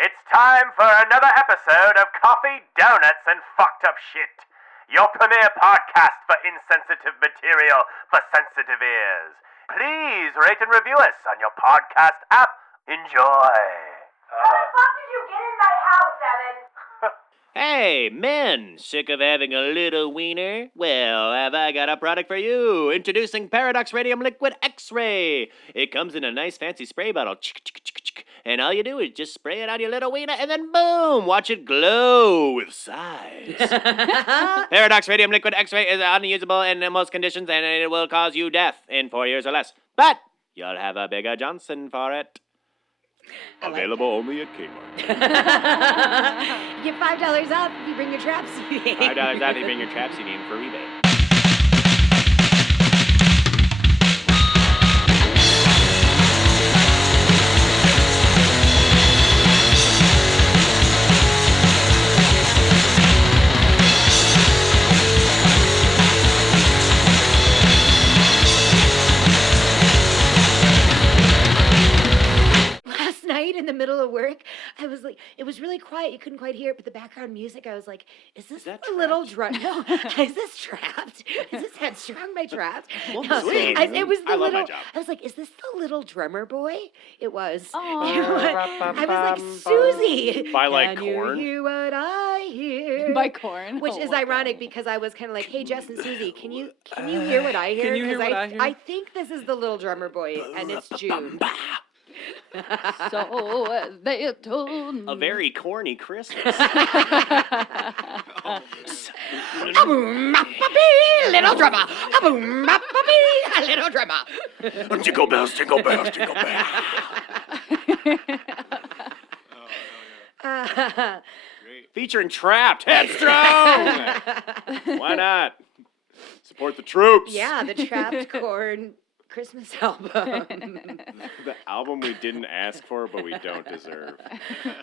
It's time for another episode of Coffee, Donuts, and Fucked Up Shit. Your premiere podcast for insensitive material for sensitive ears. Please rate and review us on your podcast app. Enjoy. How the fuck did you get in my house, Evan? Hey, men, sick of having a little wiener? Well, have I got a product for you. Introducing Paradox Radium Liquid X-Ray. It comes in a nice fancy spray bottle. And all you do is just spray it on your little wiener and then boom, watch it glow with size. Paradox Radium Liquid X-Ray is unusable in most conditions and it will cause you death in 4 years or less. But you'll have a bigger Johnson for it. Available only at Kmart. Get $5 off if you bring your trap CD. $5 off if you bring your trap CD in for rebate. In the middle of work, I was like, it was really quiet. You couldn't quite hear it, but the background music, I was like, is this a little drum? No, is this trapped? Is this Headstrong by Trapped? Well, No, sweet. it was the I love little. my job. I was like, is this the little drummer boy? It was. Aww. I was like, Susie. By like Can Korn? you hear what I hear? By Korn. Which is ironic because I was kind of like, hey, Jess and Susie, can you hear what I hear? Can you hear what I hear? I think this is the little drummer boy, and it's June. So they told me. A very corny Christmas. Little drummer. Little drummer. Jingle bells, jingle bells, jingle bells. Featuring Trapped, Headstrong. Why not? Support the troops. Yeah, the Trapped Corn Christmas album. The album we didn't ask for, but we don't deserve.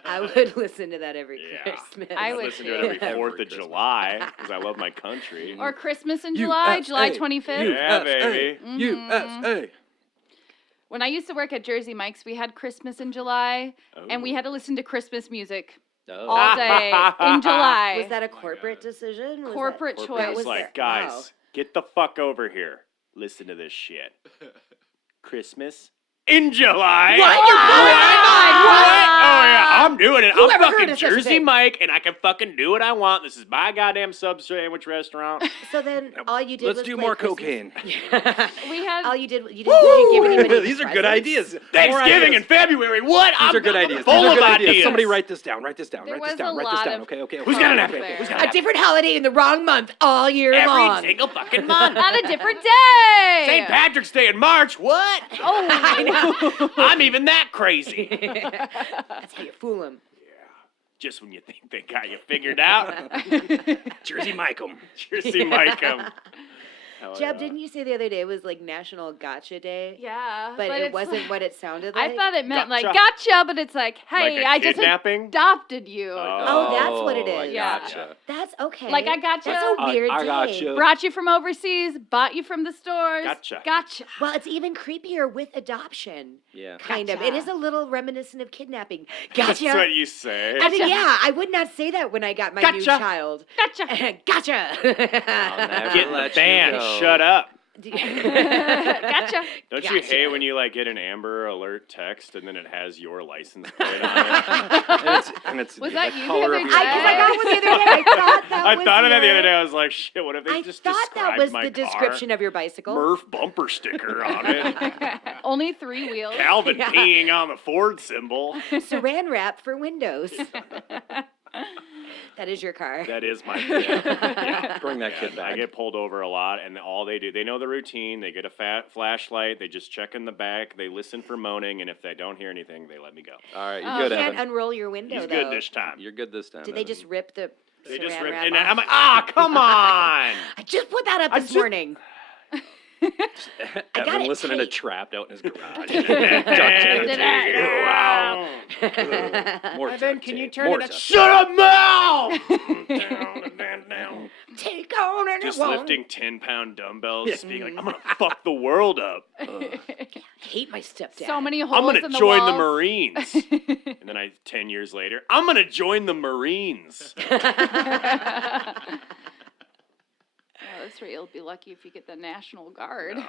I would listen to that every Yeah. Christmas. I would listen to it every Every 4th of Christmas. July, because I love my country. Or Christmas in July, July USA. 25th. Yeah, baby. USA. When I used to work at Jersey Mike's, we had Christmas in July, and we had to listen to Christmas music all day in July. Was that a corporate decision? Was Corporate that, choice. That It's was like, the- guys, wow. get the fuck over here. Listen to this shit. Christmas in July. What? You're blowing my mind. What? Oh yeah, I'm doing it. Who I'm ever heard fucking of such a Jersey thing? Mike, and I can fucking do what I want. This is my goddamn sub sandwich restaurant. So then all you did Let's was do play more Christmas- cocaine. We had All you did you didn't give anybody These are presents? good ideas. More Thanksgiving in ideas. February. What? These I'm are good ideas. Full These are of good ideas. Somebody write this down. Write this down. There Write this was down. a Write this lot down. of Okay. Who's got an colors epic? there. Who's got A different holiday in the wrong month all year Every long. single fucking month. on a different day. St. Patrick's Day in March. What? Oh, I know. I'm even that crazy. That's how you fool them. Just when you think they got you figured out. Jersey Mike 'em. Jersey Mike 'em. Hell Jeb, yeah. didn't you say the other day it was like National Gotcha Day? yeah. But it it's wasn't like- what it sounded like? I thought it meant like Gotcha. gotcha, but it's like, hey, Like a I just kidnapping? adopted you. Oh, that's what it I is. Yeah. gotcha. That's okay. Like, I gotcha. That's a weird I day. gotcha. Brought you from overseas, bought you from the stores. Gotcha. Gotcha. Well, it's even creepier with adoption. Yeah. Kind of. Gotcha. It is a little reminiscent of kidnapping. That's Gotcha. what you say. I mean, yeah, I would not say that when I got my new Gotcha. child. Gotcha. Gotcha. never Get in the let you van. go. Shut up. Gotcha. Don't you Gotcha. hate when you like get an Amber Alert text and then it has your license plate on it? and it's Was the that you the color other of your day? I got one the other day. I thought that I was thought of that the your- other day. I was like, shit, what if they I just thought that described was my the car? description of your bicycle. Murph bumper sticker on it. Only 3 wheels. Calvin Yeah. peeing on the Ford symbol. Saran wrap for windows. That is your car. That is my yeah. Bring that kid I back. get pulled over a lot, and all they do, they know the routine. They get a fat flashlight. They just check in the back. They listen for moaning, and if they don't hear anything, they let me go. All right, Oh, you're You good, can't Evan. unroll your window, He's though. good this time. You're good this time. Did they Evan. just rip the They saran just ripped, wrap and off? I'm like, come on. I just put that up I this just- morning. got Evan it listening to taped. Trapped out in his garage. Wow. More Evan, duct can you tape, turn more it up? duct Shut up, Mal! Down and down. Take on and Just it won't. lifting 10-pound dumbbells, being like, I'm gonna fuck the world up. I hate my stepdad. So many holes I'm in gonna the join the walls. Marines. And then I 10 years later, I'm going to join the Marines. That's right. You'll be lucky if you get the National Guard. No.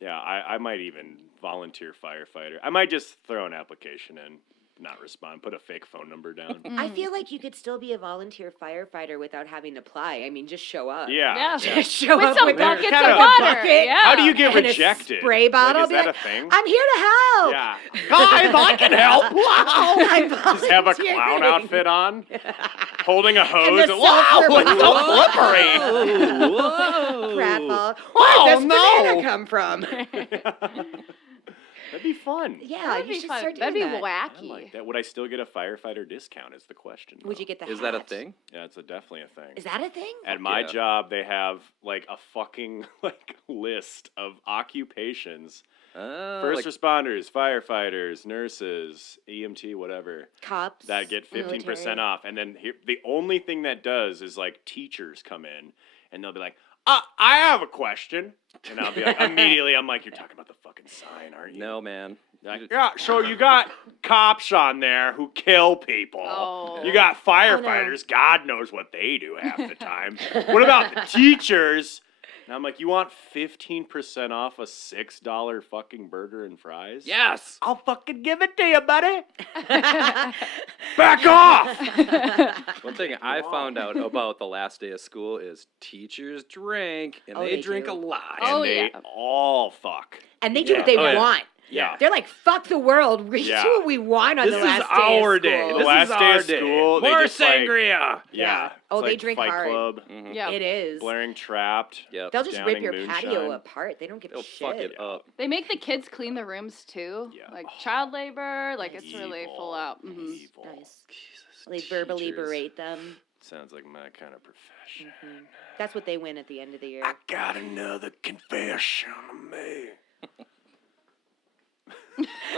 Yeah, I might even volunteer firefighter. I might just throw an application in, not respond, put a fake phone number down. I feel like you could still be a volunteer firefighter without having to apply. I mean, just show up. Yeah. Just show With up some with buckets kind of of water. bucket. Yeah. How do you get and rejected? A spray bottle. Like, is be that like, a thing? I'm here to help. Yeah. Guys, I can help. Wow. I'm Just have a volunteering. clown outfit on, holding a And hose. the Wow, self-serve it's so slippery. Whoa. Pratfall. Oh, Where does no. banana come from? That'd be fun. Yeah, That'd you be should fun. start That'd doing be that. I wacky. like that. Would I still get a firefighter discount is the question. Would though. you get the Is that a hat? thing? Yeah, it's definitely a thing. Is that a thing? At my yeah. job, they have like a fucking like list of occupations. First responders, firefighters, nurses, EMT, whatever, Cops. that get 15% military. off. And then the only thing that does is like teachers come in and they'll be like, I have a question. And I'll be like, immediately, I'm like, you're talking about the fucking sign, aren't you? No, man. Like, yeah, so you got cops on there who kill people. Oh. You got firefighters. God knows what they do half the time. What about the teachers? And I'm like, you want 15% off a $6 fucking burger and fries? Yes. I'll fucking give it to you, buddy. Back off. One thing I found out about the last day of school is teachers drink, and Oh, they they drink do. a lot. Oh, And they yeah. all fuck. And they do Yeah. what they Oh, yeah. want. Yeah. They're like, fuck the world. We Yeah. do what we want on This the is last our day. day. Of school. The This last is day our of school, day. they More just, like- sangria. Yeah. Oh, It's they like drink Fight hard. Club, Yeah. It is. blaring Trapped. Yep. They'll just rip Downing your moonshine. patio apart. They don't give They'll a shit. fuck it up. They make the kids clean the rooms too. Yeah. Like child labor. Like it's really Evil. full out. Mhm. Evil. Nice. Jesus, They verbally teachers. berate them. Sounds like my kind of profession. That's what they win at the end of the year. I got another confession to make.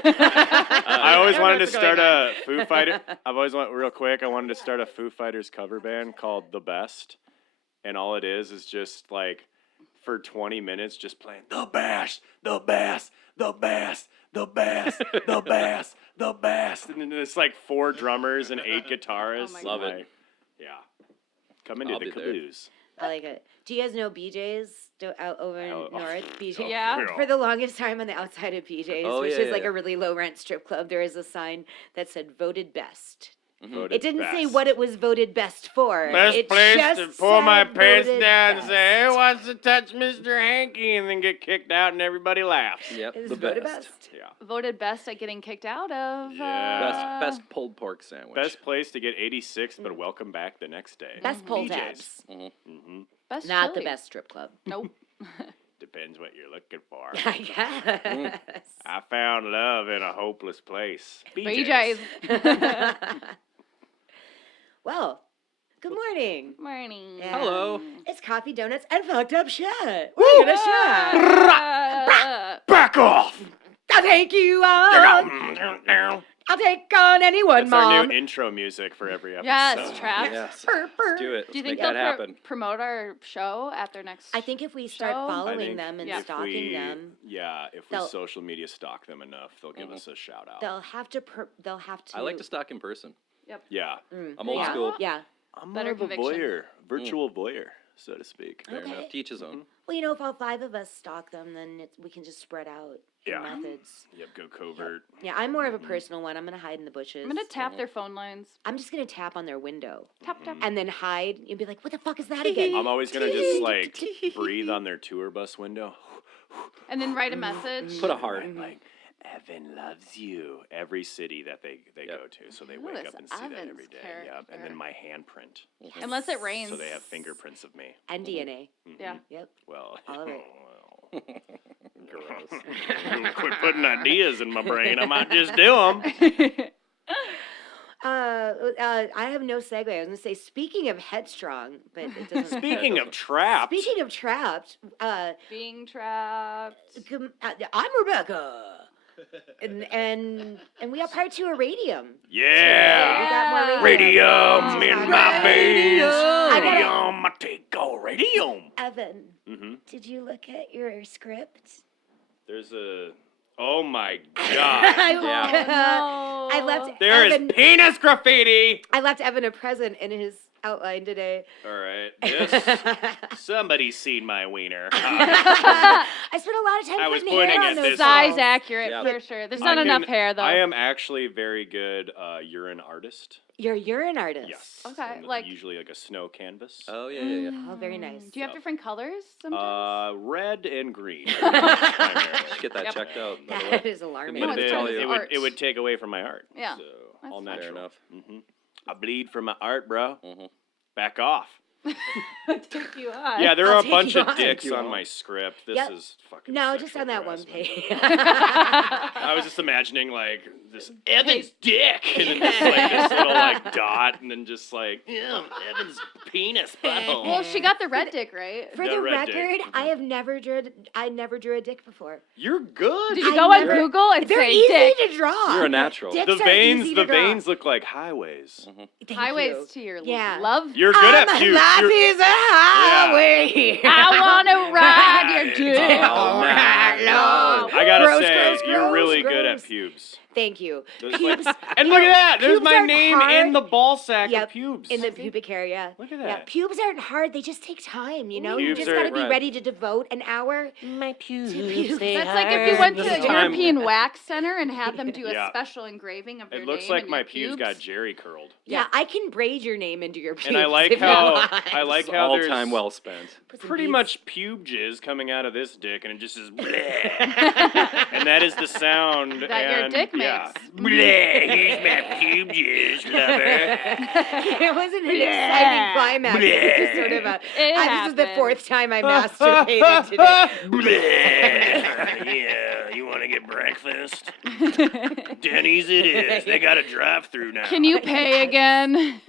I always wanted to start a Foo Fighter. I've always wanted, real quick, I wanted to start a Foo Fighters cover band called The Best. And all it is just like for 20 minutes just playing the best, the best, the best, the best, the best, the best. And then it's like 4 drummers and 8 guitarists. Oh my Love and it. Yeah. Come into I'll the be there. caboose. I like it. Do you guys know BJ's out over in Oh, North? BJ. Yeah. For the longest time on the outside of BJ's, Oh, which yeah, is like yeah. a really low rent strip club, there is a sign that said voted best. Voted It didn't say best. what it was voted best for. Best it place just to pull my said pants voted down and best. say, "Who wants to touch Mr. Hanky?" and then get kicked out and everybody laughs. Yep. It was The voted best. best. Yeah. Voted best at getting kicked out of. Yeah. Best pulled pork sandwich. Best place to get 86th, but welcome back the next day. Best pull BJ's. tabs. Mm-hmm. Best Not the chili. best strip club. Nope. Depends what you're looking for. I guess. I found love in a hopeless place. BJ's. Well, good morning. Morning. Yeah. Hello. It's coffee, donuts, and fucked up shit. We're gonna shot. Back off! I'll take you on. I'll take on anyone, That's our Mom. new intro music for every episode. Yes, Trapped. Yes. Burr, burr. Let's do it. Do you Let's think make that they'll happen. promote our show at their next? I think if we start show? I following think them and Yeah. if stalking we- them, Yeah, if we they'll- social media stalk them enough, they'll give us a shout out. they'll have to. They'll have to. I like to stalk in person. Yeah. I'm old yeah. school. Yeah. I'm Better more of a conviction. voyeur, virtual voyeur, so to speak. Fair Okay. enough. To each his own. Well, you know, if all 5 of us stalk them, then we can just spread out Yeah. in methods. Yep, go covert. Yeah, I'm more of a personal one. I'm gonna hide in the bushes. I'm gonna tap their phone lines. I'm just gonna tap on their window Tap tap. and then hide and be like, "What the fuck is that again?" I'm always gonna just like breathe on their tour bus window. And then write a message. Put a heart. And like, Evan loves you. Every city that they Yep. go to, so they Ooh, wake this up and see that every Evan's day. character. Yep, and then my handprint, Unless it rains. so they have fingerprints of me. And DNA. Yeah. Yep. Well, All of it. well, gross. Quit putting ideas in my brain. I might just do them. I have no segue. I was gonna say, speaking of Headstrong, but it doesn't. Speaking of trapped, Speaking of Trapped, Being trapped. I'm Rebecca, and we are part 2 of Radium. yeah, We got more radium in my veins. I gotta- Radium, I take all radium. Evan, Mm-hmm. did you look at your script? There's a Oh my god. Yeah. I left There is Evan. penis graffiti. I left Evan a present in his outline today. All right. This. Somebody's seen my wiener. I spent a lot of time I was putting pointing hair at on those this Size balls. accurate Yeah. for sure. There's not enough hair though. I am actually very good urine artist. You're a urine artist. Yes. Okay, I'm like- usually like a snow canvas. Oh, yeah. Oh, very nice. Do you have different colors sometimes? Red and green. Should get that Yep. checked out. By the way. That is alarming. No, But it's it, part of it his would art. it would take away from my art. Yeah. So That's all fine. natural. Fair enough. I bleed from my art, bro. Mhm. Back off. Take you on. Yeah, there I'll are a take bunch you of on. dicks Take you on on. my script. This Yep. is fucking. No, just sexual on that one harassment. page. I was just imagining like this Evan's dick, and then just like this little like dot, and then just like Evan's penis butthole. Well, she got the red dick, right? For The the red dick. record, I never drew a dick before. You're good. Did you I go on never- Google and They're say easy dick? to draw. You're a natural. Dicks The are veins, easy the to draw. veins look like highways. Thank Highways you. to your Yeah. love. You're good at My pubes. life You're- is a highway. I wanna ride your dick. All night long. I gotta Gross, say, gross, you're gross, really good at gross. pubes. Thank you. There's Pubes, like- and look at that. There's pubes my aren't name in hard. the ball sack Yep, of pubes. in the pubic hair, yeah. Look at Yeah, that. pubes aren't hard. They just take time, you know? You Pubes just are- got to be right. ready to devote an hour. My pubes. That's like if you went to This the time- European Wax Center and had them do a Yeah. special engraving of your It name looks like and my your pubes got Jerry curled. Yeah, I can braid your name into your pubes. And I like if you how want. I like It's how all there's time well spent. Put some pretty beads. much pube jizz coming out of this dick, and it just is bleh. And that is the sound That your and, dick yeah. makes. Bleh, here's my pube jizz, lover. It wasn't an exciting climax. It was just sort of a. It This is the happened. fourth time I masturbated today. Bleh. Yeah, you want to get breakfast? Denny's it is. They got a drive-through now. Can you pay again?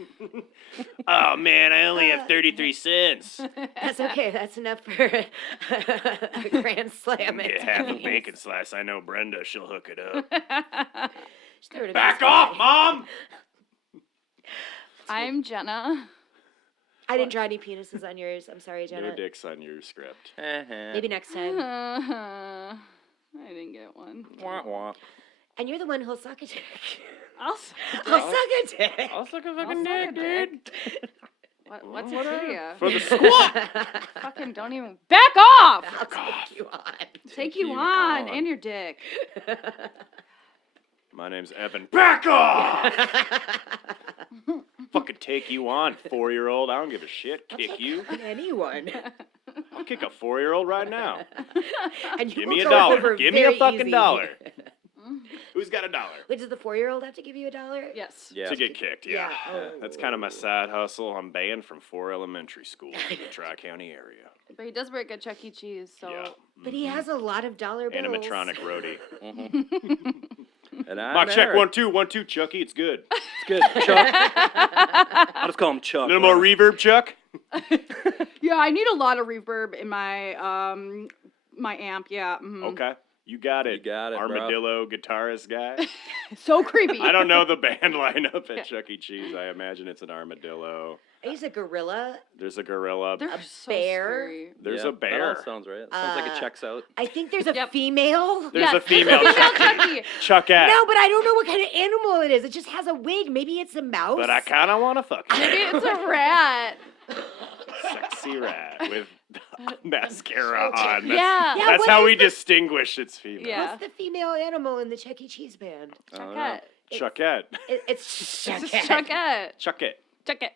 Oh man, I only have 33 cents. That's okay. That's enough for a grand slam. at Get half a Denny's. bacon slice. I know Brenda. She'll hook it up. Just throw it in Back the off, stomach. Mom! I'm Jenna. I didn't draw any penises on yours. I'm sorry, Jenna. No dicks on your script. Maybe next time. I didn't get one. Wah, wah. And you're the one who'll suck a dick. I'll I'll suck a dick. I'll suck a I'll fucking suck a dick, dick. dude. What's it to you? For the squat. Fucking don't even back off. I'll take you on. Take you on and your dick. My name's Evan. Back off! Fucking take you on, 4-year-old. I don't give a shit. Kick you. Anyone. I'll kick a 4-year-old right now. And you Give will me a go dollar. over Give me a very fucking easy. dollar. Who's got a dollar? Wait, does the 4-year-old have to give you a dollar? Yes. Yeah. To get kicked, yeah. Yeah. Oh. That's kind of my side hustle. I'm banned from 4 elementary schools in the Tri-County area. But he does work at Chuck E. Cheese, so. Yeah. But he has a lot of dollar bills. Animatronic roadie. And I'm Mark, check Eric. 1 2 1 2. Chucky, it's good. It's good. Chuck. I'll just call him Chuck. A little more reverb, Chuck. Yeah, I need a lot of reverb in my my amp. Yeah. Mhm. Okay. You got it. You got it, bro. Armadillo guitarist guy. So creepy. I don't know the band lineup at Chuck E. Cheese. I imagine it's an armadillo. I use a gorilla. There's a gorilla. They're A so bear. scary. There's Yeah, a That bear. all sounds right. Sounds like it checks out. I think there's a Yep. female. There's Yes, a female Chucky. Chucky. Chuckette. No, but I don't know what kind of animal it is. It just has a wig. Maybe it's a mouse. But I kind of want to fuck you. Maybe it's a rat. Sexy rat with mascara on. Yeah. Yeah, That's what how is we the- distinguish its female. Yeah. What's the female animal in the Chuck E. Cheese band? Chuckette. Chuckette. It's It's just Chuckette. Chuckette. Chuckette. Chuckette.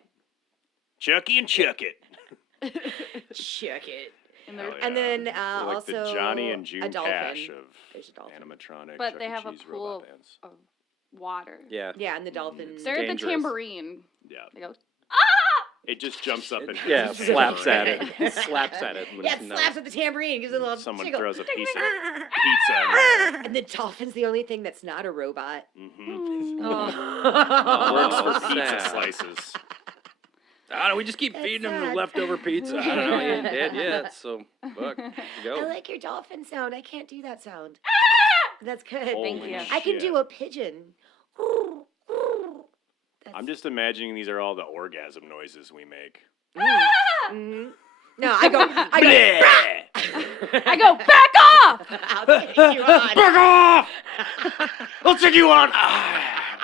Chucky and Chuckette. Chuck it. And Hell they're, yeah. And then They're like also the Johnny and a June dolphin. Cash of There's a dolphin. animatronic But Chuck they E. have a Cheese pool robot bands. of water. Yeah. Yeah, and the dolphin. They're the dangerous. tambourine. Yeah. They go, It just jumps up and Yeah, slaps at it. Slaps at it. When Yeah, it's it no. slaps at the tambourine, gives it a little someone jiggle. throws a piece of pizza in there. And the dolphin's the only thing that's not a robot. Mm-hmm. oh. Works for pizza sad. slices. I don't know, we just keep That's feeding him sad. leftover pizza. I don't know, he ain't dead yet, so fuck. I Go. like your dolphin sound. I can't do that sound. That's good. Thank Holy you. I can shit. do a pigeon. That's, I'm just imagining these are all the orgasm noises we make. Mhm. No, I go. I go, back off! off! I'll take you on. Back off! I'll take you on. Look,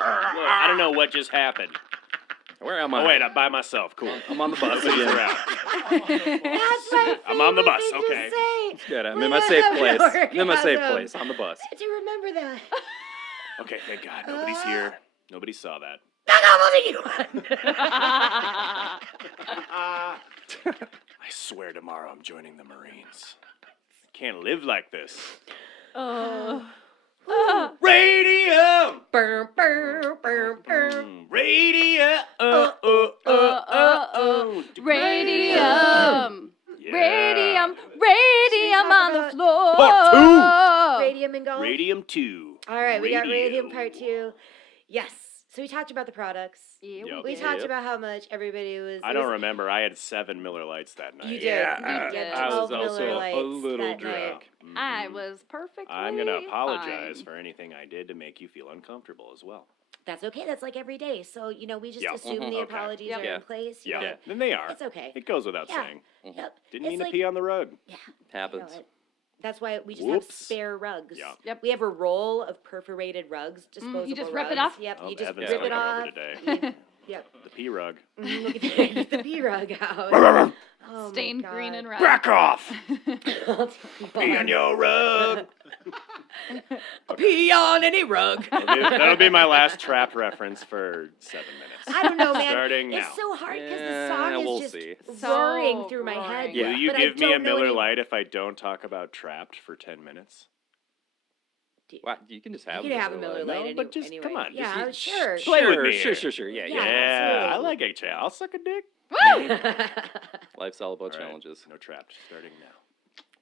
I don't know what just happened. Where am I? Oh, wait, I'm by myself. Cool. I'm on the bus Nobody's again. around. That's my I'm on the favorite bus, thing okay. to say. Good. I'm We in my let safe them place. work I'm in my safe awesome. place on the bus. To remember that. Okay, thank God. Nobody's here. Nobody saw that. Back off, I'll take you on. I swear tomorrow I'm joining the Marines. Can't live like this. Oh. Radium! Burr, burr, burr, burr. Radium! Radium. Yeah. Radium on the floor. Part Radium and golf. Radium 2. All right, we got Radium Radio. Part 2. Yes. So we talked about the products. Yeah, Yep. We did. talked about how much everybody was. I don't remember. I had 7 Miller Lights that night. You did. Yeah, You did. I was 12 Miller also Lights a little that drunk. night. I was perfectly I'm going to apologize fine. for anything I did to make you feel uncomfortable as well. That's okay. That's like every day. So, we just Yeah. assume the Okay. apologies Yep. are in place. Yeah, know. then they are. It's okay. It goes without Yeah. saying. Yep. Didn't It's mean to like- pee on the rug. Yeah. Happens. You know, that's why we just Whoops. have spare rugs. Yeah. Yep. We have a roll of perforated rugs, disposable just rip it rugs. off? Yep. Oh, You just Evan's rip gonna it come off. over today. Yep. The pee rug. Look at get the pee rug out. Oh, Stained my green God. and red. Back off! I'll take you Pee on your rug! Pee on any rug. That'll be my last Trapped reference for 7 minutes. I don't know, man. Starting It's now. so hard because Yeah, the song is we'll just see. roaring So through my head. roaring. Yeah. Will you but I give me a don't know Miller any- Lite if I don't talk about Trapped for 10 minutes? What? You can just have. You can have a Miller Light. Lite No, but just- anyway. come on, Yeah, just- sure. Play with me Sure, here. sure. Yeah, Yeah. Yeah, I absolutely. like HA. I'll suck a dick. Woo! Life's all about All right, challenges. No Trapped. Starting now.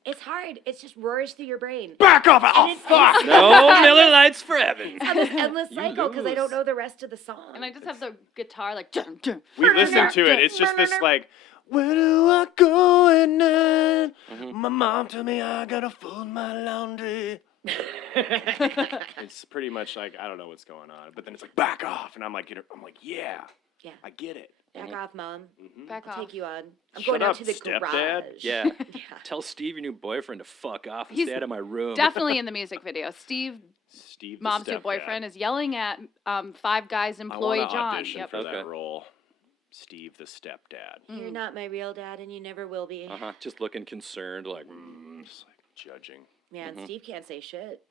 It's hard. It's just roars through your brain. Back off! And Oh, it's- fuck! No Miller Lights for Evan. On this endless You cycle because I don't lose. know the rest of the song. And I just have the guitar like. Dun, dun. We listened to it. It's just this like, where do I go at night? My mom told me I gotta fold my laundry. It's pretty much like I don't know what's going on, but then it's like back off, and I'm like, yeah, Yeah. I get it. Back off, Mom. Back I'll off. take you on. I'm Shut going out up, to the stepdad. garage. Yeah. Yeah. Tell Steve, your new boyfriend, to fuck off and He's stay out of my room. Definitely in the music video. Steve, Steve, the mom's new stepdad. boyfriend, is yelling at Five Guys I employee want to John. audition Yep. for that Okay. role. Steve, the stepdad. You're not my real dad, and you never will be. Uh huh. Just looking concerned, like. Just like judging. Man, Steve can't say shit.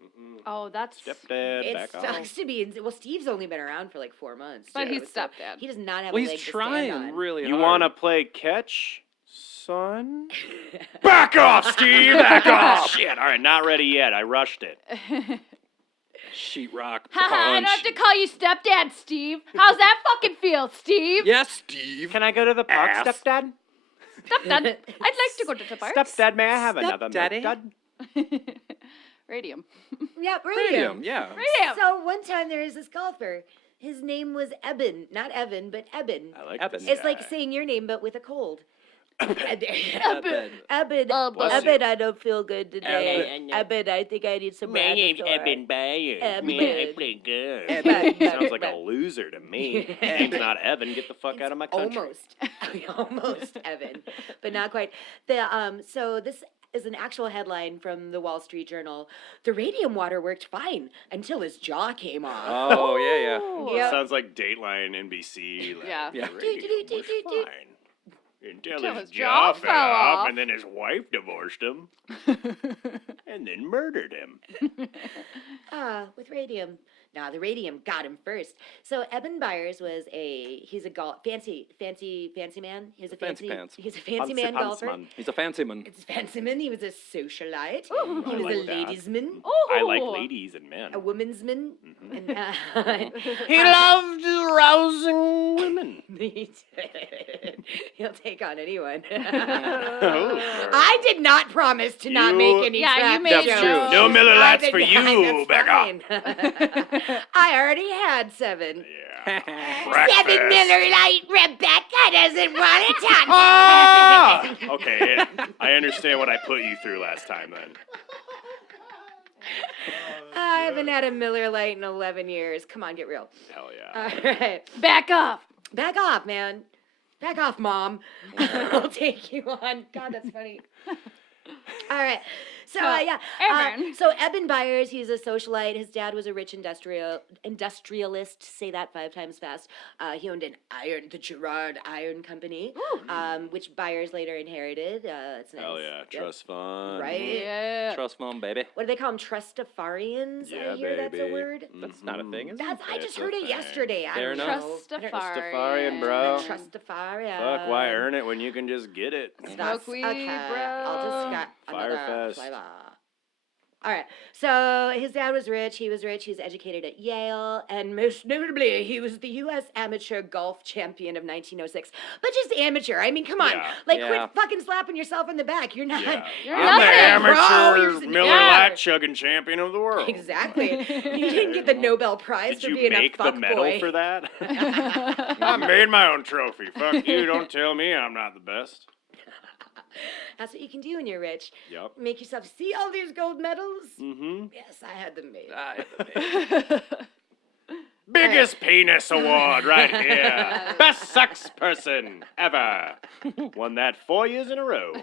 Oh, that's. Stepdad, It back off. sucks to be. Well, Steve's only been around for like 4 months. But too, he's so stepdad. He does not have Well, a leg he's to trying stand on. really You hard. want to play catch, son? Back off, Steve! Back off! Shit! All right, not ready yet. I rushed it. Sheetrock Haha, I don't have punch. to call you stepdad, Steve. How's that fucking feel, Steve? Yes, Steve. Can I go to the park, Ass. stepdad? Stepdad. I'd like to go to the park. Stepdad, may I have another Stepdaddy? milk dud? Radium. Yeah, Radium, Radium. yeah. Radium. So one time there was this golfer. His name was Eben, not Evan, but Eben. I like Eben. this It's like guy. saying your name but with a cold. Eben. Eben. Eben. Bless Eben, I don't feel good today. Eben. Eben, I think I need some My name's Radithor. Eben Byers. Eben. Man, I play good. Eben. Sounds like a loser to me. Name's not Evan. Get the fuck out of my country. Almost Evan, but not quite. So this is an actual headline from the Wall Street Journal. The radium water worked fine until his jaw came off. Oh, yeah, yeah. Yeah. Sounds like Dateline, NBC. Like, Yeah. Yeah. radio was fine. Until Till his his jaw jaw fell fell off, off. and then his wife divorced him, and then murdered him. With radium. Nah, the radium got him first. So Eben Byers was he's a fancy man. He's a Fancy pants. He's a fancy man golfer. Pantsman. He's a fancy man. It's fancy man. He was a socialite. Ooh. He I was like a that. ladiesman, I like Ooh. ladies and men. a woman's man. Mhm. And, He loved rousing women. He'll take on anyone. Oh. I did not promise to not You- make any Yeah, you trap made That's jokes. true. No Miller I Lights think- for yeah, you. that's Back off. fine. I already had 7. Yeah. 7 Miller Lite. Rebecca doesn't want to talk. Ah! Okay, yeah. I understand what I put you through last time then. I haven't had a Miller Lite in 11 years. Come on, get real. Hell yeah. All right. Back off. Back off, man. Back off, Mom. I'll take you on. God, that's funny. All right. So yeah. Eben. So Eben Byers, he's a socialite. His dad was a rich industrialist. Say that 5 times fast. He owned the Girard Iron Company, which Byers later inherited. It's nice. Hell yeah, Yep. trust fund. Right? Yeah. Trust fund, baby. What do they call them? Trustafarians? Yeah, I hear that's a baby. word. That's not a thing, is it? I just It's a heard it thing. yesterday. I Fair don't enough. know. Trustafarian, bro. Trustafarian. Fuck, why earn it when you can just get it? Smoke weed, okay. bro. I'll just got another Firefest. flavor. All right. So his dad was rich. He was rich. He was educated at Yale, and most notably, he was the U.S. amateur golf champion of 1906. But just amateur. I mean, come on. Yeah. Like, Yeah. quit fucking slapping yourself in the back. You're not. Yeah. You're I'm the nothing, bro. amateur You're just an Miller amateur. Lite chugging champion of the world. Exactly. You didn't get the Nobel Prize Did for you being make a the fuck medal boy. for that? I made my own trophy. Fuck you, don't tell me I'm not the best. That's what you can do when you're rich. Yep. Make yourself see all these gold medals. Mm-hmm. Yes, I had them made. Biggest penis award right here. Best sex person ever. Won that 4 years in a row.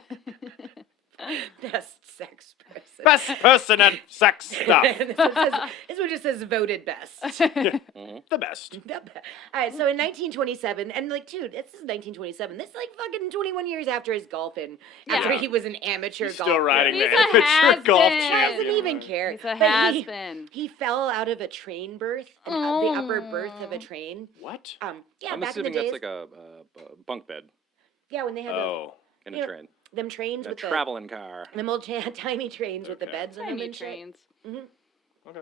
Best sex person. Best person at sex stuff. This one just says voted best. The best. All right, so in 1927, and like, dude, this is 1927. This is like fucking 21 years after his golfing. After Yeah. he was an amateur He's golfer. still riding He's the a amateur golf has-been. He champion. doesn't even care. He's a But has-been. He fell out of a train berth, the upper berth of a train. What? Yeah, I'm back in the assuming days. that's like a bunk bed Yeah, when they had Oh. in Yeah. a train. them trains A with traveling car. them old tiny trains with the Okay. beds on them Tiny and shit. trains. Okay.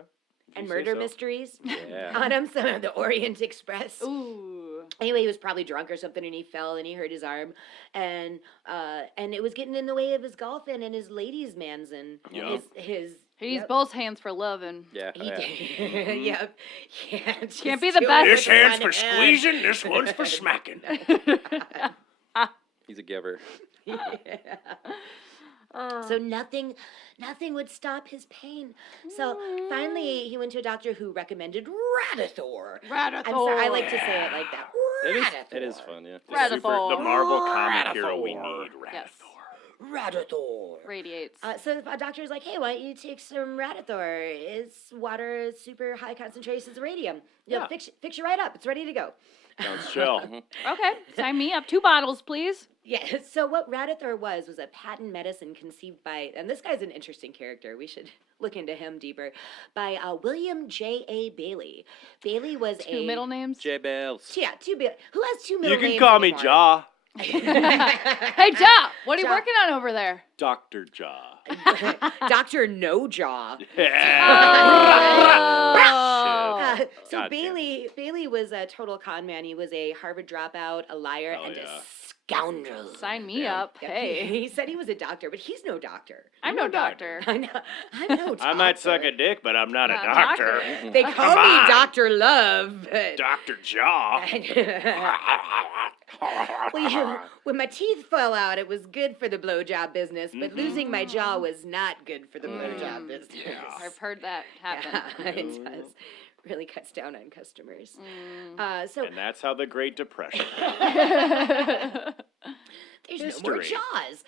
And you say murder so. mysteries Yeah. on them. Some of the Orient Express. Ooh. Anyway, he was probably drunk or something, and he fell and he hurt his arm, and it was getting in the way of his golfing and his ladies' mansin. Yup. His He used yep. both hands for loving. Yeah. He yeah. did. Yep. Yeah, just Can't be the do it best. with This hand's one for hand. squeezing, this one's for smacking. He's a giver. Yeah. So nothing would stop his pain. So finally, he went to a doctor who recommended Radithor. Radithor. I'm sorry, I like to say it like that. It is fun, yeah. Radithor. The Marvel comic hero we Radithor. need, Radithor. Yes. Radithor. Radiates. So a doctor's like, hey, why don't you take some Radithor? It's water, super high concentrations of radium. You'll fix you right up. It's ready to go. Sounds chill. Okay, sign me up. 2 bottles, please. Yeah, so what Radithor was a patent medicine conceived by, and this guy's an interesting character. We should look into him deeper, by William J.A. Bailey. Bailey was 2 middle names. J Bells. Yeah, who has 2 middle You names can call me anymore? Jaw. Hey, Ja, what are you Ja. working on over there? Dr. Jaw. Dr. No Jaw. Oh. So God damn Bailey was a total con man. He was a Harvard dropout, a liar, Hell and yeah. a scoundrel. Sign me up. Yep, Hey, he said he was a doctor, but he's no doctor. I'm no doctor. I know. I'm no doctor. I might suck a dick, but I'm not a Not a doctor. doctor. They call me on. Dr. Love. But Dr. Jaw. when my teeth fell out, it was good for the blowjob business, but losing my jaw was not good for the blowjob business. I've heard that happen. Yeah, it does. Really cuts down on customers. So And that's how the Great Depression. there's no History. more Jaws.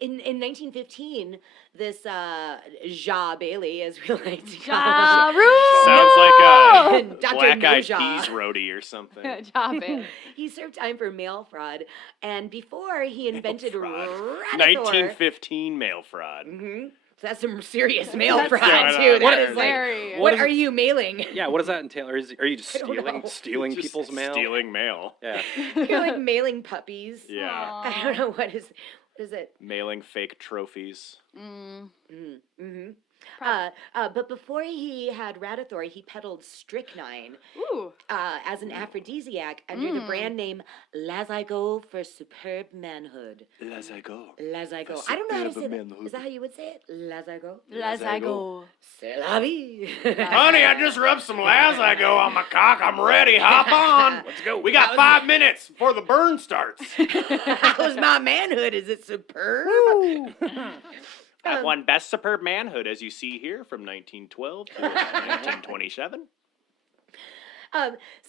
In 1915, this Ja Bailey, as we like to call Ja him, Rule. Sounds like a Dr. Black Eyed No-Jaw. Peas roadie or something. Ja Bailey. He served time for mail fraud, and before he invented fraud. Radithor, 1915 mail fraud. So that's some serious mail That's fraud going too. on That there. is like, Very. what is are it- you mailing? Yeah, what does that entail? Or are you just I don't know. stealing Just people's mail? Stealing mail. Yeah. You're like mailing puppies. Yeah. I don't know what is it. Mailing fake trophies. But before he had Radithor, he peddled strychnine Ooh. as an aphrodisiac under the brand name Lazygo for superb manhood. As I go. Lazygo. I don't know how to say Superb that. manhood. Is that how you would say it? Lazygo. Lazago. C'est la vie. Honey, I just rubbed some Lazygo on my cock. I'm ready. Hop on. Let's go. We got 5 minutes before the burn starts. How's my manhood? Is it superb? I've won Best Superb Manhood, as you see here, from 1912 to 1927.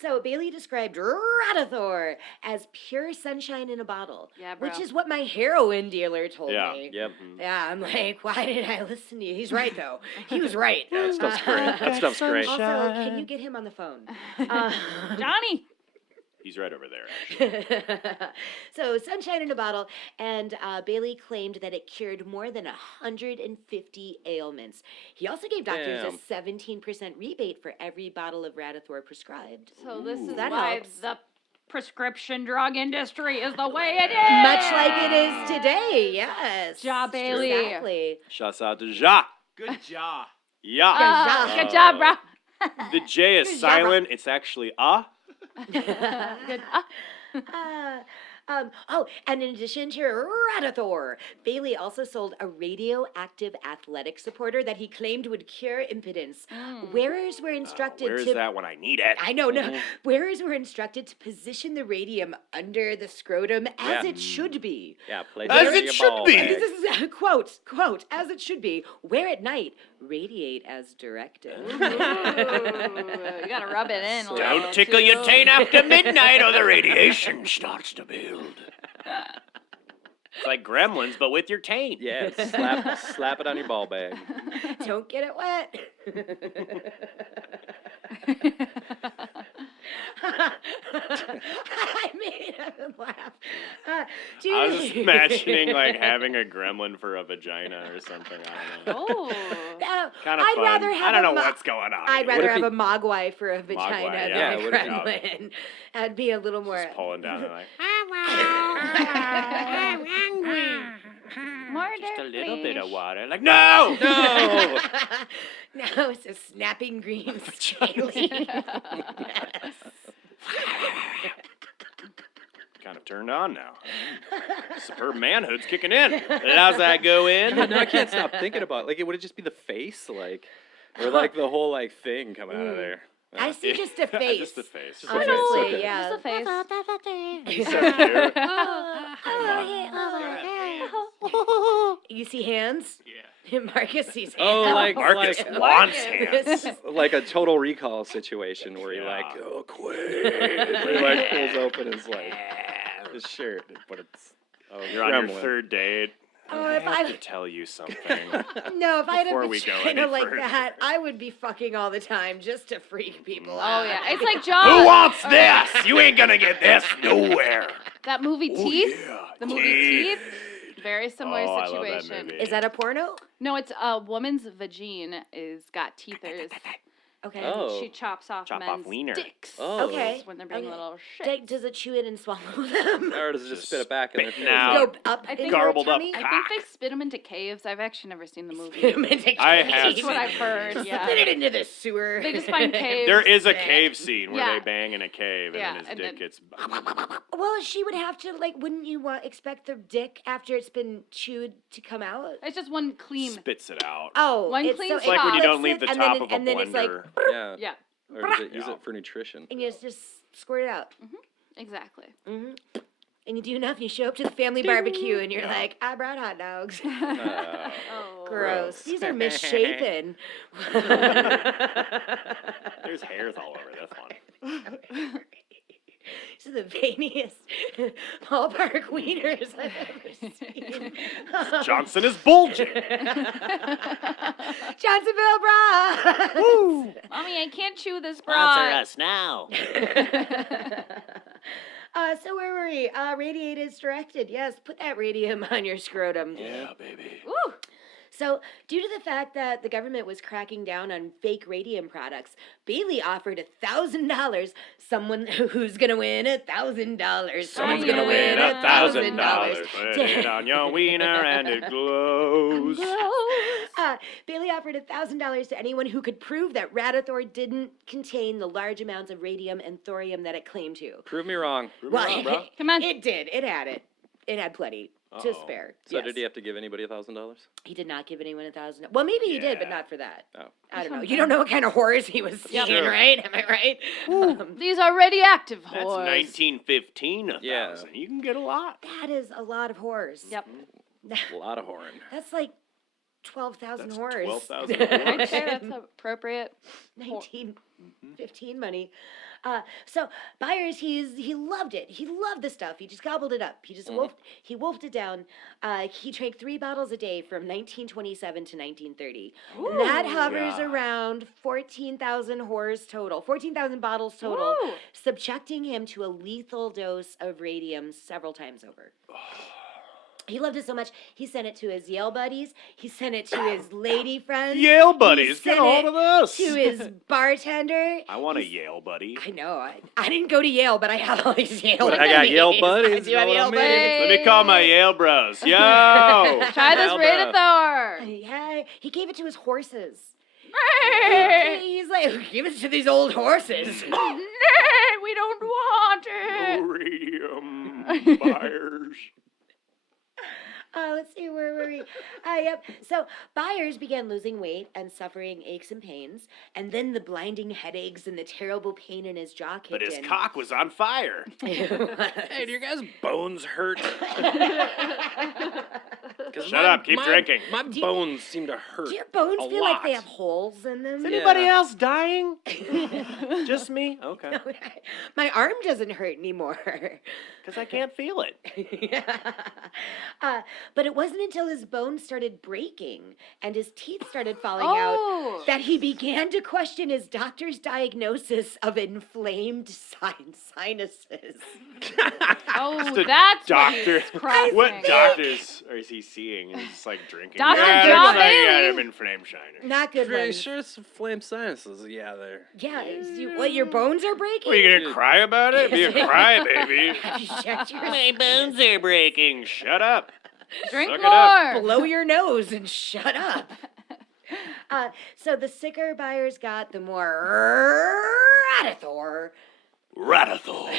So Bailey described Radithor as pure sunshine in a bottle, Yeah, bro. which is what my heroin dealer told me. Yep. Yeah, I'm like, why did I listen to you? He's right, though. He was right. Yeah, that stuff's great. That stuff's great. Also, can you get him on the phone? Johnny. He's right over there, actually. So, sunshine in a bottle, and Bailey claimed that it cured more than 150 ailments. He also gave doctors a 17% rebate for every bottle of Radithor prescribed. So this is That why helps. the prescription drug industry is the way it is. Much like it is today, yes. Ja, Bailey. Exactly. Shouts out to Ja. Good job. Yeah. Good job, bro. The J is silent. It's actually Good. And in addition to Radithor, Bailey also sold a radioactive athletic supporter that he claimed would cure impotence. Wearers were instructed Where is to. that when I need it? I know, no. Wearers were instructed to position the radium under the scrotum as it should be. Yeah, place As it it in your should ball be. bag. This is a quote, as it should be. Wear at night, radiate as directed. Ooh, you gotta rub it in a little. Don't tickle your taint after midnight or the radiation starts to build. It's like Gremlins, but with your taint. Yeah, slap it on your ball bag. Don't get it wet. I made him laugh. Do I you- was just imagining like having a gremlin for a vagina or something. I don't know. Oh. No, Kind of I'd fun. rather have I don't a know mo- what's going on. I'd here. rather if have he- a mogwai for a vagina Mogwai, than yeah, a what if- gremlin. I'd be a little more. Just pulling down and like More just a dirt, little bit of please. water. Like no. No! No, it's a snapping green scaly. Kind of turned on now. Superb manhood's kicking in. How's that go in? No, I can't stop thinking about it. Like, would it just be the face, like, or like the whole like thing coming out of there? I see just a face. Just the face. Just a face, Honestly, okay. yeah. Just a face. He's so cute. You see hands? Yeah. Marcus sees hands. Oh, like Marcus like, wants hands. like a Total Recall situation where he like, Yeah. oh, quit. Where he like pulls open his shirt, but it's You're on your gremlin. third date. Oh, I if have I- to tell you something. No, if I had Before a we go vagina any like further. that, I would be fucking all the time just to freak people Oh out. yeah, it's like Jaws. Who wants this? You ain't gonna get this nowhere. That movie Oh, Teeth. yeah. The movie Teeth. Very similar Oh, I love that situation. movie. Is that a porno? No, it's a woman's vagine is got teethers. Okay. Oh. She chops off Chop off men's wiener. dicks. Oh. Okay. When they're being Okay. little shit. Does it chew it and swallow them? Or does it just spit it back in their Spitting face? out. Go up I in think- their Garbled up tummy? I think they spit them into caves. I've actually never seen the movie. Spit 'em into I caves. have That's what I've heard. Yeah. Spit it into the sewer. They just find caves. There is a cave scene where Yeah. they bang in a cave and Yeah, then his and dick then- gets. Well, she would have to, like, wouldn't you expect the dick after it's been chewed to come out? It's just one clean. Spits it out. Oh, One it's clean so It's like when you clips don't leave it, the and top then, of a and then it's like, blender. Yeah. Yeah, Or does it use Yeah. it for nutrition? and you just squirt it out. exactly. And you do enough, and you show up to the family barbecue, and you're Yeah. like, I brought hot dogs. Oh, Gross. These are misshapen. There's hairs all over this one. These are the veiniest ballpark wieners I've ever seen. Johnson is bulging. Johnsonville bra. Woo. Mommy, I can't chew this Sponsor bra. us now. So where were we? Radiate is directed. Yes, put that radium on your scrotum. Yeah, baby. Woo. So, due to the fact that the government was cracking down on fake radium products, Bailey offered $1,000. Someone who's gonna win $1,000. Someone's gonna win $1,000. Put it on your wiener and it glows. Bailey offered $1,000 to anyone who could prove that Radithor didn't contain the large amounts of radium and thorium that it claimed to. Prove me wrong. wrong, bro. Come on. It did. It had it. It had plenty to Uh-oh. spare. So yes. did he have to give anybody $1,000? He did not give anyone $1,000. Well, maybe he did, but Yeah. not for that. Oh. I don't know. You don't know what kind of horrors he was seeing, Yep. right? Am I right? These are radioactive That's whores. 1915. Yeah. 1,000. You can get a lot. That is a lot of horrors. Yep. A lot of horn. That's like 12,000 That's horse. 12,000 Right horse. there, that's appropriate. 1915 money. So Byers, he loved it. He loved the stuff. He just gobbled it up. He just wolfed it down. He drank 3 bottles a day from 1927 to 1930. And that hovers around 14,000 horrors total, 14,000 bottles total, Woo. subjecting him to a lethal dose of radium several times over. He loved it so much, he sent it to his Yale buddies. He sent it to his lady friends. Yale He buddies, get sent a hold it of us. to his bartender. I want a Yale buddy. I know. I didn't go to Yale, but I have all these Yale But buddies. I got Yale buddies, I do you have know what I Yale mean? buddies. Let me call my Yale bros. Yo! Try this Nailed Radithor. Yeah, he gave it to his horses. Right. He's like, give it to these old horses. We don't want it. Radium Byers. Let's see, where were we? Yep. So Byers began losing weight and suffering aches and pains, and then the blinding headaches and the terrible pain in his jaw kicked But his in. cock was on fire. Hey, do your guys' bones hurt? Shut up, keep drinking. My bones seem to hurt. Do your bones a feel like they lot. have holes in them? Is anybody Yeah. else dying? Just me? Okay. My arm doesn't hurt anymore. Because I can't feel it. But it wasn't until his bones started breaking and his teeth started falling Oh. out that he began to question his doctor's diagnosis of inflamed sinuses. Oh, The that's doctor. what he's crossing. What doctors is he seeing? He's like drinking. Dr. Yeah, John looks like he Bailey. had him in flame shiner. Not good Pretty ones. sure it's flame sinuses. Yeah, there. Yeah, what, your bones are breaking? What, are you gonna cry about it? Be a crybaby. Have you checked your My bones are breaking. Shut up. Drink Suck it up. more. blow your nose and shut up. So the sicker Byers got, the more Radithor. Radithor.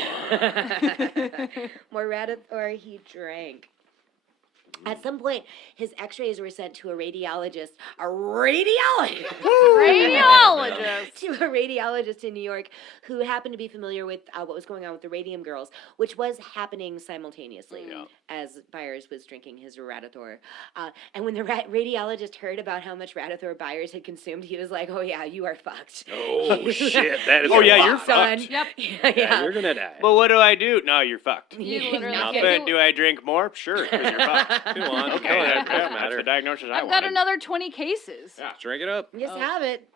More Radithor he drank. At some point, his x-rays were sent to a radiologist. A radiologist! Radiologist. To a radiologist in New York who happened to be familiar with what was going on with the Radium Girls, which was happening simultaneously Yeah. as Byers was drinking his Radithor. And when the radiologist heard about how much Radithor Byers had consumed, he was like, "Oh yeah, you are fucked." Oh shit, that is. Oh, a yeah, lot. you're son. fucked. Yep. Yeah. You're gonna die. Well, what do I do? No, you're fucked. You literally Not can't But do do I drink more? Sure, because you're fucked. Come on. Okay, That doesn't that's matter. the diagnosis I I've wanted. got another 20 cases. Yeah. Drink it up. Just have it.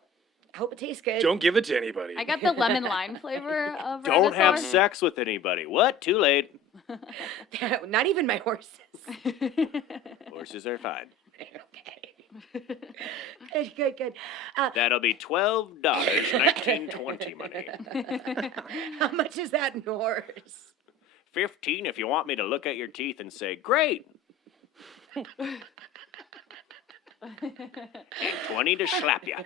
Hope it tastes good. Don't give it to anybody. I got the lemon lime flavor of Don't have Radithor. sex with anybody. What? Too late. Not even my horses. Horses are fine. Okay. Good. That'll be $12, 1920 money. How much is that in horse? 15 if you want me to look at your teeth and say, great. 20 to slap ya.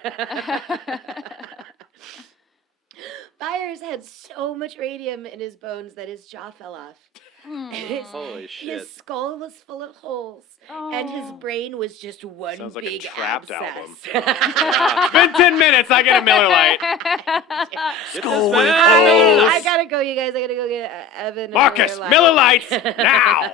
Byers had so much radium in his bones that his jaw fell off. Holy shit. His skull was full of holes, and his brain was just one Sounds like a big Trapped abscess. It's been 10 minutes. I get a Miller Lite. Skull with I gotta go, you guys. I gotta go get Evan. a Marcus, Miller Lite. Miller Lights, now.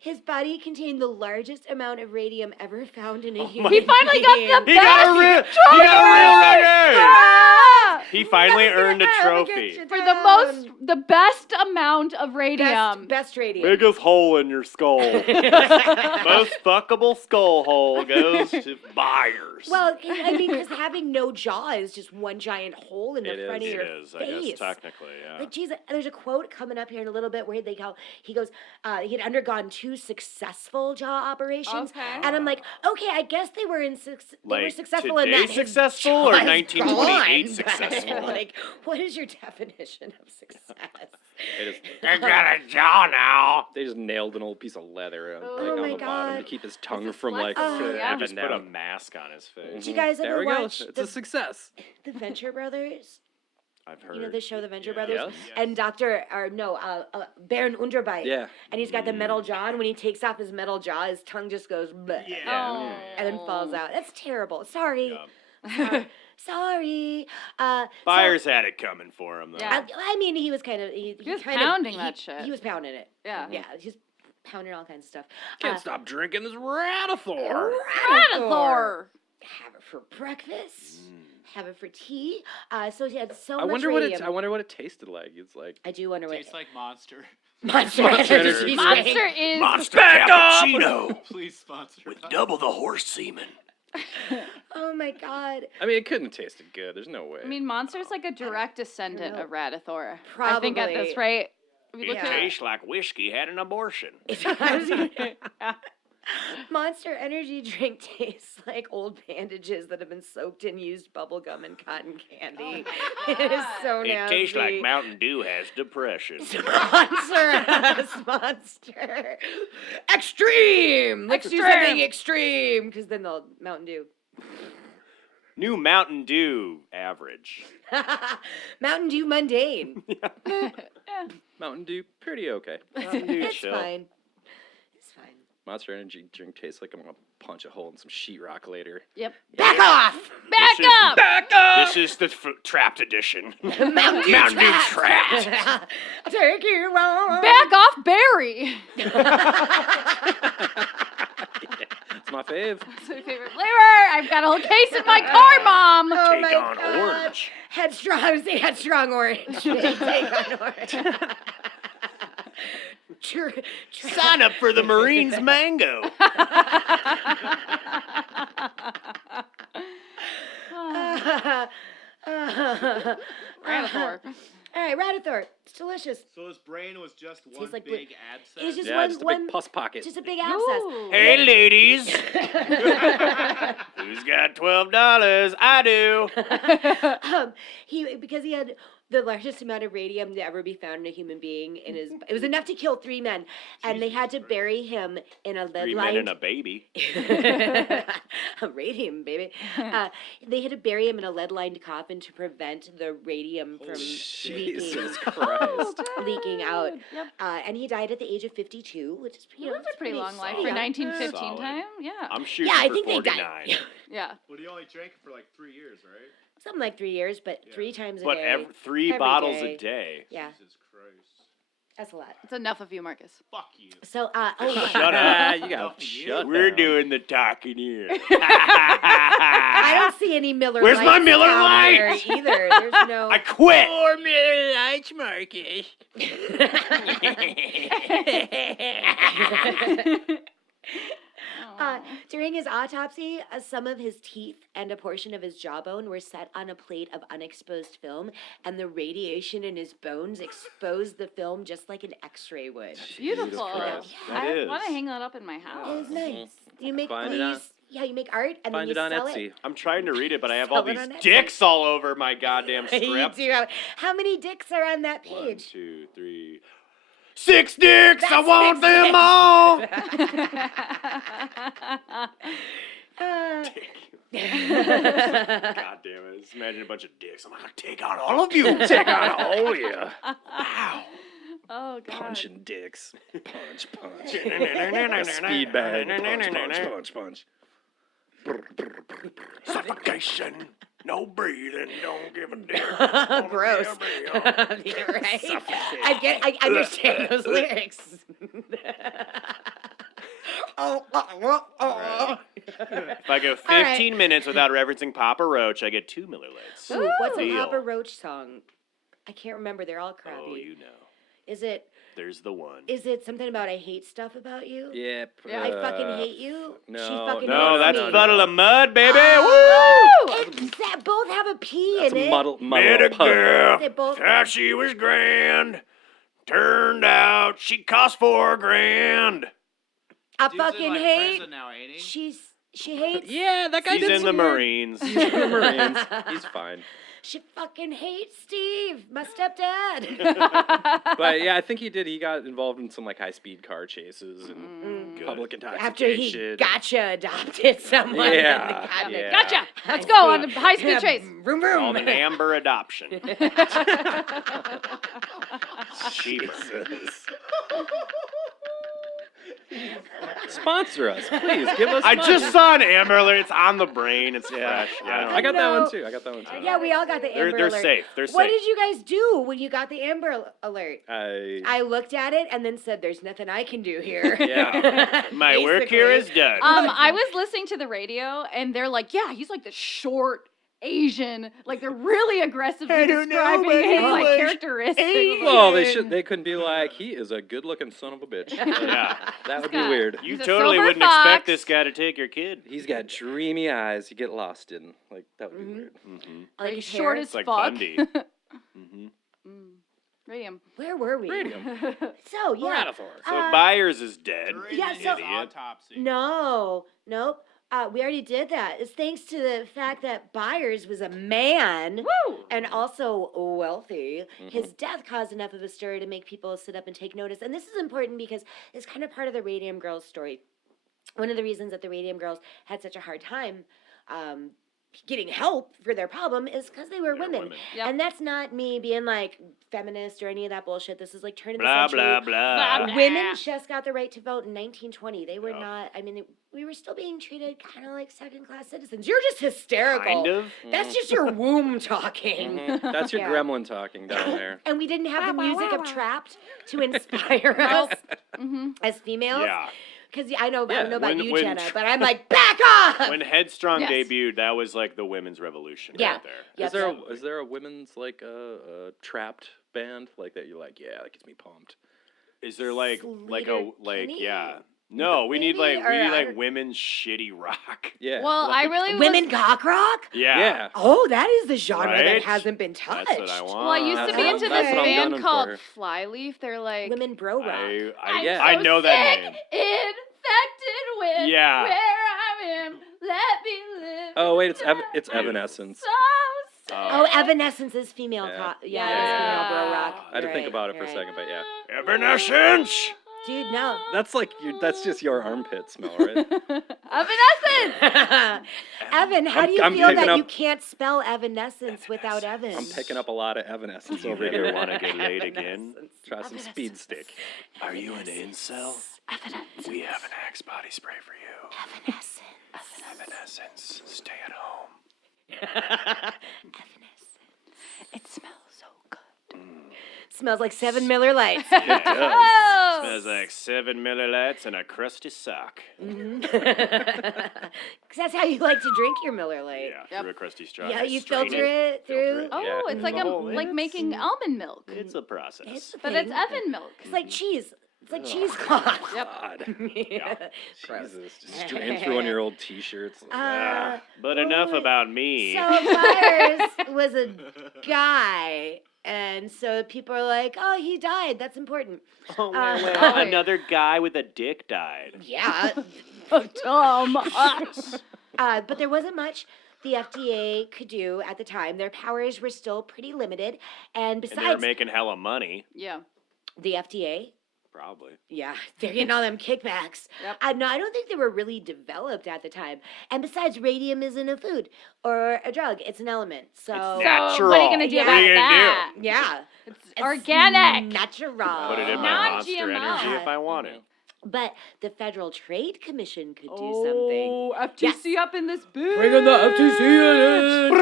His body contained the largest amount of radium ever found in a my human He finally got being. the He got a real, he got a real record. Ah! He finally Never earned a gonna trophy. get you For down. the best amount of radium. Best radium. Biggest hole in your skull. Most fuckable skull hole goes to Byers. Well, I mean, because having no jaw is just one giant hole in the It front is. of it your is, face. I guess, technically, yeah. Like, geez, there's a quote coming up here in a little bit where he goes, he had undergone 2 successful jaw operations, Okay. and I'm like, okay, I guess they were Like, successful in today that. His successful jaw or is 1928 gone, successful? but, like, what is your definition of success? I got a jaw now. They just nailed an old piece of leather Oh on my the bottom to God. keep his tongue It's a from like flex. Oh, yeah. Just flapping put a down. mask on his face. Did you guys There ever we go. watch It's a success. the Venture Brothers? I've heard. You know the show The Venture Yeah. Brothers? Yes. And Baron Underbite. Yeah. And he's got the metal jaw, and when he takes off his metal jaw, his tongue just goes bleh, Oh. and then falls out. That's terrible. Sorry. Yeah. Sorry. Byers had it coming for him, though. Yeah. I mean, he was kind of... He was kind of- pounding that shit. He was pounding it. Yeah. Yeah, he's pounding all kinds of stuff. Can't stop drinking this Radithor. Radithor. Have it for breakfast. Have it for tea. So he had so I much wonder radium. I wonder what it tasted like. It's like I do wonder what. Tastes like Monster. Monster Monster Energy Energy. drink. Monster is. Monster Back off! cappuccino Please sponsor with us. double the horse semen. Oh my god. I mean, it couldn't have tasted good. There's no way. I mean, Monster's like a direct descendant know. of Radithor. Probably. I think at this rate. If you look Yeah. at Tastes like whiskey had an abortion. Monster Energy drink tastes like old bandages that have been soaked in used bubble gum and cotton candy. It is so It nasty. tastes like Mountain Dew has depression. Monster. Extreme. Let's do something extreme. Because then they'll Mountain Dew. New Mountain Dew average. Mountain Dew mundane. Mountain Dew, pretty okay. Mountain Dew It's chill. fine. It's fine. Monster Energy drink tastes like I'm gonna punch a hole in some sheetrock later. Yep. Back off. Back This is- up! Back up! This is the trapped edition. Mountain Dew Mountain Dew trapped. trapped. Take you on. Back off, Barry! It's my fave. That's my favorite flavor. I've got a whole case in my car, Mom. Oh Take my on God. orange. Headstrong, say Headstrong orange. Take on orange. Sign up for the Marines Mango. Radithor. All right, Radithor. It's delicious. So his brain was just one like big abscess. It's just Yeah, one, just a one, big pus pocket. just a big abscess. Ooh. Hey, ladies. Who's got $12? I do. Because he had the largest amount of radium to ever be found in a human being in his. It was enough to kill 3 men, and they had to bury him in a lead 3 men and a baby. a radium baby. They had to bury him in a lead-lined coffin to prevent the radium from Jesus leaking, Christ. leaking out. Yep. And he died at the age of 52, which is He lived a it's pretty long life solid. for 1915 Solid. time. Yeah. I'm shooting Yeah, I for think they 49. died. Yeah. But he only drank it for like 3 years, right? Something like 3 years, but 3 times a But day. 3 every bottles day. a day. Yeah, Jesus Christ. that's a lot. It's enough of you, Marcus. Fuck you. So, oh, Shut up. You gotta shut We're down. doing the talking here. I don't see any Miller Where's Lights my Miller down Lights? there either. There's no. I quit. More Miller Lights, Marcus. During his autopsy, some of his teeth and a portion of his jawbone were set on a plate of unexposed film, and the radiation in his bones exposed the film just like an X-ray would. Beautiful. Christ. That I is. want to hang that up in my It house. was nice. You make Find it you on- use- yeah, you make art and Find then it you on sell Etsy. it. I'm trying to read it, but I have all Sell it these on Etsy. dicks all over my goddamn You script. do have, how many dicks are on that 1, page? 2, 3. 6 dicks! I That's want 6 them dicks. all! God damn it. Just imagine a bunch of dicks. I'm gonna take on all of you! Take on all you. Wow! Oh, God. Punching dicks. Punch, punch. Speed Speed bag. Punch, punch, punch, punch. Suffocation. No breathing. Don't give a damn. Gross. You're right. I understand those lyrics. If I go 15 right. minutes without referencing Papa Roach, I get 2 Miller Lights. Ooh, what's a Deal. Papa Roach song? I can't remember. They're all crappy. Oh, you know. Is it There's the one. something about I hate stuff about you? Yeah. I fucking hate you. no, She fucking No, hates that's me. Puddle of Mud, baby. It's both have a P That's in it. muddle, Woo! Met a muddle, puddle. girl. They both- Thought she was grand. Turned out she cost $4,000. I Dude's fucking in, like, hate. prison now, ain't he? She hates. Yeah, that guy He's did in the some weird- Marines. He's in the Marines. He's fine. She fucking hates Steve, my stepdad. But yeah, I think he did. He got involved in some like high-speed car chases and public intoxication. After he gotcha adopted someone. Yeah, and the yeah. Gotcha. Let's go on a high speed chase. Vroom Called vroom. an Amber adoption. Jesus. Sponsor us, please. Give us I money. just saw an Amber Alert. It's on the brain. It's Yeah, fresh. I know. Yeah. I got that No. one too. Yeah, we all got the Amber They're Alert. safe. They're What safe. did you guys do when you got the Amber Alert? I I looked at it and then said, "There's nothing I can do here." Yeah. My work here is done. I was listening to the radio, and they're like, "Yeah, he's like the short Asian." Like they're really aggressively I don't know, describing but his he like was characteristics. well, they couldn't be like, he is a good-looking son of a bitch. Yeah. That would be got- weird. You He's a totally silver wouldn't expect fox. this guy to take your kid. He's got dreamy eyes. You get lost in. Like, that would be weird. Mm-hmm. Like He's his short hair. as It's like fuck. Bundy. Mm-hmm. Radium. Where were we? Radium. So yeah. Radithor. So Uh, Byers is dead. During Yeah, his so- autopsy. Nope. We already did that. It's thanks to the fact that Byers was a man Woo! and also wealthy. Mhm. His death caused enough of a stir to make people sit up and take notice. And this is important because it's kind of part of the Radium Girls story. One of the reasons that the Radium Girls had such a hard time getting help for their problem is because they were They're women. women. Yep. And that's not me being like feminist or any of that bullshit. This is like turn of the Blah, century. blah, blah. Blah, Women just got the right to vote in 1920. They were Yeah. not, I mean, we were still being treated kind of like second-class citizens. You're just hysterical. Kind of. That's just your womb talking. Mhm. That's your Yeah. gremlin talking down there. And we didn't have the music of Trapped to inspire us Mm-hmm. as females. Yeah. Because I don't Yeah, know about when- you, when Jenna, Tra- but I'm like, back off! When Headstrong Yes. debuted, that was like the women's revolution Yeah. right there. Yep. Is there a women's like trapped band like that? You're like, yeah, that gets me pumped. Is there like Sleater-Kinney? yeah? No, we need Maybe, like we or need I like don't- women's shitty rock. Yeah. Well, I really Women was, cock rock? Yeah. yeah. Oh, that is the genre that Right? hasn't been touched. That's what I want. Well, I used to be That's into what this I'm band gunning called for. Flyleaf. They're like Women bro rock. I'm Yeah. I so know that sick, name. infected with Yeah. where I am. Let me live. Oh wait, it's inside. Evanescence. So sick. Oh, Evanescence is female. Yeah. Yeah, Yeah. it's female bro rock. I had to You're think right, about it for a you're second, but yeah. Evanescence. Dude, no. That's like that's just your armpit smell, right? Evanescence. Evan, how do you I'm feel picking that up- you can't spell Evanescence without Evan? I'm picking up a lot of Evanescence You over ever here. want to get laid again? Try some speed stick. Are you an incel? We have an Axe body spray for you. Evanescence. Stay at home. It smells so good. Smells like 7 Miller Lights. It does. Oh. Smells like 7 Miller Lights and a crusty sock. Because that's how you like to drink your Miller Light. Yeah, through a crusty straw. Yeah, you Strain filter it through. it. Oh, Yeah. it's like The whole- like making almond milk, It's a process. It's a but it's thing. Evan milk. It's like cheese. It's like cheesecloth. Yep. God. Yeah. Gross. Jesus, just drain through on your old t-shirts. Yeah. But enough wait. about me. So Byers was a guy, and so people are like, "Oh, he died. That's important." Oh, another guy with a dick died. Yeah, Dumb. but there wasn't much the FDA could do at the time. Their powers were still pretty limited, and And they were besides making hella money. Yeah. the FDA, Probably. yeah, they're getting all them kickbacks. Yep. No, I don't think they were really developed at the time. And besides, radium isn't a food or a drug; it's an element. So It's So what are you gonna do Yeah. about What are you gonna do? that? yeah, It's It's organic. natural. Put it in my Monster Non-GMO. Energy if I want to. But the Federal Trade Commission could do something. Oh, FTC up in this bitch. Bring in the FTC in.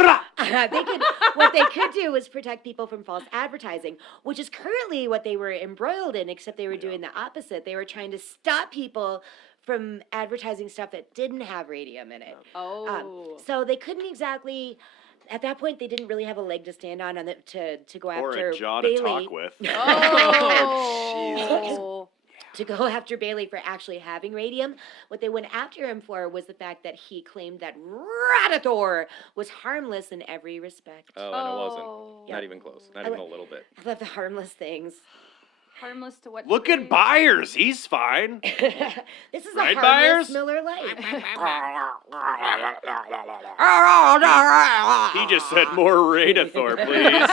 What they could do was protect people from false advertising, which is currently what they were embroiled in, except they were doing the opposite. They were trying to stop people from advertising stuff that didn't have radium in it. Oh. So they couldn't exactly. At that point, they didn't really have a leg to stand on to go Or after a jaw Bailey. to talk with. Oh. To go after Bailey for actually having radium. What they went after him for was the fact that he claimed that Radithor was harmless in every respect. Oh, and it wasn't. Oh. Not even close. Not even a little bit. I love the harmless things. Harmless to what? Look degree? at Byers. He's fine. This is Right, a harmless Byers? Miller Lite. He just said more Radithor, please.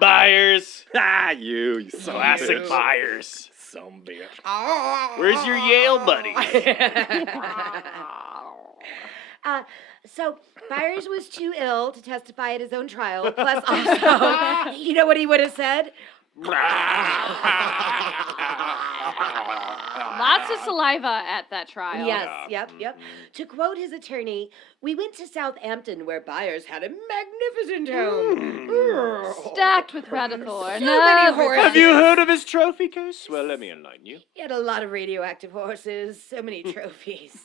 Byers. Ah, you son of a Classic bitch. Byers. Some bitch. Where's your Yale buddy? So Byers was too ill to testify at his own trial. Plus, also, you know what he would have said? My Lots of saliva at that trial. Yes, yep. To quote his attorney, "We went to Southampton where Byers had a magnificent home. Stacked with Radithor. So and many everything. horses. Have you heard of his trophy case? Well, let me enlighten you. He had a lot of radioactive horses, so many trophies.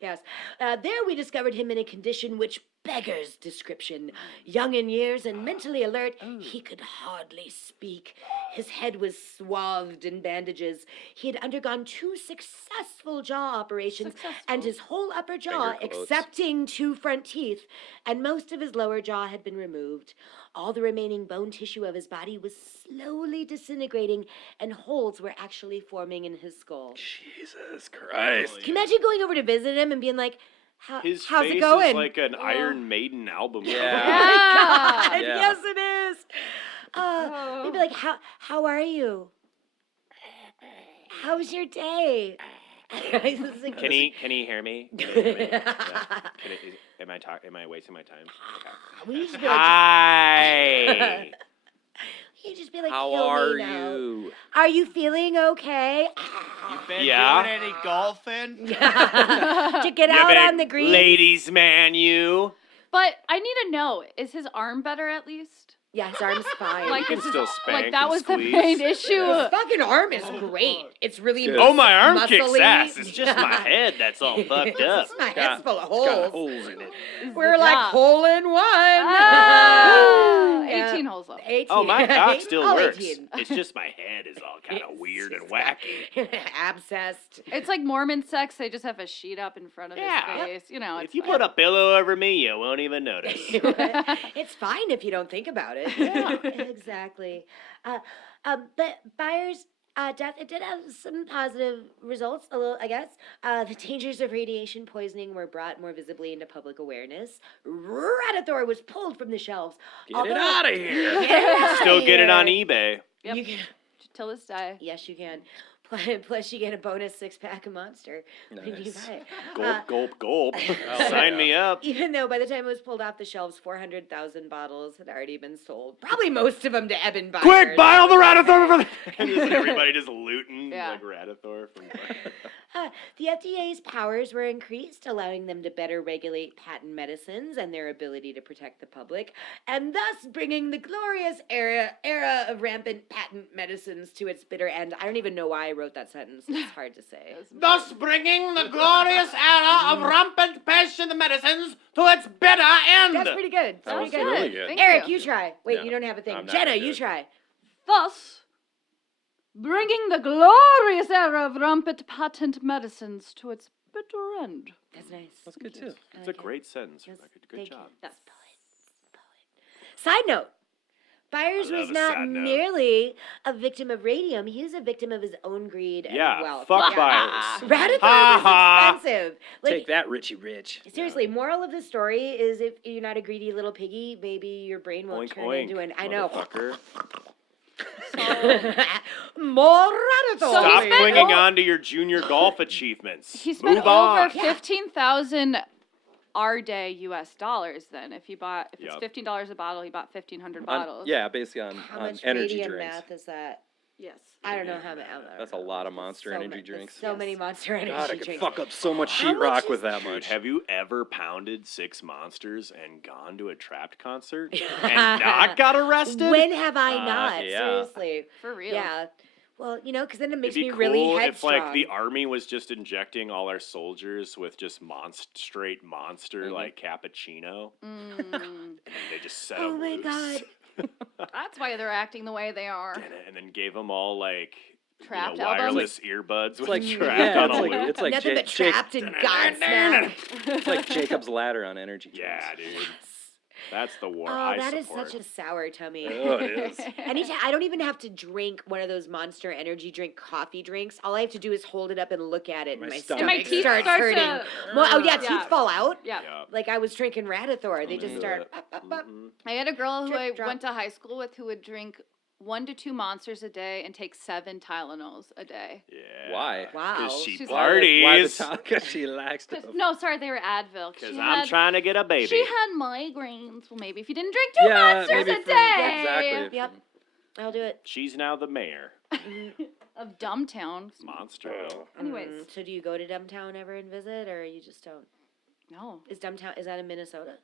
Yes. There we discovered him in a condition which beggars description. Young in years and mentally alert, he could hardly speak. His head was swathed in bandages. He had undergone 2 successful jaw operations, and his whole upper jaw, Finger quotes. excepting 2 front teeth, and most of his lower jaw had been removed. All the remaining bone tissue of his body was slowly disintegrating, and holes were actually forming in his skull. Jesus Christ. Can you imagine going over to visit him and being like, His how's face it going? is like an Iron Maiden album Yeah. cover. God, Yeah. yes it is. Maybe like, how are you? How was your day? Can he hear me? Can he hear me? Am I wasting my time? Okay. Will you just be like, Hi. you just be like, How kill are me now. you? Are you feeling okay? You been Yeah. doing any golfing? To get You out been a on the green. ladies man, you. But I need to know, is his arm better at least? Yeah, his arm's fine. Like, can is his- still like spank that and was the squeeze. main issue. His fucking arm is great. It's really Good. Oh, my arm kicks muscly. ass. It's just my head that's all fucked up. My head's full of holes. Holes in it. We're like job. hole in one. Ah, Yeah. 18 holes though. 18. Oh, my cock still All works. 18. It's just my head is all kind of weird and wacky. Abscessed. It's like Mormon sex. They just have a sheet up in front of Yeah. his face. You know, it's If you fine. put a pillow over me, you won't even notice. It's fine if you don't think about it. Yeah, exactly. But Byers' death, it did have some positive results, a little, I guess. The dangers of radiation poisoning were brought more visibly into public awareness. Radithor was pulled from the shelves. Get it out of here. Get it outta Still get it on here. eBay. Yep. You can, Till this day. yes, you can. Plus, you get a bonus 6-pack of Monster when you Nice. buy it. Gulp, gulp. Oh, Sign yeah. me up. Even though by the time it was pulled off the shelves, 400,000 bottles had already been sold. Probably most of them to Eben Byers. Quick, buy all the Radithor! Everybody just looting Yeah. like Radithor from. The FDA's powers were increased, allowing them to better regulate patent medicines and their ability to protect the public, and thus bringing the glorious era of rampant patent medicines to its bitter end. I don't even know why I wrote that sentence. It's hard to say. Thus bringing the glorious era of rampant patient medicines to its bitter end. That's pretty good. That was pretty good. really good. Thank Eric, you. you try. Wait, No, you don't have a thing. I'm not Jenna, gonna do you it. try. Thus, bringing the glorious era of rampant patent medicines to its bitter end. That's nice. That's good too. It's a great sentence, Yes, Rebecca. Good thank job. you. That's poet. Side note. Byers I love was a not side note. merely a victim of radium, he was a victim of his own greed and Yeah, wealth. fuck Yeah. Byers. Radithor Ha was ha. expensive. Like, Take that, Richie Rich. seriously, moral of the story is if you're not a greedy little piggy, maybe your brain won't Oink, turn oink. into an. I know. Motherfucker. More Radithor. So Stop he spent clinging all- on to your junior golf achievements. He spent Move over on. 15,000 our day U.S. dollars. Then, if Yep. it's $15 a bottle, he bought 1,500 On- bottles. yeah, basically on, How on much energy radium drinks. math is that? Yes. I don't know how many. That's a lot of Monster Energy drinks. So many Monster Energy God, I could drinks. fuck up so much How much sheetrock is- with that Dude, much. have you ever pounded 6 monsters and gone to a Trapped concert and not got arrested? When have I not? yeah. Seriously. For real. Yeah. Well, because then it makes It'd be me really cool headstrong. if like the army was just injecting all our soldiers with just straight monster like cappuccino. Mm. And they just set Oh them my loose. God. That's why they're acting the way they are. And then gave them all like Trapped wireless earbuds with like trapped yeah, on it's a like loop. it's like Nothing but trapped in Godsmack. it's like Jacob's Ladder on energy drinks. Yeah, dude. That's the war Oh, I that is support. such a sour tummy. Oh, it is. Anytime I don't even have to drink one of those Monster Energy drink coffee drinks. All I have to do is hold it up and look at it, My and my stomach stomach And my teeth starts start hurting. to. Well, oh yeah, Yeah. teeth fall out. Yeah. Yeah. Like I was drinking Radithor. They just Yeah. start. Up, up, up. Mhm. I had a girl who Drip, I drop. went to high school with who would drink 1 to 2 Monsters a day and take 7 Tylenols a day. Yeah. Why? Wow. Because she She's parties. Why the time? Because she likes to. No, sorry, they were Advil. Because I'm trying to get a baby. She had migraines. Well, maybe if you didn't drink 2 Yeah, Monsters maybe a for- day. exactly. Yep. I'll do it. She's now the mayor. Of Dumbtown. Monster. Anyways. So do you go to Dumbtown ever and visit, or you just don't? No. Is that in Minnesota?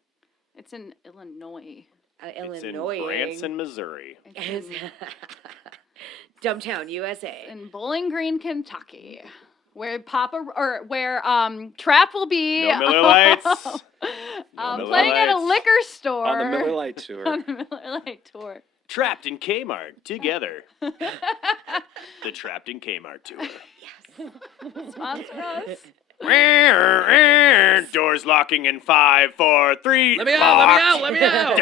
It's in Illinois. It's Illinois. in Branson, Missouri. It's Dumbtown, USA. in Bowling Green, Kentucky. Where Trap will be. No Miller Lights. No Miller playing at a Lights. liquor store. On the Miller Lite tour. On the Miller Lite tour. Trapped in Kmart together. The Trapped in Kmart tour. Sponsor us. Doors locking in 5, 4, 3. Let me out! Let me out!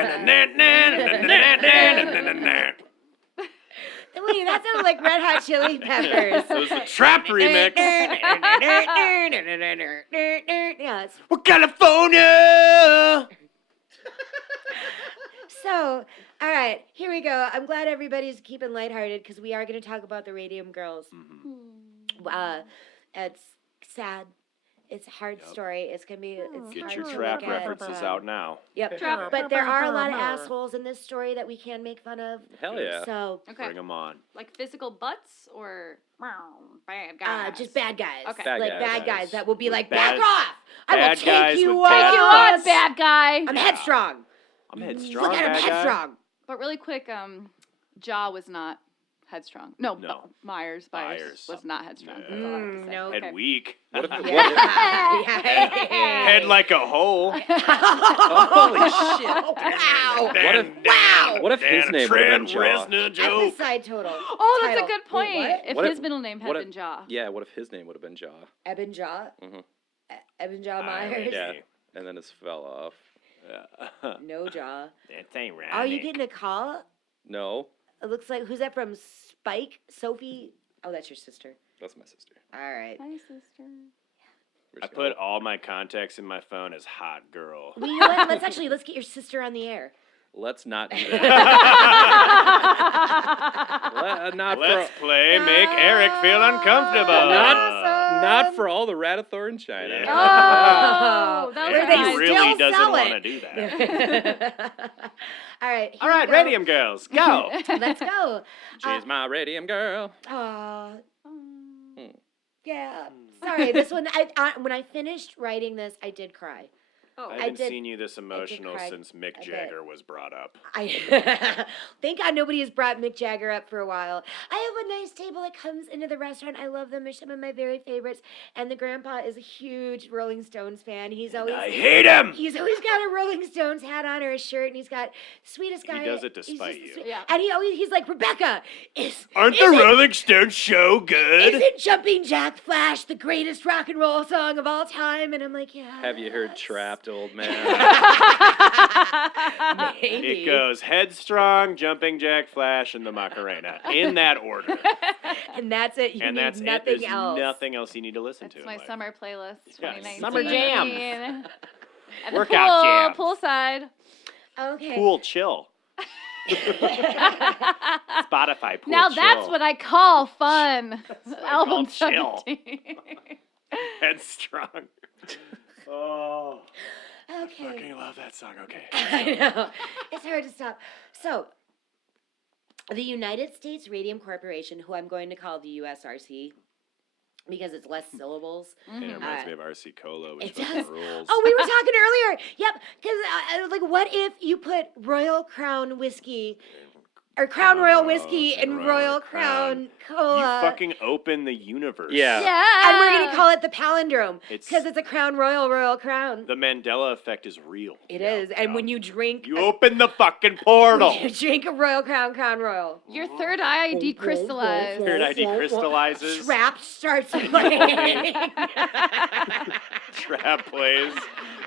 Wait, that sounded like Red Hot Chili Peppers. It was the Trapped remix. Yes. We're California. So, all right, here we go. I'm glad everybody's keeping lighthearted because we are going to talk about the Radium Girls. It's sad. It's a hard story. It's going to be. It's Get hard your to Trap look at. references out now. Yep. Trap. But there are a lot of assholes in this story that we can make fun of. Hell yeah. So, Okay. Bring them on. Like physical butts or bad guys? just bad guys. Okay. Bad like guys. bad guys that will be like, bad- back off! I will bad guys take you with bad on! You are bad guy. I'm headstrong. I'm headstrong. Look at him, bad guy. headstrong. But really quick, Jaw was not headstrong. No. No. Byers Myers. was not headstrong. Yeah. That's all I have to say. No. Head Okay. weak. What if, Yeah. Head like a hole. Holy shit. Wow. What if his name would have been Jaw? Episode total. Oh, that's Title. a good Wait, point. what? If What his if- middle name had what if- been Jaw. Yeah, what if his name would have been Jaw? Eben Jaw. Mhm. Eben Jaw Myers. Yeah. And then his fell off. No Jaw. That ain't right. Are you getting a call? No, It looks like, who's that from? Spike? Sophie? Oh, that's your sister. that's my sister. All right. Hi, sister. We're I just gonna- put all my contacts in my phone as hot girl. Well, you know what? Let's get your sister on the air. Let's not do that. Not Let's for play Make Eric Feel Uncomfortable. not for all the Radithor in China. Yeah. Oh, that was Where a they He nice. really still doesn't sell want it. to do that. All right. All right, Radium Girls, go. Let's go. She's my radium girl. Aw. Hmm. Yeah. Sorry, this one. When I finished writing this, I did cry. Oh. I I haven't did- seen you this emotional cry since Mick a bit. Jagger was brought up. Thank God nobody has brought Mick Jagger up for a while. I have a nice table that comes into the restaurant. I love them. They're some of my very favorites. And the grandpa is a huge Rolling Stones fan. He's always I hate him. He's always got a Rolling Stones hat on or a shirt, and he's got sweetest guy. does it to he's spite just the you. sweet- Yeah. And he's like, Rebecca, Aren't the isn't- Rolling Stones show good? Isn't Jumping Jack Flash the greatest rock and roll song of all time? And I'm like, yeah. Have you heard Trapped, old man? Maybe. It goes Headstrong, Jumping Jack Flash, and the Macarena in that order. And that's it. You And need that's it. nothing There's else. nothing else you need to listen That's to. in my life. summer playlist, Yeah, 2019. summer jam. At the Workout jams. poolside. Okay. Pool chill. Spotify pool Now chill. that's what I call fun. what I Album call chill. 17. Headstrong. Oh. I Okay. fucking love that song. Okay. I know. It's hard to stop. So, the United States Radium Corporation, who I'm going to call the USRC because it's less syllables. And it reminds Uh, me of RC Cola, which it fucking does. rules. Oh, we were talking earlier. Yep. Because, like, what if you put Royal Crown whiskey or Crown Royal whiskey and Royal Crown You Cola? fucking open the universe. Yeah. Yeah. And we're going to call it the palindrome It's- because it's a Crown Royal Crown. The Mandela effect is real. It is. And when you drink, You open the fucking portal. you drink a Royal Crown Royal. Your third eye decrystallized. Third eye decrystallizes. Trapped starts playing. Trap plays,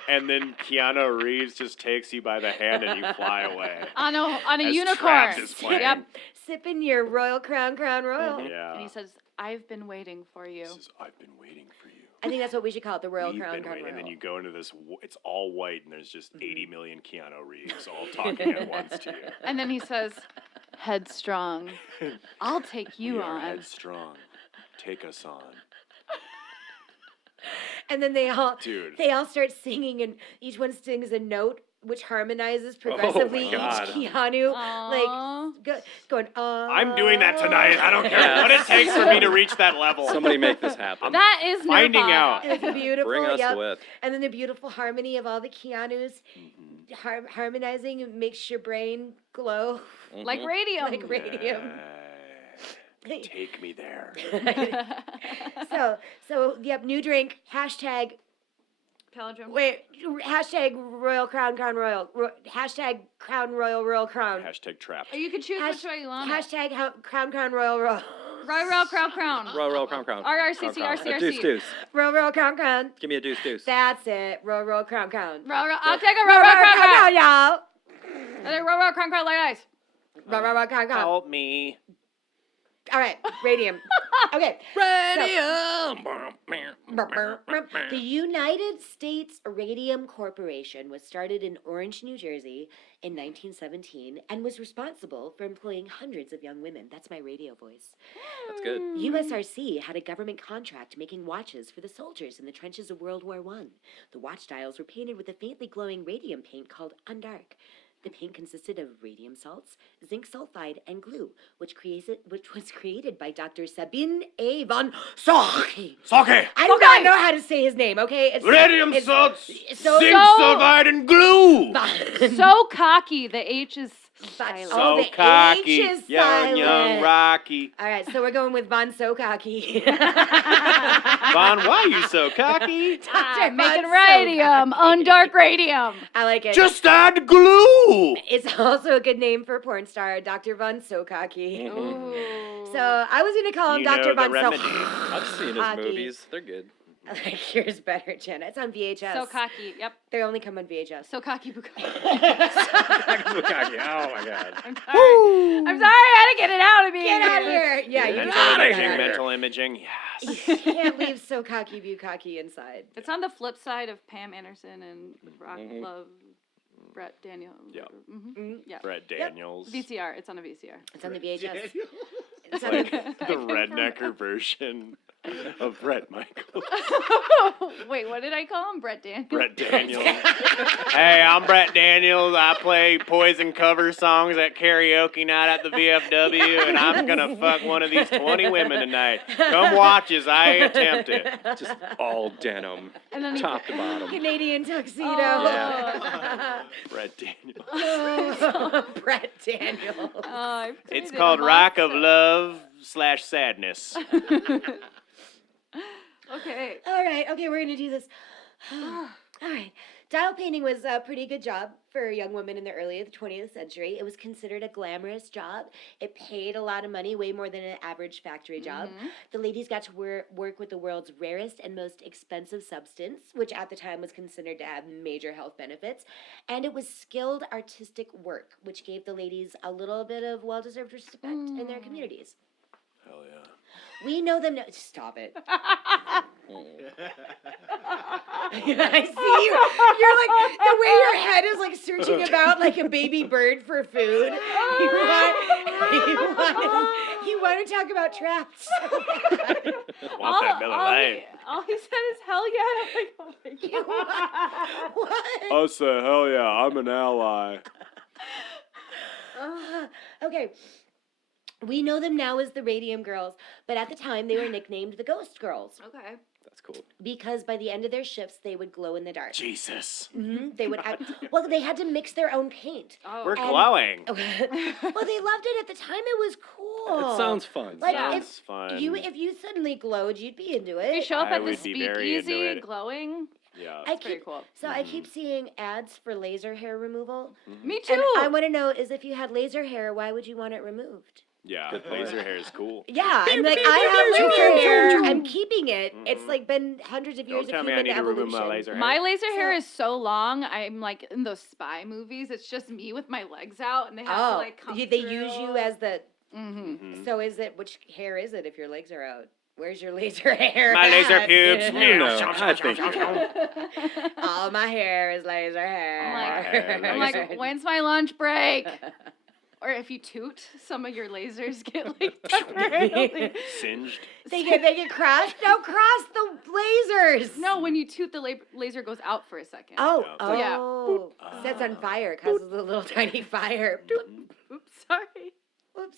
and then Keanu Reeves just takes you by the hand and you fly away. On a As unicorn. Trapped is playing. Yep. Sipping your Royal Crown Royal. Yeah. And he says, "I've been waiting for you." This is, I've been waiting for you. I think that's what we should call it, the Royal We've Crown been waiting. Royal. And then you go into this, it's all white, and there's just 80 million Keanu Reeves all talking at once to you. And then he says, "Headstrong, I'll take you We are on." headstrong. Take us on. And then they all Dude. start singing, and each one sings a note which harmonizes progressively. God. Each Keanu Aw. like going. I'm doing that tonight. I don't care what it takes for me to reach that level. Somebody make this happen. That is finding Nirvana. out. It's beautiful. Bring us yep. with. And then the beautiful harmony of all the Keanus harmonizing makes your brain glow Like radium. like radium. Take me there. So yep, new drink, hashtag, Palindrome. wait, hashtag Royal Crown Royal, hashtag Crown Royal Crown. Hashtag trapped. Or you can choose which way you want it. Hashtag Crown Royal. Royal Crown. Roll, crown. RRCC, A deuce, RCRC. deuce. Royal Crown. Give me a deuce, deuce. That's it. Royal Crown. I'll take a Royal Crown. y'all. Royal Crown like ice. Royal Crown. Help me. All right, radium. Okay. Radium. The United States Radium Corporation was started in Orange, New Jersey in 1917 and was responsible for employing hundreds of young women. That's my radio voice. That's good. USRC had a government contract making watches for the soldiers in the trenches of World War I. The watch dials were painted with a faintly glowing radium paint called Undark. The paint consisted of radium salts, zinc sulfide, and glue, which was created by Dr. Sabine A. von Soche. Soke! I do not know how to say his name, okay? Radium it's- salts, so- zinc sulfide, and glue! So cocky. The H is silent. Oh, So the cocky, H is young silent. Rocky. All right, so we're going with Von So Cocky. Vaughn, why you so cocky? Dr. Making Von radium. Undark radium. I like it. Just add glue! It's also a good name for a porn star, Dr. Von So Cocky. Ooh. So I was going to call him You Dr. know the Von So remedy. I've seen his Cocky. movies. They're good. Like, yours better, Jenna. It's on VHS. So cocky. Yep. They only come on VHS. So cocky. Bukkake. Cocky. Oh my god. I'm sorry. I'm sorry. I had to get it out of me. Get out of here! Yeah, you Mental gotta get imaging, out of here. mental imaging, yes. You can't leave So Cocky Bukkake inside. It's on the flip side of Pam Anderson and Rock Love, Brett Daniels. Yep. Mm-hmm. Yeah. Brett Daniels. VCR. It's on a VCR. It's on the VHS. It's It's on like the... the rednecker version of Brett Michaels. Wait, what did I call him? Brett Daniels? Brett Daniels. Hey, I'm Brett Daniels. I play Poison cover songs at karaoke night at the VFW, and I'm gonna fuck one of these 20 women tonight. Come watch as I attempt it. Just all denim, And then he- top to bottom. Canadian tuxedo. Oh. Brett Daniels. Brett Daniels. Oh, I It's created called a Rock of monster. Love / Sadness. Okay. All right, okay, we're gonna do this. All right. Dial painting was a pretty good job for a young woman in the early 20th century. It was considered a glamorous job. It paid a lot of money, way more than an average factory job. The ladies got to work with the world's rarest and most expensive substance, which at the time was considered to have major health benefits. And it was skilled artistic work, which gave the ladies a little bit of well-deserved respect in their communities. Hell yeah. We know them now. Stop it. I see you. You're like, the way your head is like searching about like a baby bird for food. You want to talk about traps. Want that Miller Lite. All he said is hell yeah. I'm like, oh my god. What? I say, hell yeah, I'm an ally. Okay. We know them now as the Radium Girls, but at the time they were nicknamed the Ghost Girls Okay. That's cool. because by the end of their shifts they would glow in the dark. Jesus. They would act, well, they had to mix their own paint. Oh. We're And- glowing. Well, they loved it at the time. It was cool. It sounds fun. like Yeah. if Sounds fun. if you suddenly glowed, you'd be into If you it. show up I at the would be very into speakeasy it. glowing, Yeah. I pretty keep cool. so I keep seeing ads for laser hair removal. Me too. And I want to know is if you had laser hair, why would you want it removed? Yeah, Good point. laser hair is cool. Yeah, I'm like I have laser hair. I'm keeping it. It's like been hundreds of years Don't tell of me I human need to remove evolution. my laser hair. My laser hair So- is so long. I'm like in those spy movies. It's just me with my legs out, and they have to like come they use you as the. Mm-hmm. Mhm. So is it which hair is it if your legs are out? Where's your laser hair? My laser at? pubes. You know, I think All my hair is laser hair. I'm like, when's my lunch break? Or if you toot, some of your lasers get like temporarily. Singed. they get crossed. No, cross the lasers. No, when you toot, the laser goes out for a second. Oh, Yeah. Yeah. oh. Sets on fire, causes a little tiny fire. Oops, sorry.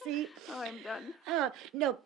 See? Oh, I'm done. No.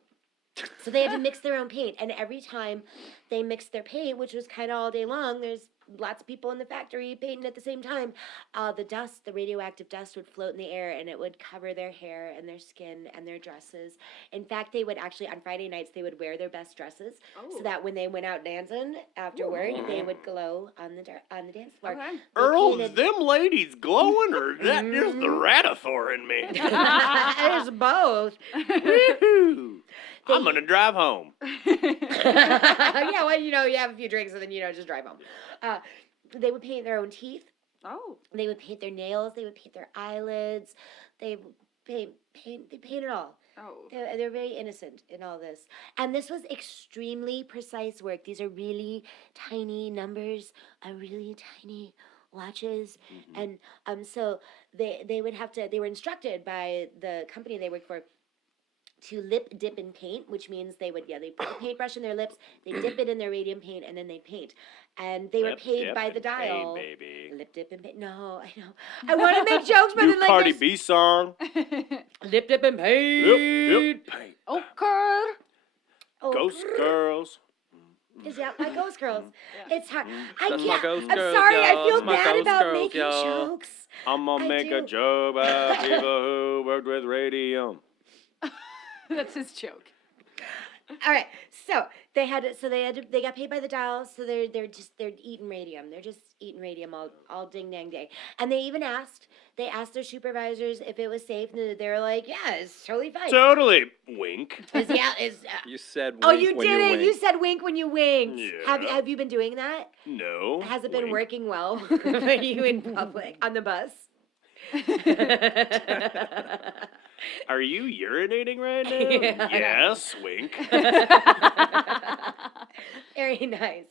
So they had to mix their own paint, and every time they mixed their paint, which was kind of all day long, there's lots of people in the factory painting at the same time. The radioactive dust would float in the air, and it would cover their hair and their skin and their dresses. In fact, they would actually, on Friday nights, they would wear their best dresses so that when they went out dancing after work, they would glow on the dance floor. Okay. They Earl, is painted- them ladies glowing, or that just the Radithor in me? There's both. Woohoo! I'm gonna drive home. Yeah, well, you have a few drinks and then, just drive home. They would paint their own teeth. Oh. They would paint their nails. They would paint their eyelids. They paint it all. Oh. They're very innocent in all this. And this was extremely precise work. These are really tiny numbers, really tiny watches. And so they were instructed by the company they worked for to lip dip in paint, which means they put a paintbrush in their lips, they dip it in their radium paint, and then they paint. And they were Lip paid dip by the and paint, dial. baby. Lip dip and paint. No, I know. I want to make jokes, but New then like Cardi there's B song. lip dip and paint. Yep. Paint. Oh, girl. Oh, Ghost girls. Yeah, my ghost girls. It's hard. I That's my can't. ghost I'm girls, sorry. I y'all. feel That's my bad ghost about girls, making y'all. jokes. I'm gonna I make a do. joke about people who worked with radium. That's his joke. All right. So they got paid by the dial. So they're eating radium. They're just eating radium all ding dang day. And they asked their supervisors if it was safe, and they were like, yeah, it's totally fine. Totally. Wink. You said wink Oh, you when did you it. winked. You said wink when you winked. Yeah. Have you been doing that? No. Has it been Wink. working well for you in public on the bus? Are you urinating right now? Yeah. Yes. Wink. Very nice.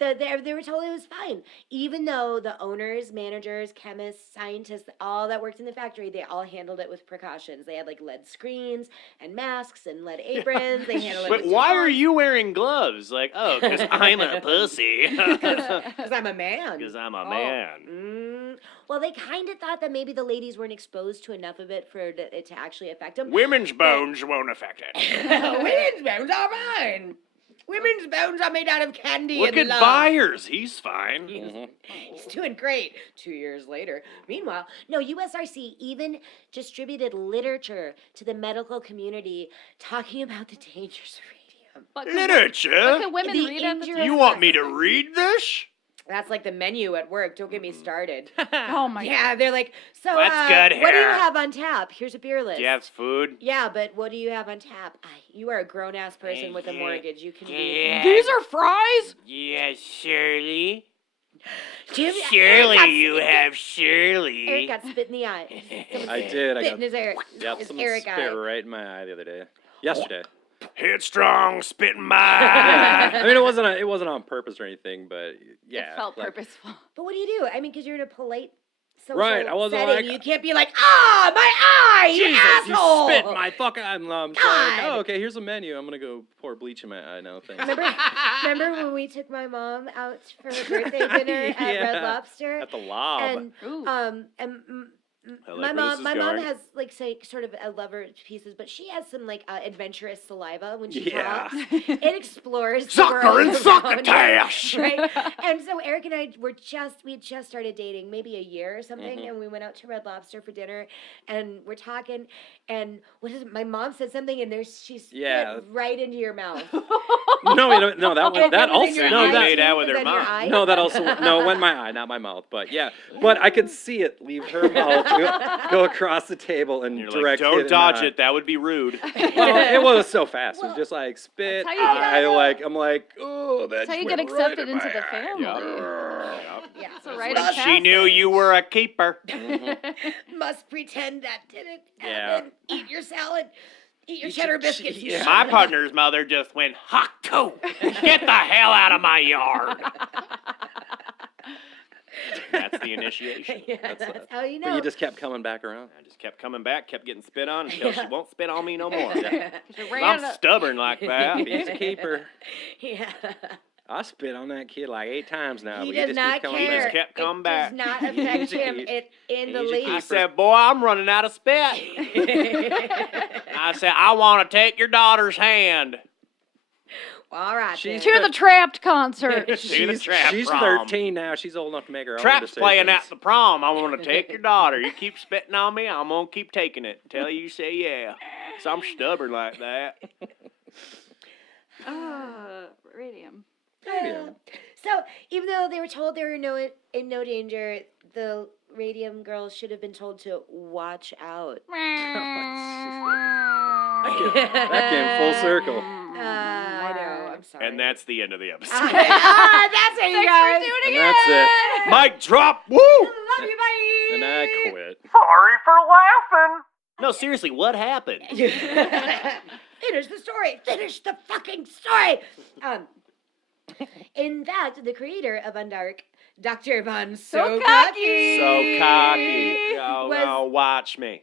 They were told it was fine, even though the owners, managers, chemists, scientists, all that worked in the factory, they all handled it with precautions. They had like lead screens and masks and lead aprons. They handled it. But with why are tongs. you wearing gloves? Like, oh, because I'm a pussy. Because I'm a man. Because I'm a Oh. man. Well, they kind of thought that maybe the ladies weren't exposed to enough of it for it to actually affect them. Women's bones won't affect it. Women's bones are fine. Women's bones are made out of candy Look and at love. Byers. He's fine. He's doing great. 2 years later. Meanwhile, no, USRC even distributed literature to the medical community talking about the dangers of radium. But can Literature? women The read at the injury- You want me to read this? That's like the menu at work. Don't get me started. Oh my Yeah, they're like, so That's good what do you hair. have on tap? Here's a beer list. Do you have food? Yeah, but what do you have on tap? You are a grown-ass person with a Yeah. mortgage. You can Yeah. These are fries? Yes, Shirley. do. Eric Surely got you spit- have Shirley. Eric got spit in the eye. Someone I did. I Spit got in his ear. Yep, His someone Eric spit eye. right in my eye the other day. Yesterday. Headstrong, spit in my Yeah. eye. I mean, it wasn't on purpose or anything, but yeah. It felt like- purposeful. But what do you do? I mean, because you're in a polite social Right, I wasn't setting. like- You can't be like, ah, my eye, you Jesus, asshole. you spit in my fucking eye. I'm just God. like, oh, okay, here's a menu. I'm gonna go pour bleach in my eye now. Thanks. Remember when we took my mom out for her birthday dinner at Red Yeah. Lobster? At the lob. And Ooh. I like my where this mom, is my mom going. has like say sort of a lover pieces, but she has some like adventurous saliva when she Yeah. talks. It explores the Sucker world and around succotash. it, right? And so Eric and I we had just started dating, maybe a year or something, Mm-hmm. and we went out to Red Lobster for dinner, and we're talking, and what is it? My mom said something, and she spit Yeah. right into your mouth. No, that And that was in also your no, eye that- too? made out with Was her that your mom. eye? no, that also no, it went my eye, not my mouth. But yeah, but I could see it leave her mouth, go across the table, and You're direct like, hit don't in dodge my it. That would be rude. eye. Well, it was so fast. It Well, was just like spit. That's how you get- I'm like, oh, That's that. how you get accepted into the family. Yeah. It's a rite of She knew passage. you were a keeper. Must pretend that didn't Yeah. happen. Eat your salad. Eat your cheddar biscuits. you yeah. My son. partner's mother just went, hot toe. Get the hell out of my yard. That's the initiation. Yeah, that's how you know. But you just kept coming back around. I just kept coming back, kept getting spit on until she won't spit on me no more. She ran I'm up- stubborn like that. He's a keeper. Yeah. I spit on that kid like 8 times now. He but does just not keep coming care. Just back. kept coming back. It does not affect He's a him keep- in the he's a least. I keeper. said, boy, I'm running out of spit. I said, I want to take your daughter's hand. All right, She's then. To the Trapped concert. To the trap She's prom. 13 now. She's old enough to make her own Trap's playing decisions. at the prom. I want to take your daughter. You keep spitting on me, I'm going to keep taking it until you say yeah. So I'm stubborn like that. Radium. Uh, so, even though they were told they were in no danger, the Radium Girls should have been told to watch out. That came full circle. I know. I'm sorry. And that's the end of the episode. That's it, you Thanks guys. for doing it And again. that's it. Mic drop. Woo! Love you, bye. And I quit. Sorry for laughing. No, seriously, what happened? Finish the story. Finish the fucking story. In fact, the creator of Undark, Dr. Von So So cocky. So cocky. Oh, Was- no, watch me.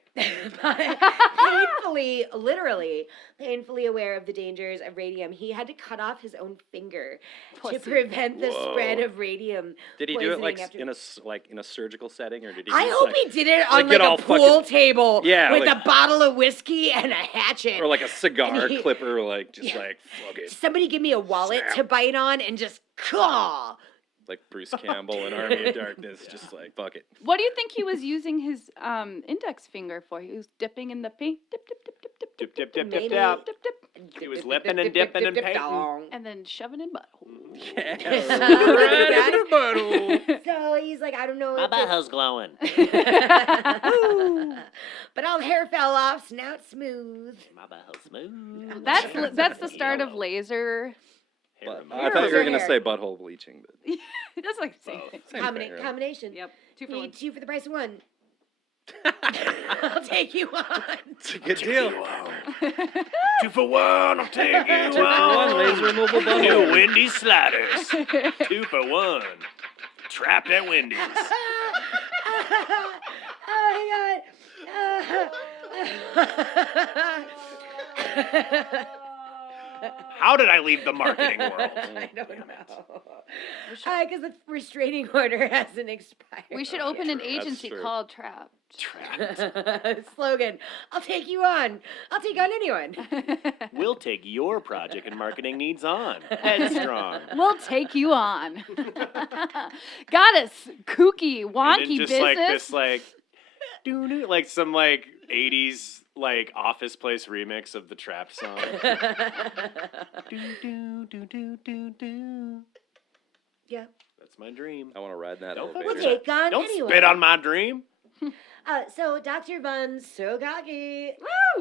painfully aware of the dangers of radium, he had to cut off his own finger to Pussy. prevent the Whoa. spread of radium. Did he do it like poisoning after- in a surgical setting, or did he? I just, hope like, he did it like, on get like all a pool fucking- table Yeah, with like- a bottle of whiskey and a hatchet. or like a cigar And he- clipper, like just Yeah. like fuck it, Somebody give me a wallet to bite on and just caw. like Bruce Campbell in Army of Darkness, just like fuck it. What do you think he was using his index finger for? He was dipping in the paint, dip, dip, dip, dip, dip, Dip, dip, dip, Maybe- dip, dip. dip, dip, He was lipping and dipping and painting. dong. and then shoving in butthole. Yeah, right in the butthole. So he's like, I don't know. My if it's- butthole's glowing. But all the hair fell off, snout smooth. My butthole's smooth. That's the start of Yellow. laser. Hair But removal. I thought you were gonna Hair. say butthole bleaching, but That's like the same Both. thing. same thing, right? Combination. Yep. 2 for You 1. need 2 for the price of 1. I'll take you on. It's a good deal. 2 for 1, I'll take you 2 for 1, laser removal New butthole. Wendy's sliders. 2 for 1. Trapped at Wendy's. Oh my god. How did I leave the marketing world? I don't know. Because the restraining order hasn't expired. We should open an That's agency true. called Trapped. Trapped. Slogan. I'll take you on. I'll take on anyone. We'll take your project and marketing needs on. Headstrong. We'll take you on. Got us kooky, And wonky then just business. like this, like, doo-doo, like some like 80s like Office Place remix of the Trapped song. do do do do do do. Yeah. That's my dream. I want to ride that Don't We'll elevator. take on Don't anyone. spit on my dream. So Dr. Von So cocky.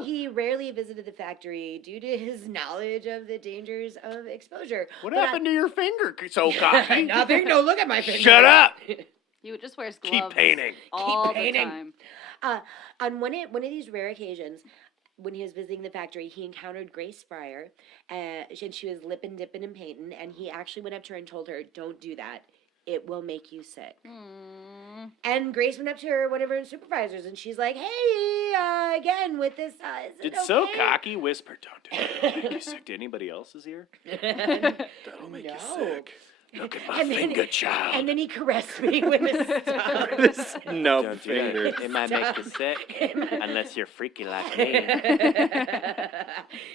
He rarely visited the factory due to his knowledge of the dangers of exposure. What But happened to your finger, so cocky? Nothing. No, look at my finger. Shut up. He just wears Keep gloves painting. all painting. the time. On one of these rare occasions, when he was visiting the factory, he encountered Grace Fryer, and she was lipping, dipping, and painting, and he actually went up to her and told her, "Don't do that. It will make you sick." Mm. And Grace went up to her, one of her supervisors, and she's like, "Hey, again with this. Is Did it so okay?" cocky whisper, "Don't do that. It'll make you sick to anybody else's ear? That'll make you No. sick. Look at my And then- finger, child." And then he caressed me with his stubs. Nub Don't do finger. that. It might make you sick. Unless you're freaky like me.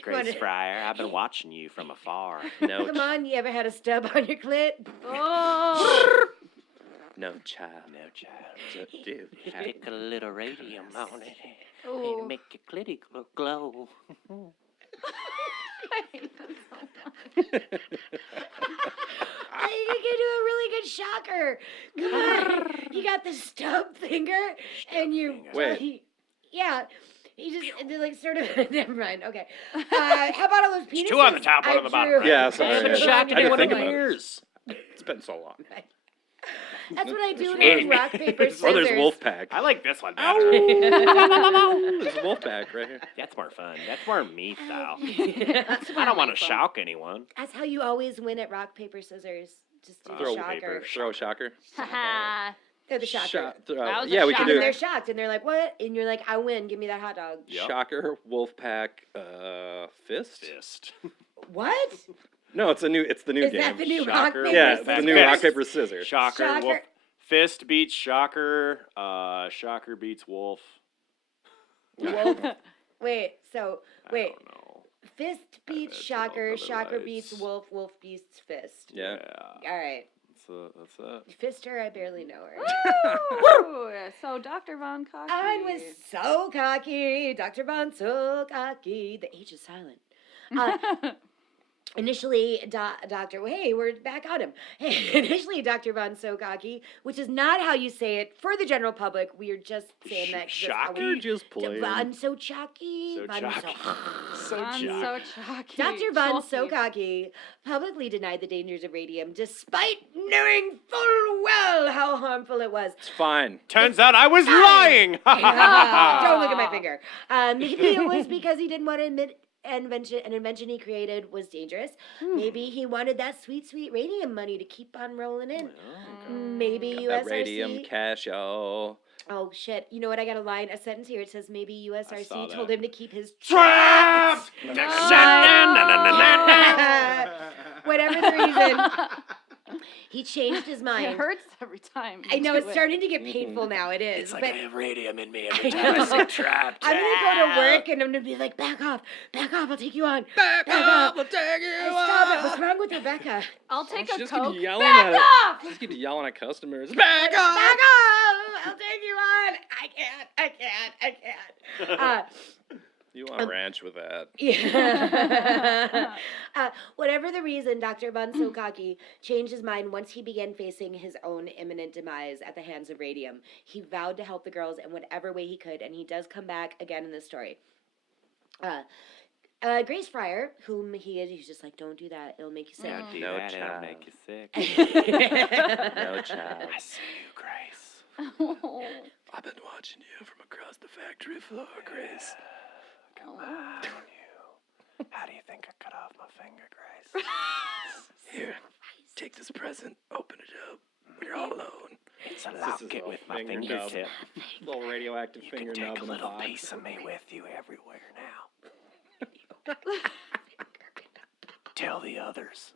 Grace Wanna- Fryer, I've been watching you from afar. No, Come on, you ever had a stub on your clit? Oh. no child. No, child. Dude, Stick a little radium on it. Ooh. It'll make your clitty glow. You could do a really good shocker. God, you got the stub finger, and you Wait. yeah. He just they're like sort of never mind. Okay. How about all those penises? It's 2 on the top, 1 on the bottom. drew? Yeah, sorry, I haven't yeah. shocked I had to anyone in think about it. years. It's been so long. That's what I do when Hey. I rock paper scissors. Or there's Wolfpack. I like this one better. There's Wolfpack right here. That's more fun. That's more me style. That's I don't want to shock anyone. That's how you always win at rock paper scissors. Just do Throw the shocker. paper. Throw a shocker. Haha. They're the shocker. That was a yeah, we shocker. can And do they're it. shocked, and they're like, "What?" And you're like, "I win. Give me that hot dog." Yep. Shocker, Wolfpack, fist. Fist. What? No, it's the new Is game. that the new rock, Shocker. paper, Yeah, it's the scissors? new rock, paper, scissors. Shocker. Shocker. Wolf. Fist beats Shocker. Shocker beats Wolf. Wolf. Wait. I don't know. Fist beats It's Shocker. another Shocker rights. beats Wolf. Wolf beats Fist. Yeah. All right. That's it. Fister, I barely know her. Woo! So Dr. Von Cocky. I was so cocky, Dr. Von so cocky. The H is silent. Initially, Dr. Hey, we're back on him. Initially, Dr. Von so cocky, which is not how you say it for the general public. We are just saying that. 'cause that's how Shocker we- just playing. Von so cocky. So Von cocky. So Von Jock. so cocky. Dr. Von so Chalky. cocky publicly denied the dangers of radium despite knowing full well how harmful it was. It's fine. Turns out I was lying. Don't look at my finger. Maybe it was because he didn't want to admit an invention he created was dangerous. Maybe he wanted that sweet, sweet radium money to keep on rolling in. Maybe That USRC. radium cash, y'all. Oh shit! You know what? I got a sentence here. It says maybe saw USRC that. told him to keep his Trapped! Whatever the reason, he changed his It mind. hurts every time. I know you it's do it. starting to get painful now. It is, It's like but I have radium in me I every time I know. say trapped. I'm gonna go to work and I'm gonna be like, back off, I'll take you on. Back off, I'll take you Stop it! What's wrong with Rebecca? I'll take She a just Coke. keeps yelling Back at off! She just keeps yelling at customers. Back off! Back off! I'll take you on. I can't. You want a ranch with that? Yeah. Whatever the reason, Dr. Von Sokaki changed his mind once he began facing his own imminent demise at the hands of radium. He vowed to help the girls in whatever way he could, and he does come back again in this story. Grace Fryer, whom he's just like, don't do that, it'll make you sick. Don't do No that, it'll child. make you sick. No child. I see you, Grace. I've been watching you from across the factory floor, Grace. Come on, you. How do you think I cut off my finger, Grace? Here, take this present. Open it up. When you're all alone. It's a This is locket a with my finger nub. fingertip. Little radioactive You finger can nub take a in a little box. piece of me with you everywhere now. Tell the others.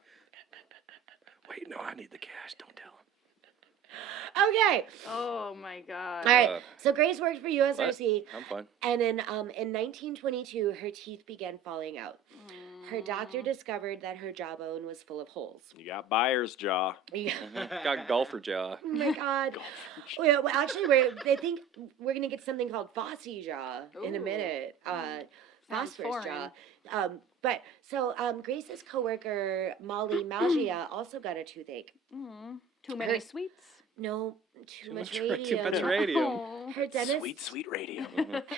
Wait, no, I need the cash. Don't tell him. Okay. Oh my god. All right. So Grace worked for USRC, I'm fine. and then in 1922, her teeth began falling out. Her doctor discovered that her jawbone was full of holes. You got Byers' jaw. Yeah. Got golfer jaw. Oh my God. Well, actually, I think we're gonna get something called Fossey jaw in a Ooh. minute. Sounds Phosphorus foreign. jaw. Grace's coworker Molly Malgia also got a toothache. Too many sweets. No, too much Too radium. much radium. Oh. Her dentist. Sweet, sweet radium.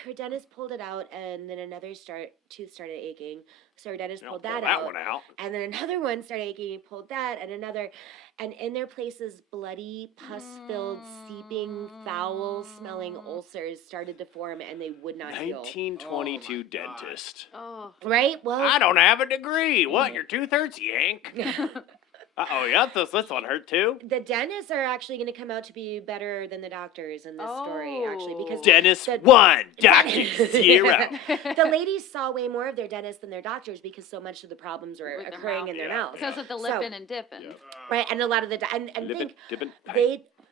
Her dentist pulled it out, and then another tooth started aching. So her dentist Don't pulled pull that that out. one out. And then another one started aching. He pulled that, and another. And in their places, bloody, pus-filled, seeping, foul-smelling ulcers started to form, and they would not heal. 1922 dentist. Oh. Right? Well, I don't have a degree. What? Your tooth hurts, yank? Uh-oh, yeah, this one hurt too. the dentists are actually going to come out to be better than the doctors in this story, actually, because Dentist the- 1, doctor 0. the ladies saw way more of their dentists than their doctors because so much of the problems were With their occurring mouth. in their Yeah. mouth. Because of the So- lippin' and dippin'. Right, and a lot of the and Lippin', think dippin',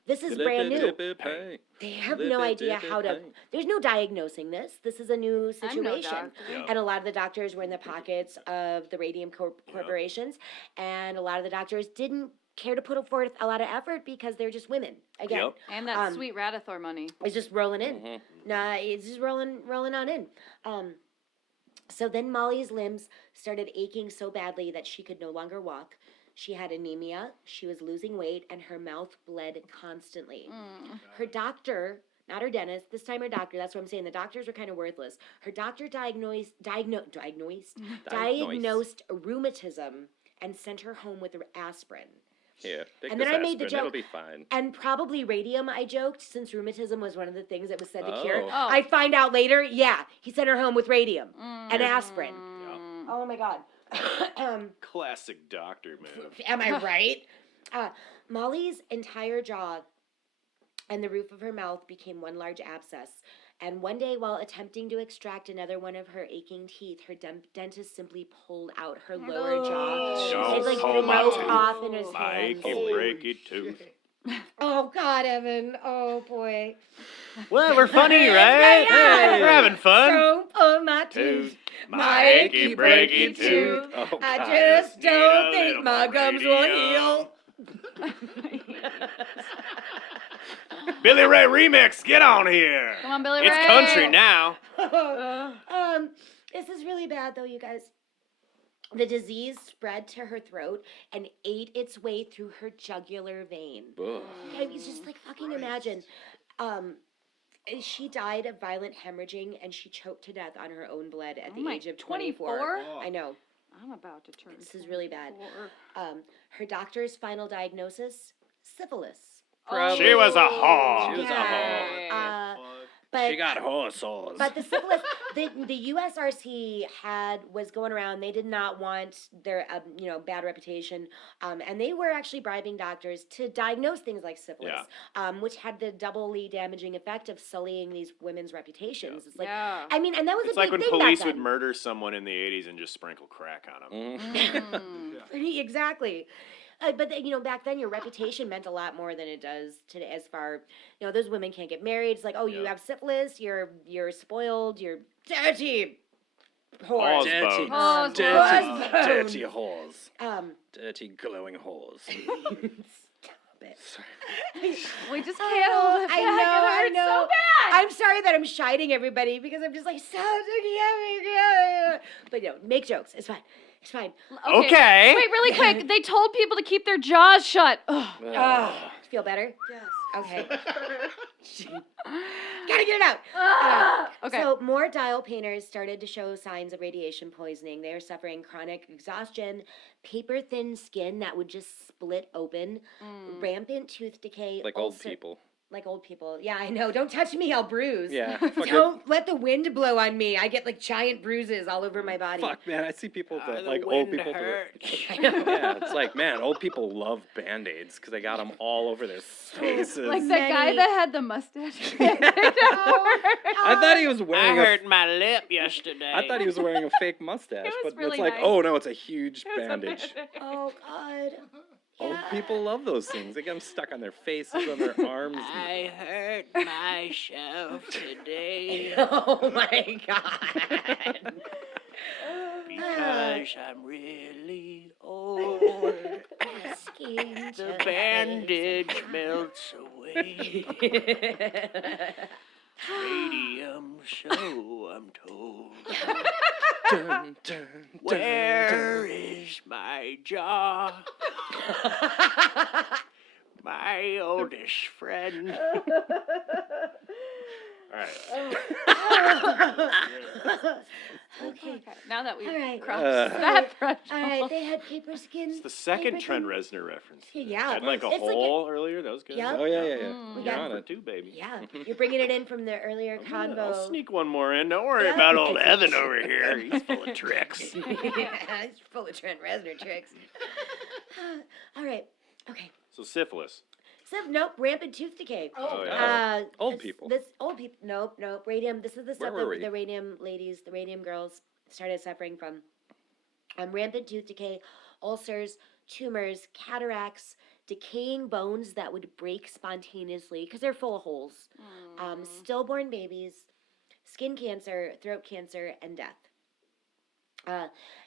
this is brand new. Hey. They have no idea how to. There's no diagnosing this. This is a new I'm no situation, doctor. Yeah. and a lot of the doctors were in the pockets of the radium corporations, and a lot of the doctors didn't care to put forth a lot of effort because they're just women. Again, Yep. And that sweet Radithor money. it's just rolling in. Nah, it's just rolling on in. So then Molly's limbs started aching so badly that she could no longer walk. She had anemia, she was losing weight, and her mouth bled constantly. Her doctor, not her dentist, this time her doctor, that's what I'm saying, the doctors were kind of worthless. Her doctor diagnosed rheumatism and sent her home with aspirin. Yeah, take And this then I made the aspirin, joke- It'll be fine. And probably radium, I joked, since rheumatism was one of the things that was said to cure. Oh. Oh. I find out later, yeah, he sent her home with radium and aspirin. Oh my God. Classic doctor move. Am I right? Molly's entire jaw and the roof of her mouth became one large abscess, And one day, while attempting to extract another one of her aching teeth, her dentist simply pulled out her lower jaw. Don't It pull my broke tooth. off in his My hand. achy, breaky tooth. Oh God, Evan! Oh boy! Well, we're funny, right? Yeah. We're having fun. Don't pull my tooth. My achy, breaky tooth. Oh, I God. just Need a don't think little my more gums will radium. heal. Billy Ray remix, get on here. Come on, Billy It's Ray. country now. This is really bad though, you guys. The disease spread to her throat and ate its way through her jugular vein. Ugh. I mean, just like fucking imagine. She died of violent hemorrhaging and she choked to death on her own blood at the age of 24. I know. I'm about to turn. This is really bad. Her doctor's final diagnosis: syphilis. She was a whore. She was a Yeah. But She got horse sores. But the syphilis, the USRC was going around. They did not want their bad reputation, and they were actually bribing doctors to diagnose things like syphilis, which had the doubly damaging effect of sullying these women's reputations. It's like, I mean, and that was It's a like big when thing police back would then. murder someone in the 80s and just sprinkle crack on them. Exactly. But back then your reputation meant a lot more than it does today. As far those women can't get married. It's like, oh, you have syphilis. You're spoiled. You're dirty. Whore. Dirty, Horse dirty whores. Dirty glowing whores. Stop it. We just can't hold it back. I It hurts know. so bad. I'm sorry that I'm chiding everybody because I'm just like but make jokes. It's fine. It's fine. Okay. Wait, really quick. They told people to keep their jaws shut. Ugh. Feel better? Yes. Okay. Gotta get it out. Okay. So more dial painters started to show signs of radiation poisoning. They were suffering chronic exhaustion, paper-thin skin that would just split open, rampant tooth decay. Like old people. Like old people. Yeah, I know. Don't touch me, I'll bruise. Yeah. Don't let the wind blow on me. I get like giant bruises all over my body. Fuck, man. I see people that, The like old wind people. hurts. Yeah, it's like, man, old people love Band-Aids because they got them all over their faces. Like that guy that had the mustache. I thought he was I wearing hurt my lip yesterday. I thought he was wearing a fake mustache, was but really it's like, nice. oh no, it's a huge bandage. Oh, God. Old people love those things. They get them stuck on their faces, on their arms. I hurt myself today Oh, my God. because I'm really old. Skin The bandage melts away. Radium, so I'm told. Dun, dun, Where is my jaw? My oldest friend. All right. Okay. Now that we've All right. crossed Uh, that threshold. All right, they had paper skin. It's the second paper Trent thin- Reznor reference. Yeah. I had like a It's like hole earlier. That was good. Yep. Oh yeah, yeah, yeah. Mm. You're got on For it. two, baby. Yeah, you're bringing it in from the earlier convo. I'll sneak one more in. Don't worry Yeah. about old Evan over here. He's full of tricks. It's full of Trent Reznor tricks. All right. Okay. So syphilis. So, nope, rampant tooth decay. Oh, yeah. Old people. This old people. Nope. Radium. This is the stuff were that we? the radium ladies, the radium girls, started suffering from. Rampant tooth decay, ulcers, tumors, cataracts, decaying bones that would break spontaneously because they're full of holes. Stillborn babies, skin cancer, throat cancer, and death.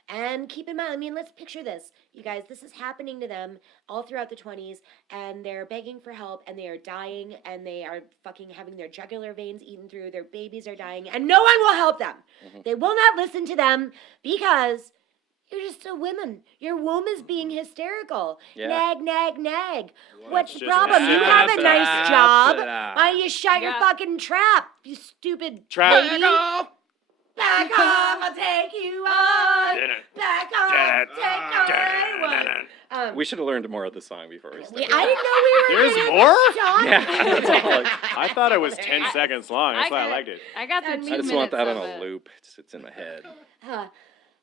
And keep in mind, I mean, let's picture this. You guys, this is happening to them all throughout the 20s, and they're begging for help, and they are dying, and they are fucking having their jugular veins eaten through, their babies are dying, and no one will help them. They will not listen to them because you're just a woman. Your womb is being hysterical. Yeah. Nag, nag, nag. What's the just problem? You have a nice wrap job. it up. Why don't you shut your Yeah. fucking trap, you stupid Trap. lady? Back off, I'll take you on. Back off, take on. We should have learned more of the song before we started. I didn't know we were There's gonna more? talk. Yeah, that's all. I thought it was 10 seconds long. That's why I liked it. I got the I 2 I minutes just want that on of a it. loop. It's in my head.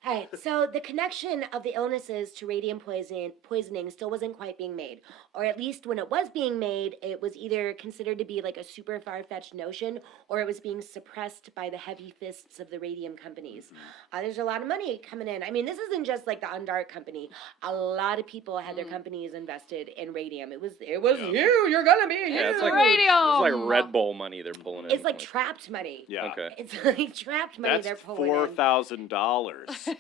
All right, so the connection of the illnesses to radium poisoning still wasn't quite being made. Or at least when it was being made, it was either considered to be like a super far-fetched notion, or it was being suppressed by the heavy fists of the radium companies. There's a lot of money coming in. I mean, this isn't just like the Undark company. A lot of people had their companies invested in radium. It was you're gonna be Yeah, it's huge. like Radium! It's like Red Bull money they're pulling in. It's like trapped money. Yeah. Okay. It's like trapped money That's they're pulling in. $4,000.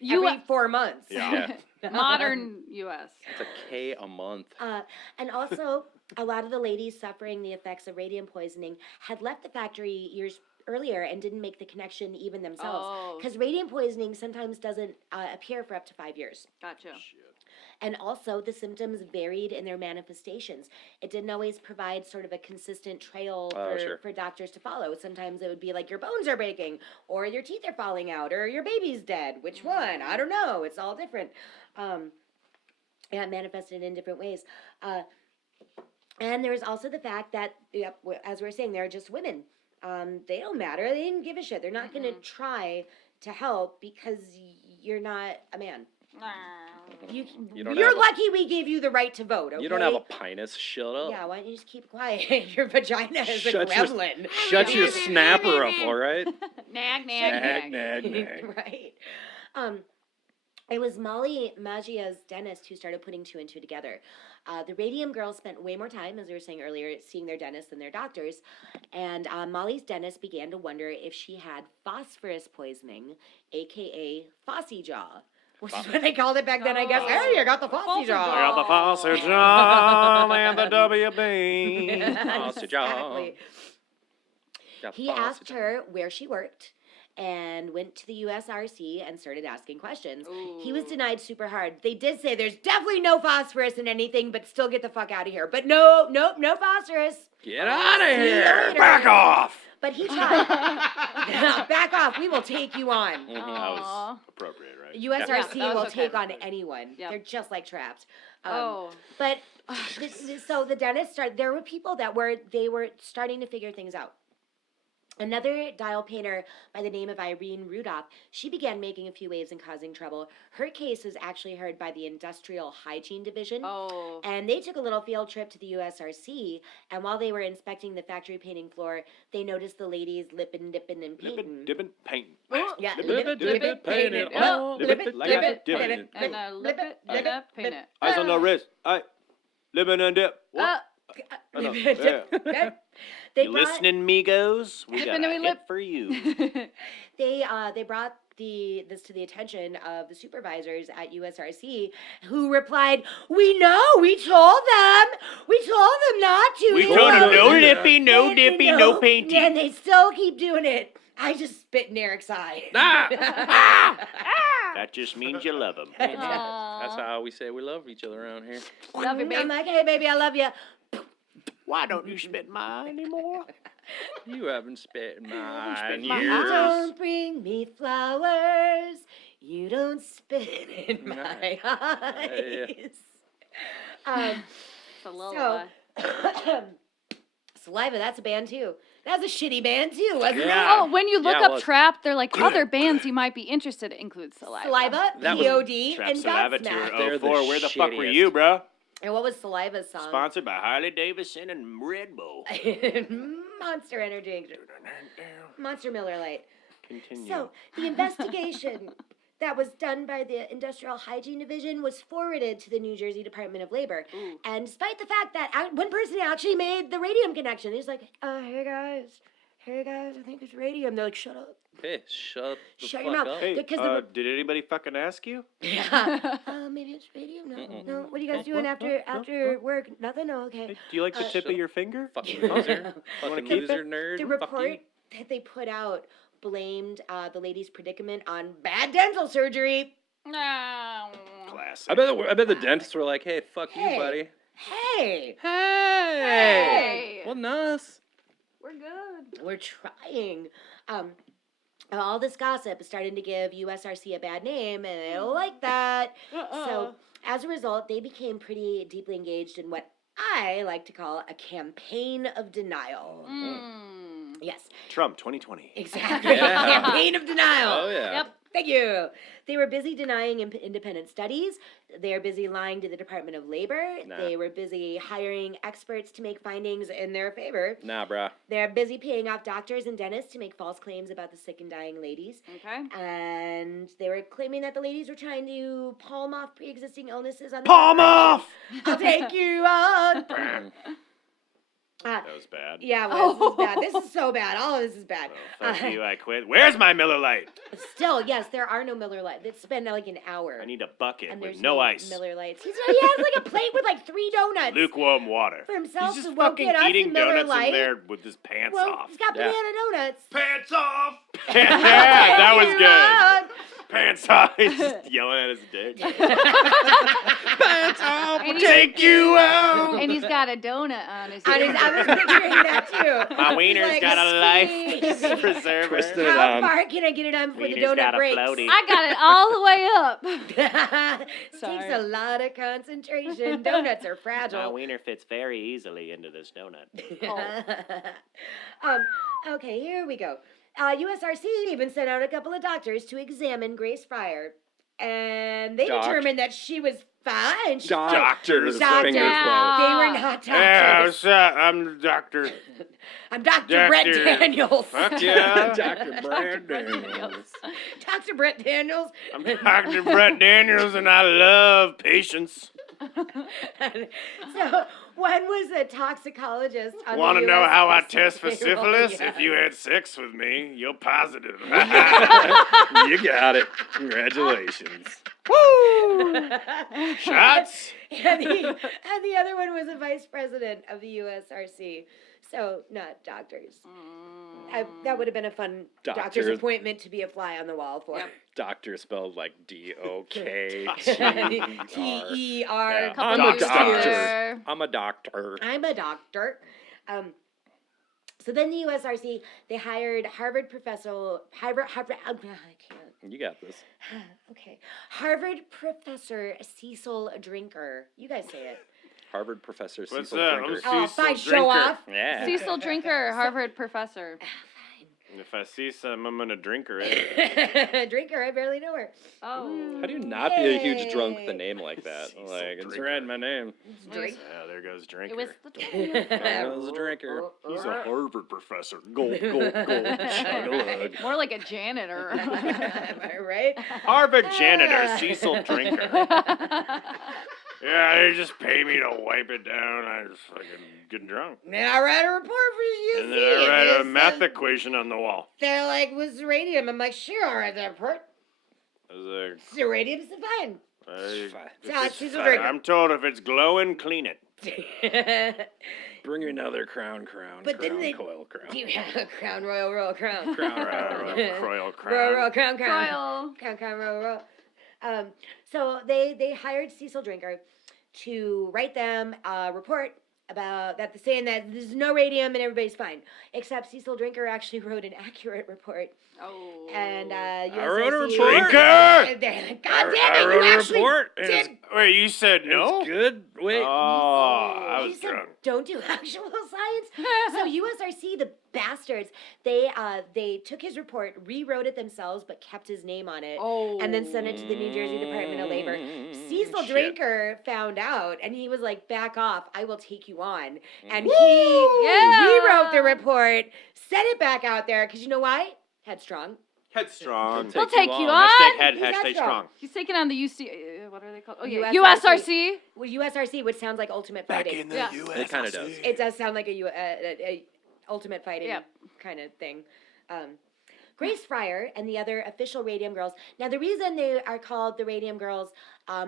Every 4 months. Yeah. Modern U.S. It's a K a month. And also, a lot of the ladies suffering the effects of radium poisoning had left the factory years earlier and didn't make the connection even themselves. Oh. Because radium poisoning sometimes doesn't appear for up to 5 years. Gotcha. And also, the symptoms varied in their manifestations. It didn't always provide sort of a consistent trail for doctors to follow. Sometimes it would be like your bones are breaking, or your teeth are falling out, or your baby's dead. Which one? I don't know. It's all different. And it manifested in different ways. And there's also the fact that, as we were saying, they're just women. They don't matter. They didn't give a shit. They're not going to try to help because you're not a man. You're lucky we gave you the right to vote, okay? You don't have a penis. Shut up. Yeah, why don't you just keep quiet? Your vagina is a gremlin. Shut your snapper up, all right? Nag, nag, Nag. Right. It was Molly Maggia's dentist who started putting 2 and 2 together. The Radium Girls spent way more time, as we were saying earlier, seeing their dentists than their doctors. And Molly's dentist began to wonder if she had phosphorus poisoning, a.k.a. Fossy Jaw. Which is what they called it back then, I guess. Hey, you got the Fossy Jaw. I got the Fossy Jaw and the WB. Fossy Jaw. Exactly. He asked her where she worked and went to the USRC and started asking questions. He was denied super hard. They did say there's definitely no phosphorus in anything, but still get the fuck out of here. But no phosphorus. Get out of See you here. later. Back off! But he tried. Back off. We will take you on. That was appropriate, right? USRC that was will okay. take on anyone. Yep. They're just like trapped. But But so the dentist started. There were people that were starting to figure things out. Another dial painter by the name of Irene Rudolph, she began making a few waves and causing trouble. Her case was actually heard by the Industrial Hygiene Division. And they took a little field trip to the USRC, and while they were inspecting the factory painting floor, they noticed the ladies lippin', dippin', and painting. Dippin', painting. Yeah, Lippin', painting. Oh, Lippin', like I dip it. and lip it, and paint it. Eyes on the wrist. Aye. Lippin' and dip. What? Oh, no. Yeah. They You brought, listening, Migos? We got Lippin' a and we hit lip. for you. they brought this to the attention of the supervisors at USRC, who replied, "We know, we told them not to. We They told them won't." no lippy, no And dippy, no painting. And they still keep doing it. I just spit in Eric's eye. That just means you love them. That's how we say we love each other around here. Love you, I'm babe. like, hey, baby, I love you. Why don't you spit mine anymore? You haven't spit in mine spit in You my years. don't bring me flowers. You don't spit in my eyes. It's a lullaby. Saliva, that's a band too. That's a shitty band too, wasn't it? Yeah. Oh, when you look Yeah, up well, Trapped, they're like other bands you might be interested in include Saliva. Saliva, That was POD, Trap and Saliva Godsmack. Tour They're the 04. Where the fuck were shittiest. you, bro? And what was Saliva's song? Sponsored by Harley Davidson and Red Bull. Monster Energy. Monster Miller Lite. Continue. So, the investigation that was done by the Industrial Hygiene Division was forwarded to the New Jersey Department of Labor. And despite the fact that one person actually made the radium connection, he's like, hey guys, I think it's radium. They're like, shut up. Hey, shut the Shut fuck your mouth. up. Hey, Because did anybody fucking ask you? yeah. Maybe it's radium. No. What are you guys doing after work? Nothing? No, okay. Hey, do you like the tip of your finger? Fucking loser. Fucking keep loser it? nerd. The Fuck report you. that they put out blamed the lady's predicament on bad dental surgery. No. Classic. I bet the dentists were like, hey, fuck Hey. you, buddy. Hey, Hey. Well, nice. We're good. we're trying. All this gossip is starting to give USRC a bad name, and they don't like that. So, as a result, they became pretty deeply engaged in what I like to call a campaign of denial. Yes, Trump 2020. exactly. Yeah. Campaign of denial. Oh, yeah. Yep. Thank you. They were busy denying independent studies. They are busy lying to the Department of Labor. Nah. They were busy hiring experts to make findings in their favor. Nah, bruh. They're busy paying off doctors and dentists to make false claims about the sick and dying ladies. Okay. And they were claiming that the ladies were trying to palm off pre-existing illnesses on the Palm off! I'll take you on. That was bad. Yeah, well, this is bad. This is so bad. All of this is bad. Well, fuck you, I quit. Where's my Miller Lite? Still, yes, there are no Miller Lights. It's been like an hour. I need a bucket and with there's no ice. Miller Lights. He has like a plate with like 3 donuts. Lukewarm water. For himself, He's so just won't fucking get us eating a Miller donuts Lite. in there with his pants Well, off. he's got Yeah. banana donuts. Pants off! Yeah, that was You good. on. Pants off. He's just yelling at his dick. Pants off! And Take you out! And he's got a donut on his I was picturing that too. My wiener's like, got a "Sweet." life preserver. Twisted it How on. far can I get it on before the Wiener's got donut a breaks? floaty. I got it all the way up. Takes Sorry. a lot of concentration. Donuts are My fragile. wiener fits very easily into this donut. Okay, here we go. USRC even sent out a couple of doctors to examine Grace Fryer, and they determined that she was fine. Doctors. Doctor. Fingers Yeah. crossed. They were not Yeah, doctors. what's up? I'm the doctor. I'm Dr. Brett Doctor. Daniels. Fuck yeah. Dr. Brad Daniels. Dr. Brett Daniels. I'm Dr. Brett Daniels, and I love patience. So one was a toxicologist. Want to know how I test for payroll, syphilis? yeah. If you had sex with me, you're positive. You got it. Congratulations. Woo! Shots? and the other one was a vice president of the USRC. So not doctors. That would have been a fun doctor's Doctor. appointment to be a fly on the wall for. Doctor spelled like DOKTER. T-E-R. Yeah. Couple I'm a U's doctor. there. I'm a doctor. I'm a doctor. So then the USRC, they hired Harvard professor, I can't. You got this. Okay. Harvard professor Cecil Drinker. You guys say it. Harvard professor What's Cecil that? Drinker. I'm Oh, Cecil fine, show Drinker. off. Yeah. Cecil Drinker, Harvard professor. If I see some, I'm gonna drink her. Eh? Drinker, I barely know her. Oh. How do you not be a huge drunk with a name like that? Cecil Like, it's Drinker. read my name. Drink. Yeah, there goes drinker. It was I was a drinker. He's a Harvard professor. Gold, gold, gold. Chug-a-lug. more like a janitor. Am I right? Harvard janitor Cecil Drinker. Yeah, they just pay me to wipe it down. I just fucking get drunk. Then I write a report for you. And then I write a math equation on the wall. They're like, what's the radium? I'm like, sure, I'll write that report. I was The radium's fine. like, Cecil Drinker. I'm told if it's glowing, clean it. Bring me another crown, But then crown, they- coil, crown. Do you have a crown, royal crown? Crown, Royal Royal crown. crown. Royal. Crown, royal. So they hired Cecil Drinker to write them a report about that, saying that there's no radium and everybody's fine. Except Cecil Drinker actually wrote an accurate report. Oh. And I wrote a USRC report. Drinker! And they're like, God damn I it, wrote you a actually report. and did. it's- Wait, you said no? It's good. Wait. Oh, I He was said, drunk. don't do actual science. So USRC, the bastards, they took his report, rewrote it themselves, but kept his name on it, Oh. and then sent it to the New Jersey Department of Labor. Cecil Shit. Drinker found out, and he was like, "Back off! I will take you on." And he Yeah. rewrote the report, sent it back out there because you know why? Headstrong. Headstrong. We'll take you on. Hashtag head, He's hashtag headstrong. strong. He's taking on the UC. What are they called? Oh yeah, USRC. USRC. Well, USRC, which sounds like Ultimate Fighting. Yeah. US. It kinda does. It does sound like a Ultimate Fighting Yep. kind of thing. Grace Fryer and the other official Radium Girls. Now, the reason they are called the Radium Girls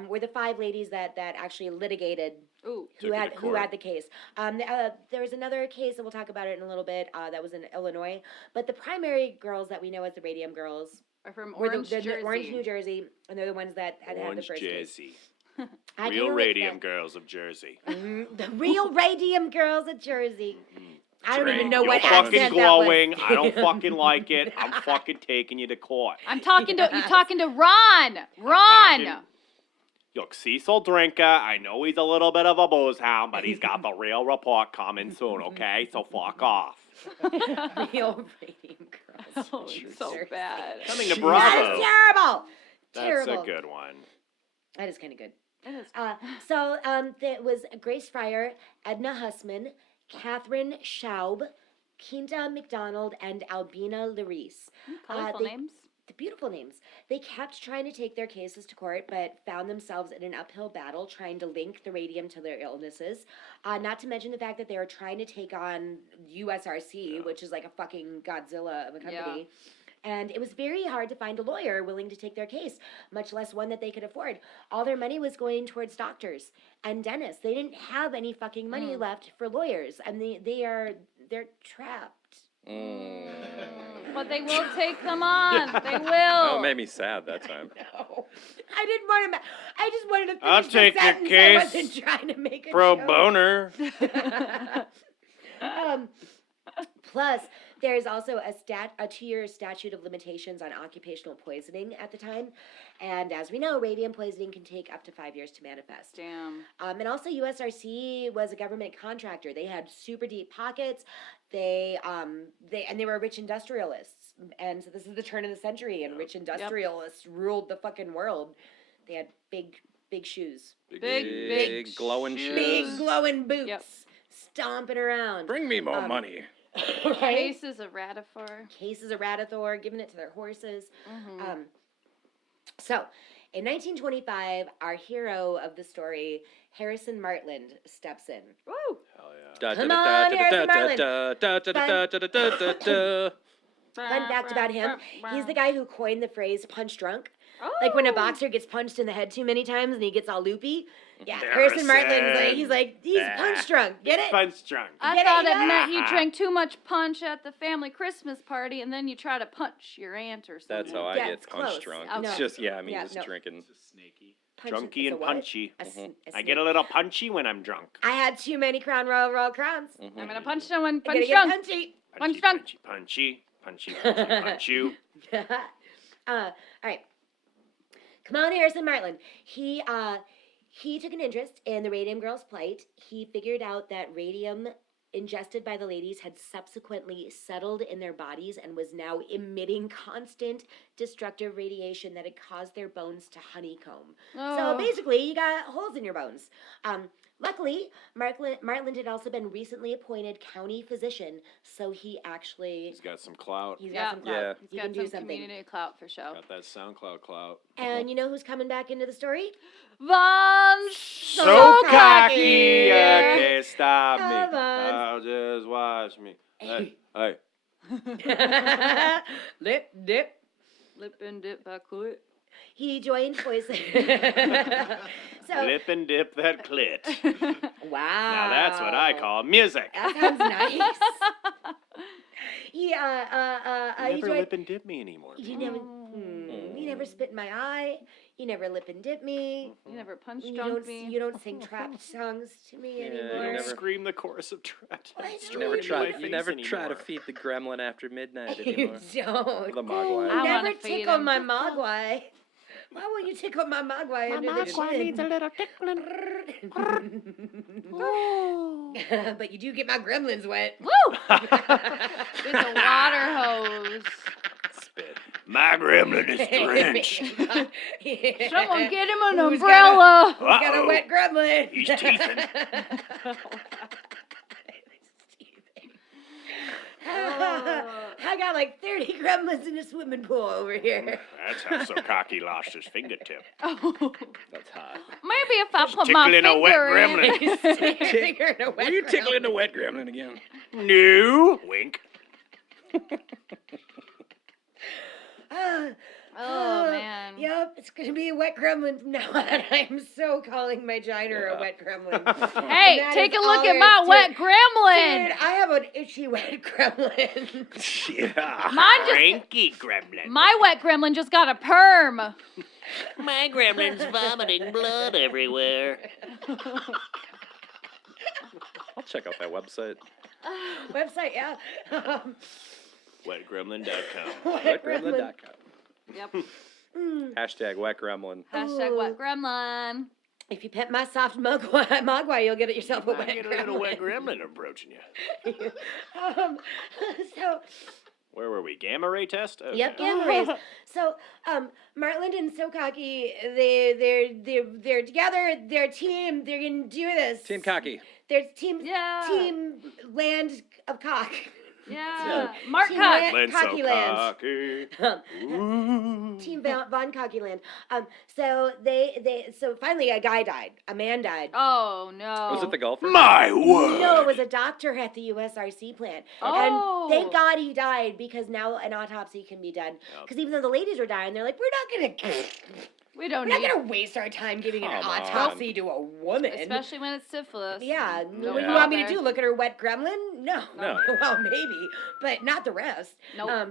were the 5 ladies that actually litigated Ooh. who had the case. There was another case, and we'll talk about it in a little bit, that was in Illinois. But the primary girls that we know as the Radium Girls Are from were Orange, the Jersey. Orange, New Jersey, and they're the ones that had the Orange first case. Jersey. I Real can relate to radium that. girls of Jersey. The real Radium Girls of Jersey. I don't even Drink. know You're what fucking accent that was. glowing. I don't fucking like it. I'm fucking taking you to court. I'm talking to you. Talking to Ron. Ron. talking- Look, Cecil Drinker, I know he's a little bit of a booze hound, but he's got the real report coming soon, okay? So fuck off. Real Radium Girls. Oh, it's so bad. Coming to That Bravo. is terrible. That's Terrible. a good one. That is kind of good. It is. There was Grace Fryer, Edna Hussman, Catherine Schaub, Quinta McDonald, and Albina Larice. Colorful names. The beautiful names. They kept trying to take their cases to court, but found themselves in an uphill battle trying to link the radium to their illnesses. Not to mention the fact that they were trying to take on USRC, which is like a fucking Godzilla of a company. And it was very hard to find a lawyer willing to take their case, much less one that they could afford. All their money was going towards doctors and dentists. They didn't have any fucking money left for lawyers, and they're trapped. But they will take them on. They will. Oh, it made me sad that time. No, I didn't want to. I just wanted to finish I'll the take a sentence. case I wasn't trying to make a Pro joke. boner. Plus, there's also a 2-year statute of limitations on occupational poisoning at the time. And as we know, radium poisoning can take up to 5 years to manifest. Damn. And also, USRC was a government contractor. They had super deep pockets. They were rich industrialists. And so this is the turn of the century, and rich industrialists ruled the fucking world. They had big shoes. Big glowing shoes. Big glowing boots. Yep. Stomping around. Bring me more money. Right? Cases of Radithor. Cases of Radithor, giving it to their horses. Mm-hmm. So, in 1925, our hero of the story, Harrison Martland, steps in. Woo! Come on, Harrison Fun fact about him, he's the guy who coined the phrase punch drunk. Like when a boxer gets punched in the head too many times and he gets all loopy. Yeah, Harrison Martland's he's punch drunk. Get it? Punch drunk. I Get it? thought it meant you drank too much punch at the family Christmas party and then you try to punch your aunt or something. That's how I Yeah, get it's punch close. drunk. Okay. It's just, Yeah, just drinking. Snaky. Punch- Drunky it's a and what? punchy. A s- a I get a snake. little punchy when I'm drunk. I had too many Crown Royal Crowns. I'm gonna punch someone. I gotta Punch get drunk. punchy. Punch drunk. Punchy, punch you. All right. Come on, Harrison Martland. He took an interest in the Radium Girls' plight. He figured out that radium ingested by the ladies had subsequently settled in their bodies and was now emitting constant destructive radiation that had caused their bones to honeycomb. Oh. So basically, you got holes in your bones. Luckily, Martland had also been recently appointed county physician, so he actually He's got some clout. he's Yeah. got some clout. Yeah. He's He got can do some something. community clout for show. Got that SoundCloud clout. And you know who's coming back into the story? Von So cocky. cocky, I can't stop me. Come on. I'll just watch me. Hey. Lip dip. Lip and dip by quit. He joined Poison. So Lip and dip that clit. wow. Now that's what I call music. That sounds nice. He You he never joined. lip and dip me anymore. You never. You never spit in my eye. You never lip and dip me. You never punch You drunk don't. me. You don't sing trapped songs to me Yeah, you anymore. You never- scream the chorus of Trapped. I It's don't. Never screaming in try. my You face never try to anymore. feed the gremlin after midnight You anymore. don't. The mogwai. I Never wanna feed tickle him. my mogwai. Why won't you tickle my mogwai under the chin? little tickling. But you do get my gremlins wet. Woo! There's a water hose. Spit. My gremlin is drenched. Someone get him an Who's umbrella. Got a Uh-oh. wet gremlin. He's teething. I got like 30 gremlins in a swimming pool over here. That's how So Cocky lost his fingertip. Oh. That's hot. Maybe if I put my tickling a wet finger in. gremlin. Stick your finger in a wet Were you gremlin. tickling the wet gremlin again? No. Wink. Oh, man. Yep, it's gonna be a wet gremlin from now on. I'm so calling my giner a wet gremlin. Hey, That take is a look all at there my is wet to it. gremlin. Dude, I have an itchy wet gremlin. Yeah. Mine just, Cranky gremlin. my wet gremlin just got a perm. My gremlin's vomiting blood everywhere. I'll check out that website. Website, yeah. Wetgremlin.com. Wetgremlin.com. Yep. Hashtag wet gremlin. Hashtag wet gremlin. If you pet my soft mogwai, you'll get yourself a wet Get a little wet gremlin approaching you. So, Where were we? Gamma ray test? Okay. Yep, gamma rays. So, Martland and Sokaki, they're together. They're a team. They're gonna do this. Team cocky. They're team land of cock. Yeah. Mark Team Cock. Land, Land Cocky so Land. cocky. Ooh. Team Von Cocky Land. So so finally a guy died. A man died. Oh no. Was it the golfer? My word. No, it was a doctor at the USRC plant. Oh. And thank God he died because now an autopsy can be done. Because even though the ladies were dying, they're like, we're not gonna waste our time giving an Come on. autopsy to a woman. Especially when it's syphilis. Yeah. Don't What do you want me to bother. do? Look at her wet gremlin? No. No. Well, maybe, but not the rest. Nope.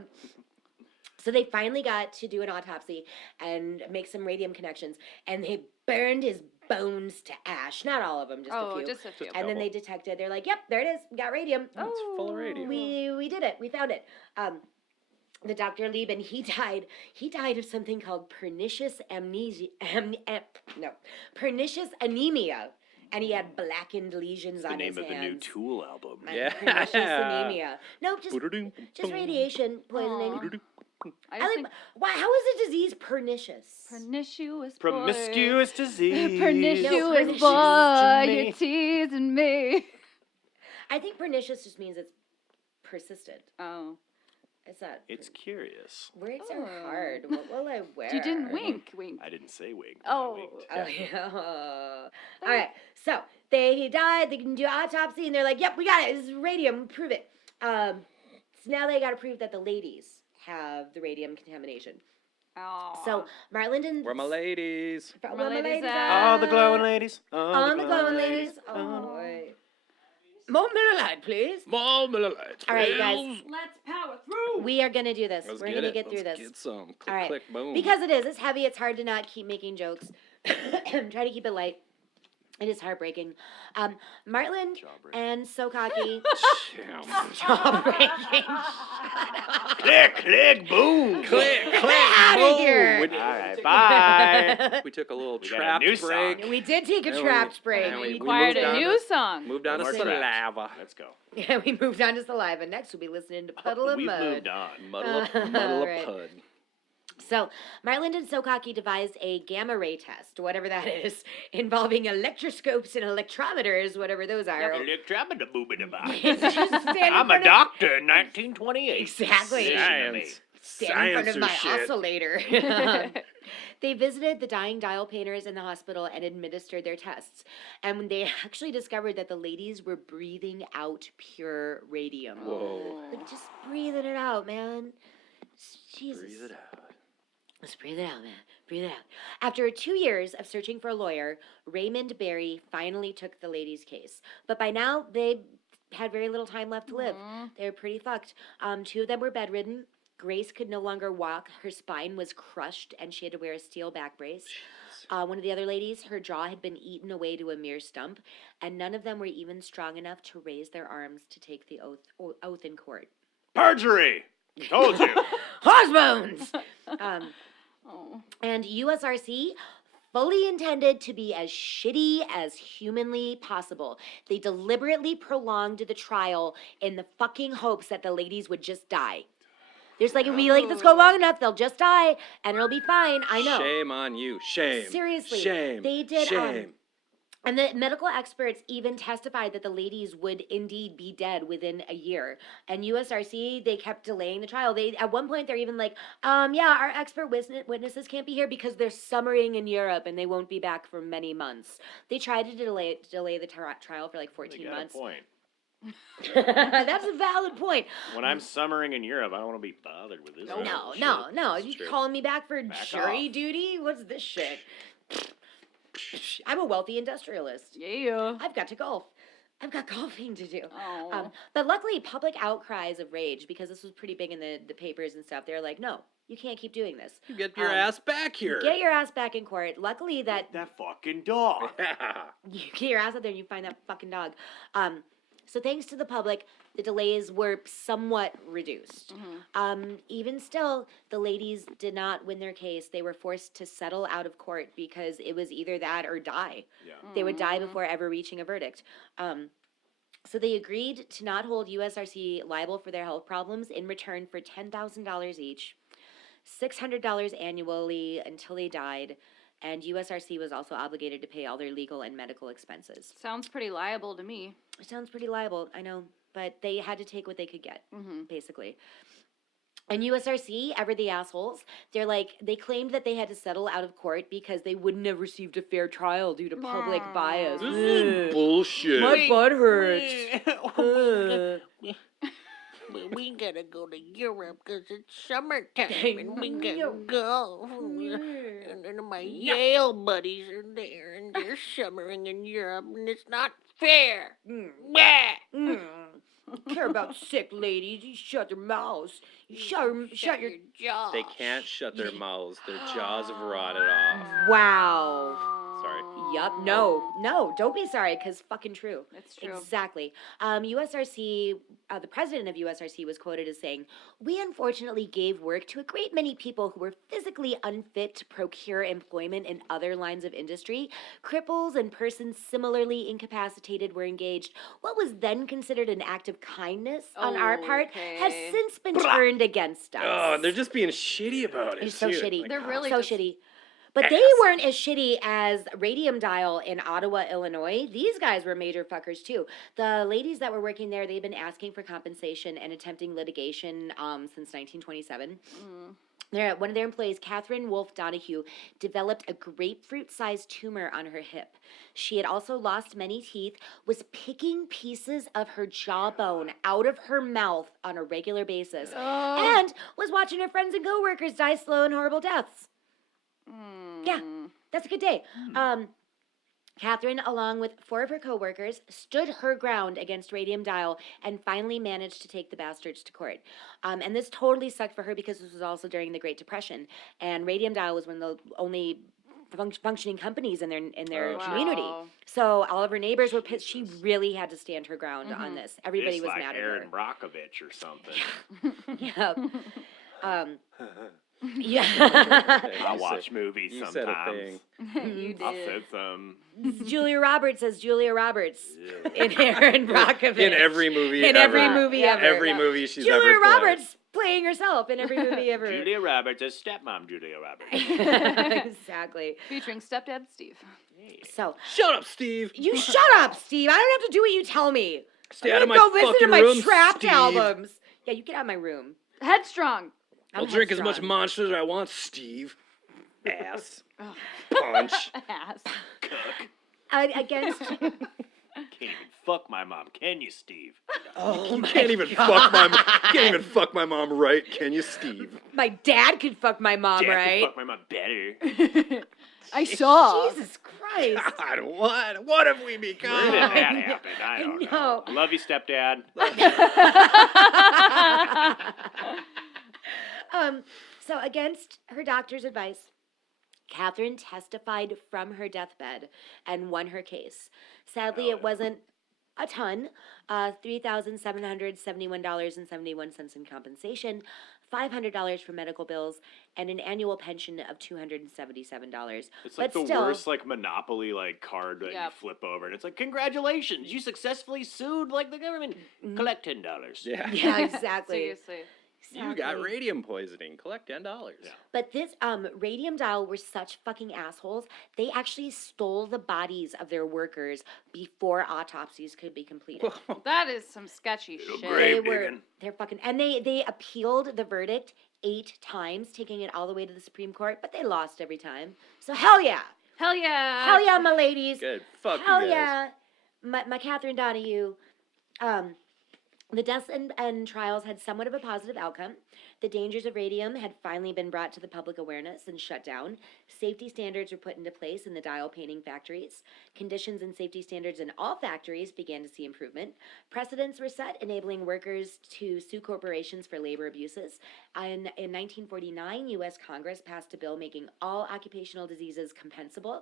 So they finally got to do an autopsy and make some radium connections, and they burned his bones to ash. Not all of them, just a few. Just a few. And then they detected. They're like, "Yep, there it is. We got radium. It's full of radium. We did it. We found it." The Dr. Lieben, he died. He died of something called pernicious pernicious anemia, and he had blackened lesions The on name his of the hands. new Tool album. Yeah. Pernicious anemia. No, just radiation poisoning. Aw. I I just like. think Why? How is a disease pernicious? pernicious boy. Promiscuous disease. Pernicious pernicious boy, to me. you're teasing me. I think pernicious just means it's persistent. Oh. It's not. It's curious. Words are Oh. hard. What will I wear? You didn't wink. I didn't say wink. Oh. I winked. Oh, yeah. All right. So he died. They can do autopsy, and they're like, "Yep, we got it. This is radium. Prove it." So now they got to prove that the ladies have the radium contamination. Oh. So Martland and Where my ladies? Where my ladies are. at? All the glowing ladies. On the glowing ladies. Oh boy. More Miller Lite, please. More Miller Lights. All right, you guys. Let's power through. We are gonna do this. Let's We're get gonna it. get through Let's this. Get some. Click, All right. click, boom. Because it's heavy, it's hard to not keep making jokes. Try to keep it light. It is heartbreaking. Martland and Sokaki. Jawbreaking. Click, click, boom. click, click, Outta boom. here. We, All right, bye. we took a little We got a trap new break. song. We did take a And we- trapped break. and We we acquired moved a on new to- song. Moved on to More saliva. Let's go. Yeah, we moved on to saliva. Next, we'll be listening to Puddle of We've Mud. moved on. Muddle of Right. pud. So, Martland and Sokaki devised a gamma ray test, whatever that is, involving electroscopes and electrometers, whatever those are. I'm a doctor in 1928. Exactly. Listen to me. Stand in front of Science my or shit. oscillator. They visited the dying dial painters in the hospital and administered their tests. And when they actually discovered that the ladies were breathing out pure radium. Whoa. Like, just breathing it out, man. Jesus. Breathe it out. Let's breathe it out, man. Breathe it out. After 2 years of searching for a lawyer, Raymond Barry finally took the ladies' case. But by now, they had very little time left to live. They were pretty fucked. 2 of them were bedridden. Grace could no longer walk. Her spine was crushed, and she had to wear a steel back brace. One of the other ladies, her jaw had been eaten away to a mere stump, and none of them were even strong enough to raise their arms to take the oath in court. Perjury. Told you. Horse bones! Oh. And USRC fully intended to be as shitty as humanly possible. They deliberately prolonged the trial in the fucking hopes that the ladies would just die. There's like, if we let this go long enough, they'll just die and it'll be fine. I know. Shame on you. Shame. Seriously. Shame. They did. Shame. And the medical experts even testified that the ladies would indeed be dead within a year. And USRC, they kept delaying the trial. They at one point they're even like, yeah, our expert witnesses can't be here because they're summering in Europe and they won't be back for many months. They tried to delay the trial for like 14 They got months. a point. That's a valid point. When I'm summering in Europe, I don't want to be bothered with this. No. You true. calling me back for Back jury off. duty? What's this shit? I'm a wealthy industrialist. Yeah. I've got to golf. I've got golfing to do. Oh. But luckily, public outcries of rage, because this was pretty big in the papers and stuff, they're like, no, you can't keep doing this. You get your ass back here. Get your ass back in court. Luckily, that That fucking dog. you get your ass out there and you find that fucking dog. So thanks to the public, the delays were somewhat reduced. Even still, the ladies did not win their case. They were forced to settle out of court because it was either that or die. Yeah. They would die before ever reaching a verdict. So they agreed to not hold USRC liable for their health problems in return for $10,000 each, $600 annually until they died, and USRC was also obligated to pay all their legal and medical expenses. Sounds pretty liable to me. It sounds pretty liable, I know, but they had to take what they could get, basically. And USRC, ever the assholes, they claimed that they had to settle out of court because they wouldn't have received a fair trial due to public bias. This is bullshit. My butt hurts. We gotta go to Europe because it's summertime and we gotta go. And then my Yale buddies are there and they're summering in Europe and it's not fair. Care about sick ladies. You shut their mouths. You shut your jaw. They can't shut their mouths. Their jaws have rotted off. Wow. Sorry. Yup. No. Don't be sorry, because fucking true. It's true. Exactly. USRC, the president of USRC was quoted as saying, "We unfortunately gave work to a great many people who were physically unfit to procure employment in other lines of industry. Cripples and persons similarly incapacitated were engaged. What was then considered an act of kindness on our part has Okay. since been turned against us." Oh, they're just being shitty about it. It's so too. shitty. Like, They're really so just- shitty. But they weren't as shitty as Radium Dial in Ottawa, Illinois. These guys were major fuckers too. The ladies that were working there, they've been asking for compensation and attempting litigation since 1927. One of their employees, Catherine Wolfe Donahue, developed a grapefruit-sized tumor on her hip. She had also lost many teeth, was picking pieces of her jawbone out of her mouth on a regular basis, and was watching her friends and coworkers die slow and horrible deaths. Yeah, that's a good day. Catherine, along with 4 of her coworkers, stood her ground against Radium Dial and finally managed to take the bastards to court. And this totally sucked for her because this was also during the Great Depression, and Radium Dial was one of the only functioning companies in their community. Wow. So all of her neighbors were pissed. She really had to stand her ground on this. Everybody It's was like mad Aaron at Brockovich or something. her. Yeah. I watch movies You sometimes. said a thing. You I did. said some. Julia Roberts as Julia Roberts in Aaron Brockovich. In every movie In ever. every movie Yeah. ever. Every movie she's ever Julia played. Roberts playing herself in every movie ever. Julia Roberts as stepmom Julia Roberts. Exactly. Featuring stepdad Steve. So, Shut up, Steve. you shut up, Steve. I don't have to do what you tell me. Stay I'm out of gonna my go listen to fucking my room, Trapped Steve. albums. Yeah, you get out of my room. Headstrong. I'll I'm drink as much Headstrong. monster as I want, Steve. Ass. Punch. Ass. Against Can't even fuck my mom, can you, Steve? Oh, you can't even fuck my can't even fuck my mom right, can you, Steve? my dad could fuck my mom, Dad can right? fuck my mom better. I saw. Jesus Christ. God, what have we become? Where did that happen? I don't know. know. Love you, stepdad. So against her doctor's advice, Catherine testified from her deathbed and won her case. Sadly, it wasn't a ton, $3,771.71 in compensation, $500 for medical bills, and an annual pension of $277. It's like But the still- worst Monopoly card that you Yep. flip over, and it's like, congratulations, you successfully sued the government. Collect $10. Yeah. Yeah, exactly. Seriously. You got radium poisoning. Collect $10. Yeah. But this Radium Dial were such fucking assholes. They actually stole the bodies of their workers before autopsies could be completed. That is some sketchy Little shit. grave They were digging. they're fucking and they appealed the verdict 8 times, taking it all the way to the Supreme Court, but they lost every time. So hell yeah. Hell yeah. Hell yeah, my ladies. Good. Fuck Hell you guys. yeah. My Catherine Donahue. The deaths and trials had somewhat of a positive outcome. The dangers of radium had finally been brought to the public awareness and shut down. Safety standards were put into place in the dial painting factories. Conditions and safety standards in all factories began to see improvement. Precedents were set, enabling workers to sue corporations for labor abuses. In 1949, U.S. Congress passed a bill making all occupational diseases compensable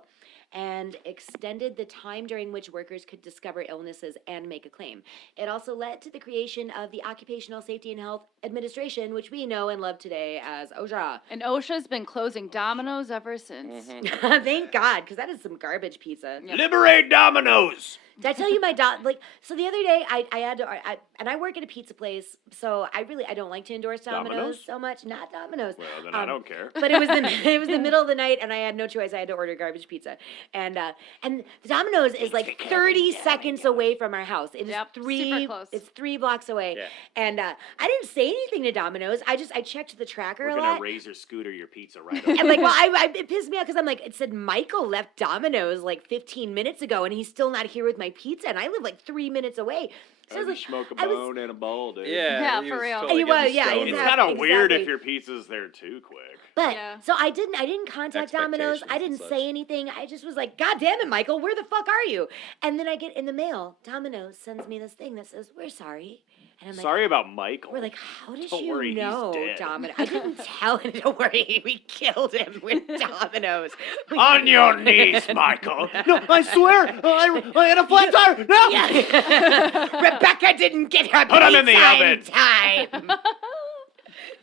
and extended the time during which workers could discover illnesses and make a claim. It also led to the creation of the Occupational Safety and Health Administration, which we know and love today as OSHA. And OSHA's been closing Domino's ever since. Thank God, because that is some garbage pizza. Yep. Liberate Dominoes! Did I tell you my so the other day I had to and I work at a pizza place, so I don't like to endorse Domino's so much. Not Domino's. Well, then I don't care. But it was the middle of the night, and I had no choice. I had to order garbage pizza, and Domino's is like 30 seconds away from our house. It is super close. It's 3 blocks away, Yeah. and I didn't say anything to Domino's. I checked the tracker We're a gonna lot. razor scooter your pizza right over. And it pissed me off because I'm like, it said Michael left Domino's like 15 minutes ago, and he's still not here with my pizza, and I live like 3 minutes away. So I was like, smoke a I was- bone and a bowl, dude. Yeah, he for was real. totally He was, getting yeah, stoned. It's exactly. kind of weird if exactly. your pizza's there too quick. But Yeah. so I didn't contact Domino's. I Expectations didn't and such. say anything. I just was like, God damn it, Michael, where the fuck are you? And then I get in the mail, Domino's sends me this thing that says, we're sorry. And I'm like, Sorry about Michael. we're like, how did Don't you worry, he's know, dead. Domino's? I didn't tell him. Don't worry, we killed him with Domino's. On your knees, Michael. No, I swear, I had a flat tire. No. Yeah. Rebecca didn't get her Put 'em pizza in the oven. time.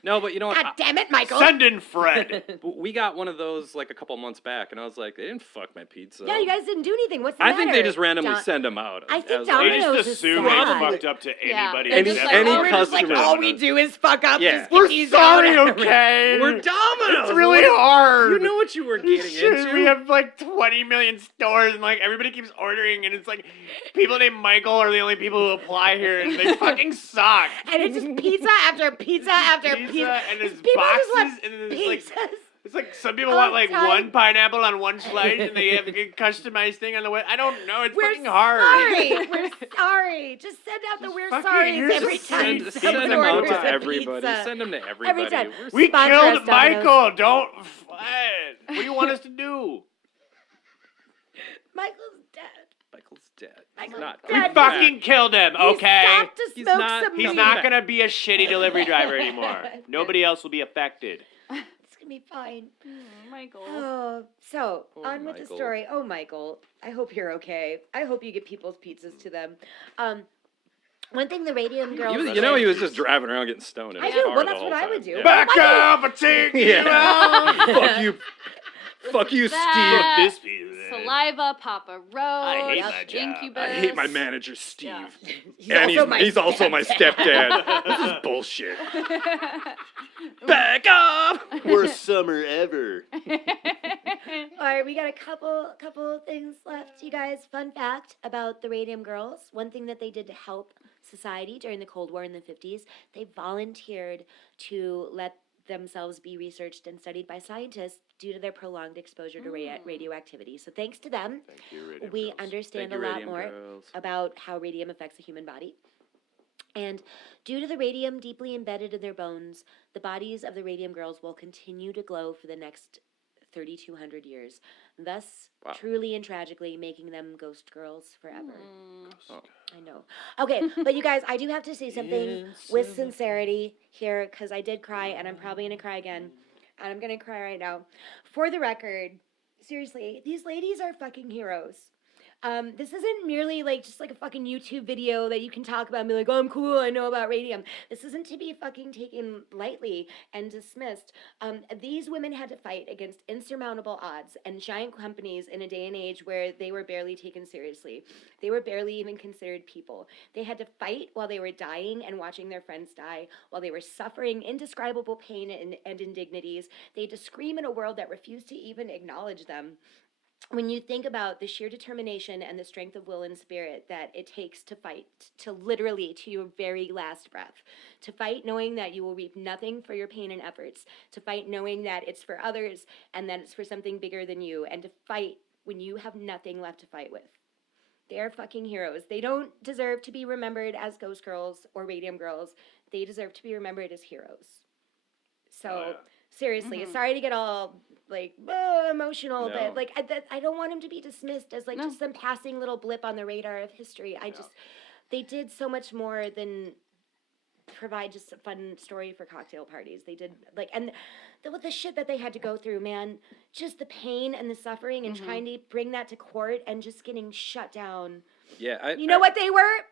No, but you know what? God damn it, Michael. Send in Fred. We got one of those like a couple months back, and I was like, they didn't fuck my pizza. Yeah, you guys didn't do anything. What's the I matter? think they just randomly Dom- send them out. I think as They like- Domino's just is assume they sad. fucked up to Yeah. anybody. They're who's just ever like, been oh, we're to just like, Domino's. all we do is fuck up. Yeah. Just We're these sorry, out. okay? We're Domino's. It's really hard. You know what you were getting Shit, into. we have like 20 million stores, and like everybody keeps ordering, and it's like people named Michael are the only people who apply here, and they fucking suck. And it's just pizza after pizza after pizza. Pizza, and there's People just boxes, want and then there's like pizzas. it's like some people all want the like time. one pineapple on one slice, and they have a customized thing on the way. I don't know. It's We're fucking hard. sorry. We're sorry. Just send out the Just we're fucking- sorry here's every a time. send someone them out orders to a everybody. pizza. Send them to everybody. time. We're We Sponsor killed us, Domino's. Michael. Don't. What do you want us to do? Michael's dead. Michael's dead. Michael's He's not. dead. We Dad, fucking killed him. Okay. He stopped to He's smoke not- some He's weed. not gonna be a shitty delivery driver anymore. Nobody else will be affected. It's gonna be fine. Michael. Oh, so Poor on with the Michael. story. Oh, Michael, I hope you're okay. I hope you get people's pizzas to them. One thing the Radium Girls. He was just driving around getting stoned. in I his do. car Well, the that's whole what I time. would do. Yeah. Back Michael- up and take you Yeah. out. Fuck you. Fuck you, Steve. That- This piece. Saliva, Papa Roach, I hate my job. Incubus. I hate my manager, Steve. Yeah. He's also my stepdad. This is bullshit. Back up. Worst summer ever. All right, we got a couple things left, you guys. Fun fact about the Radium Girls. One thing that they did to help society during the Cold War in the 50s, they volunteered to let themselves be researched and studied by scientists due to their prolonged exposure to radioactivity. So thanks to them, Thank you, Radium we Girls. understand Thank a you, lot Radium more Girls. about how radium affects the human body. And due to the radium deeply embedded in their bones, the bodies of the Radium Girls will continue to glow for the next 3,200 years, thus Wow. truly and tragically making them ghost girls forever. Oh. I know. Okay, but you guys, I do have to say something with sincerity here because I did cry and I'm probably going to cry again. And I'm going to cry right now. For the record, seriously, these ladies are fucking heroes. This isn't merely like just like a fucking YouTube video that you can talk about and be like, oh, I'm cool, I know about radium. This isn't to be fucking taken lightly and dismissed. These women had to fight against insurmountable odds and giant companies in a day and age where they were barely taken seriously. They were barely even considered people. They had to fight while they were dying and watching their friends die, while they were suffering indescribable pain and indignities. They had to scream in a world that refused to even acknowledge them. When you think about the sheer determination and the strength of will and spirit that it takes to fight, to literally to your very last breath, to fight knowing that you will reap nothing for your pain and efforts, to fight knowing that it's for others and that it's for something bigger than you, and to fight when you have nothing left to fight with. They are fucking heroes. They don't deserve to be remembered as ghost girls or radium girls. They deserve to be remembered as heroes. So, seriously, sorry to get all like emotional, No. but like I don't want him to be dismissed as like No. just some passing little blip on the radar of history. They did so much more than provide just a fun story for cocktail parties. They did like, and the shit that they had to go through, man, just the pain and the suffering and trying to bring that to court and just getting shut down. Yeah. You know what they were?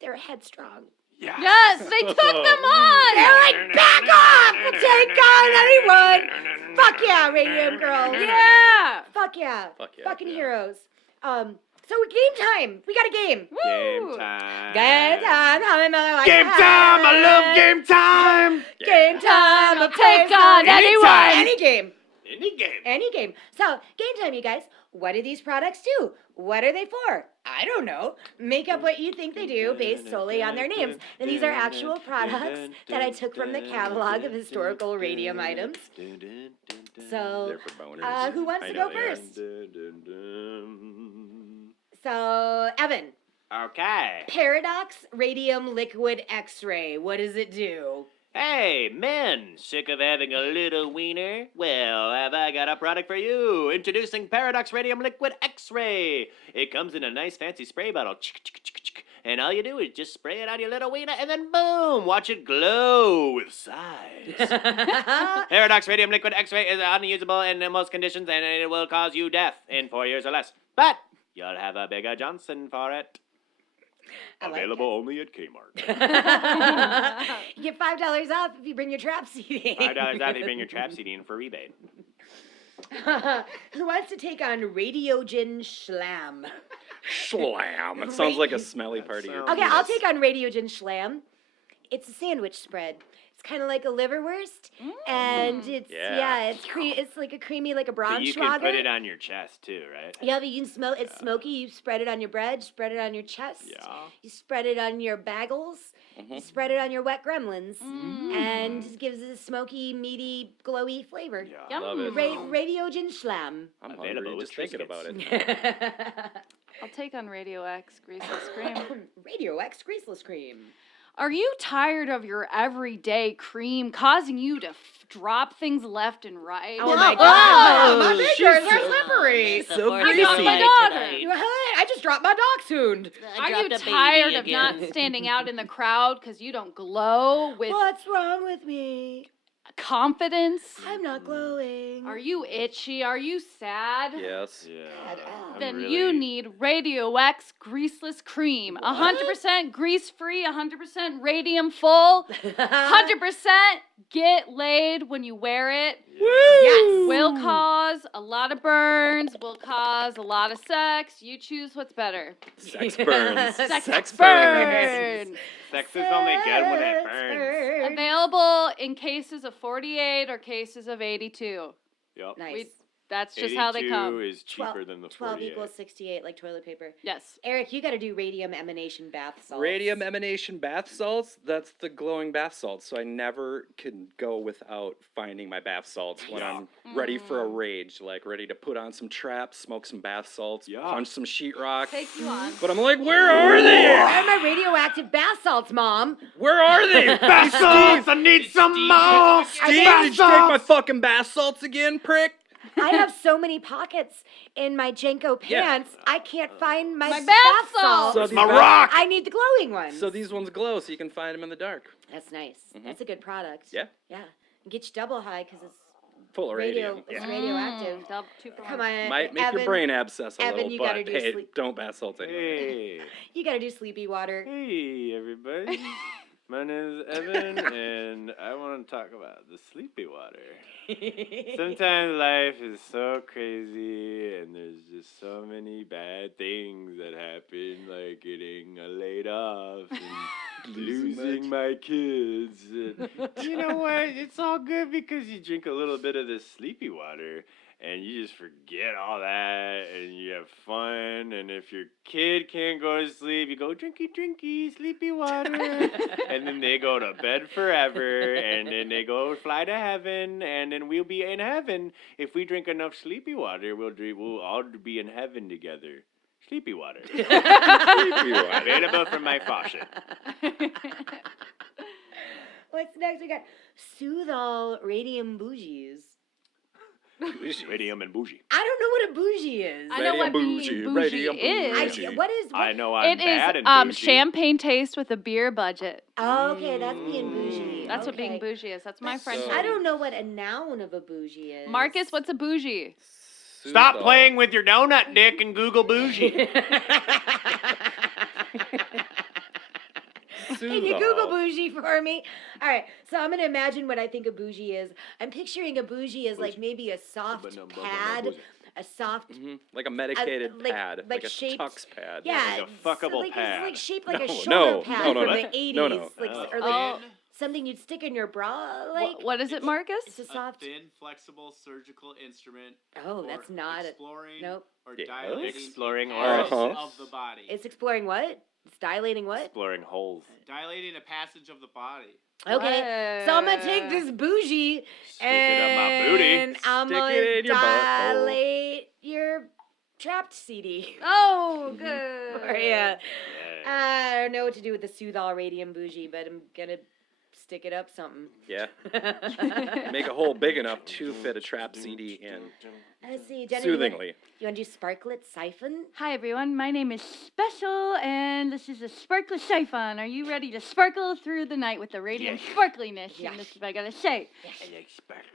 They were headstrong. Yes, they took them on. They're like, back off! We'll take on anyone! Fuck yeah, Radium Girls! Yeah. Fuck yeah. Fuck yeah, Fucking yeah. heroes. So game time. We got a game. Game time. Game time. How many more like Game time. I love game time. Game time. I'll take on Anytime. Any game. Any game. Any game. So, game time, you guys. What do these products do? What are they for? I don't know. Make up what you think they do based solely on their names. And these are actual products that I took from the catalog of historical radium items. So, They're for boners. who wants I to know go they are. first? So, Evan, Okay. Paradox Radium Liquid X-Ray. What does it do? Hey, men, sick of having a little wiener? Well, have I got a product for you? Introducing Paradox Radium Liquid X-Ray. It comes in a nice fancy spray bottle. And all you do is just spray it on your little wiener and then boom, watch it glow with size. Paradox Radium Liquid X-Ray is unusable in most conditions and it will cause you death in 4 years or less. But you'll have a bigger Johnson for it. I like Available only at Kmart. You get $5 off if you bring your trap CD. $5 off if you bring your trap CD in for rebate. Who wants to take on Radiogen Schlam? Schlam. It sounds like a smelly party. Okay, I'll take on Radiogen Schlam. It's a sandwich spread. It's kind of like a liverwurst, and it's it's like a creamy, like a But you can Braunschweiger. put it on your chest too, right? Yeah, but you can smoke. It's smoky. You spread it on your bread. Spread it on your chest. Yeah. You spread it on your bagels. You spread it on your wet gremlins, and it gives it a smoky, meaty, glowy flavor. Yeah. Love it. Radiogen Schlam. I'm Available hungry with just thinking about Triscuits. it. I'll take on Radio X Greaseless Cream. Radio X Greaseless Cream. Are you tired of your everyday cream causing you to drop things left and right? Oh my God! Oh, My fingers are slippery. So I got my daughter. I just dropped my dachshund. Are you tired of not standing out in the crowd because you don't glow with What's wrong with me? confidence? I'm not glowing. Are you itchy? Are you sad? Yes. Yeah. I'm Then really- you need Radio X Greaseless Cream. 100% grease-free, 100% radium full, 100% get laid when you wear it. Yes. Will cause a lot of burns, will cause a lot of sex. You choose what's better. Sex burns. Sex burns. burn. Sex is only good when it burns. Available in cases of 48 or cases of 82. Yep. Nice. That's just how they 82 come. is cheaper than the 12 48. equals 68, like toilet paper. Yes. Eric, you got to do radium emanation bath salts. Radium emanation bath salts, that's the glowing bath salts. So I never can go without finding my bath salts when I'm ready for a rage, like ready to put on some traps, smoke some bath salts, Yeah. punch some sheetrock. Take you on. But I'm like, where are they? Where are my radioactive bath salts, Mom? Where are they? Bath salts! I need some more! Steve, did you take my fucking bath salts again, prick? I have so many pockets in my Jenko Yeah. pants, I can't find my, My bath bath salts. salts. So My these rock! I need the glowing ones. So these ones glow, so you can find them in the dark. That's nice. That's a good product. Yeah. Yeah. And get you double high because it's Full of radium. it's Yeah. radioactive. Double, 2 for 1. Come on, Might make Evan, your brain abscess a Evan, little, you but gotta do hey, sleep. don't bath salts anyway. Hey. You gotta do sleepy water. Hey, everybody. My name is Evan, and I want to talk about the sleepy water. Sometimes life is so crazy, and there's just so many bad things that happen, like getting laid off and losing my kids. And you know what? It's all good because you drink a little bit of this sleepy water. And you just forget all that, and you have fun. And if your kid can't go to sleep, you go drinky, sleepy water, and then they go to bed forever, and then they go fly to heaven, and then we'll be in heaven if we drink enough sleepy water. We'll all be in heaven together. Sleepy water. Sleepy water. Available from my faucet. What's next? We got Soothall Radium Bougies. Radium and bougie. I don't know what a bougie is. I know what being bougie, bougie radium is. bougie. What is? I know I'm It bad is and bougie. champagne taste with a beer budget. Oh, okay, that's being bougie. That's what being Okay. bougie is. That's my French. So- I don't know what a noun of a bougie is. Marcus, what's a bougie? Stop playing with your donut, Dick, and Google bougie. Can you Google bougie for me? All right, so I'm gonna imagine what I think a bougie is. I'm picturing a bougie as like maybe a soft pad a soft. Like a medicated like- pad, like a shaped- tux pad. Yeah, Like a fuckable it's pad. like shaped like a No, shoulder no, pad no, from no, the 80s. no. Like, Oh. or like Oh. something you'd stick in your bra, like. What is it, Marcus? It's a A soft. thin, flexible surgical instrument Oh, for that's not it. exploring Nope. or Yeah. dilating Exploring areas holes. of the body. It's exploring what? It's dilating what? Exploring holes. Dilating a passage of the body. Okay, so I'm gonna take this bougie Stick it up my booty. and I'm Stick gonna it in your butthole. dilate your trapped CD. Oh, good. Or, yeah. Yeah. I don't know what to do with the Soothall Radium bougie, but I'm gonna stick it up something. Yeah. Make a hole big enough to fit a trap CD in Let's see, Jenny. soothingly. You want to do sparklet siphon? Hi, everyone. My name is Special, and this is a sparkle siphon. Are you ready to sparkle through the night with the radiant sparkliness? Yes. And this is what I gotta say. I like sparkle.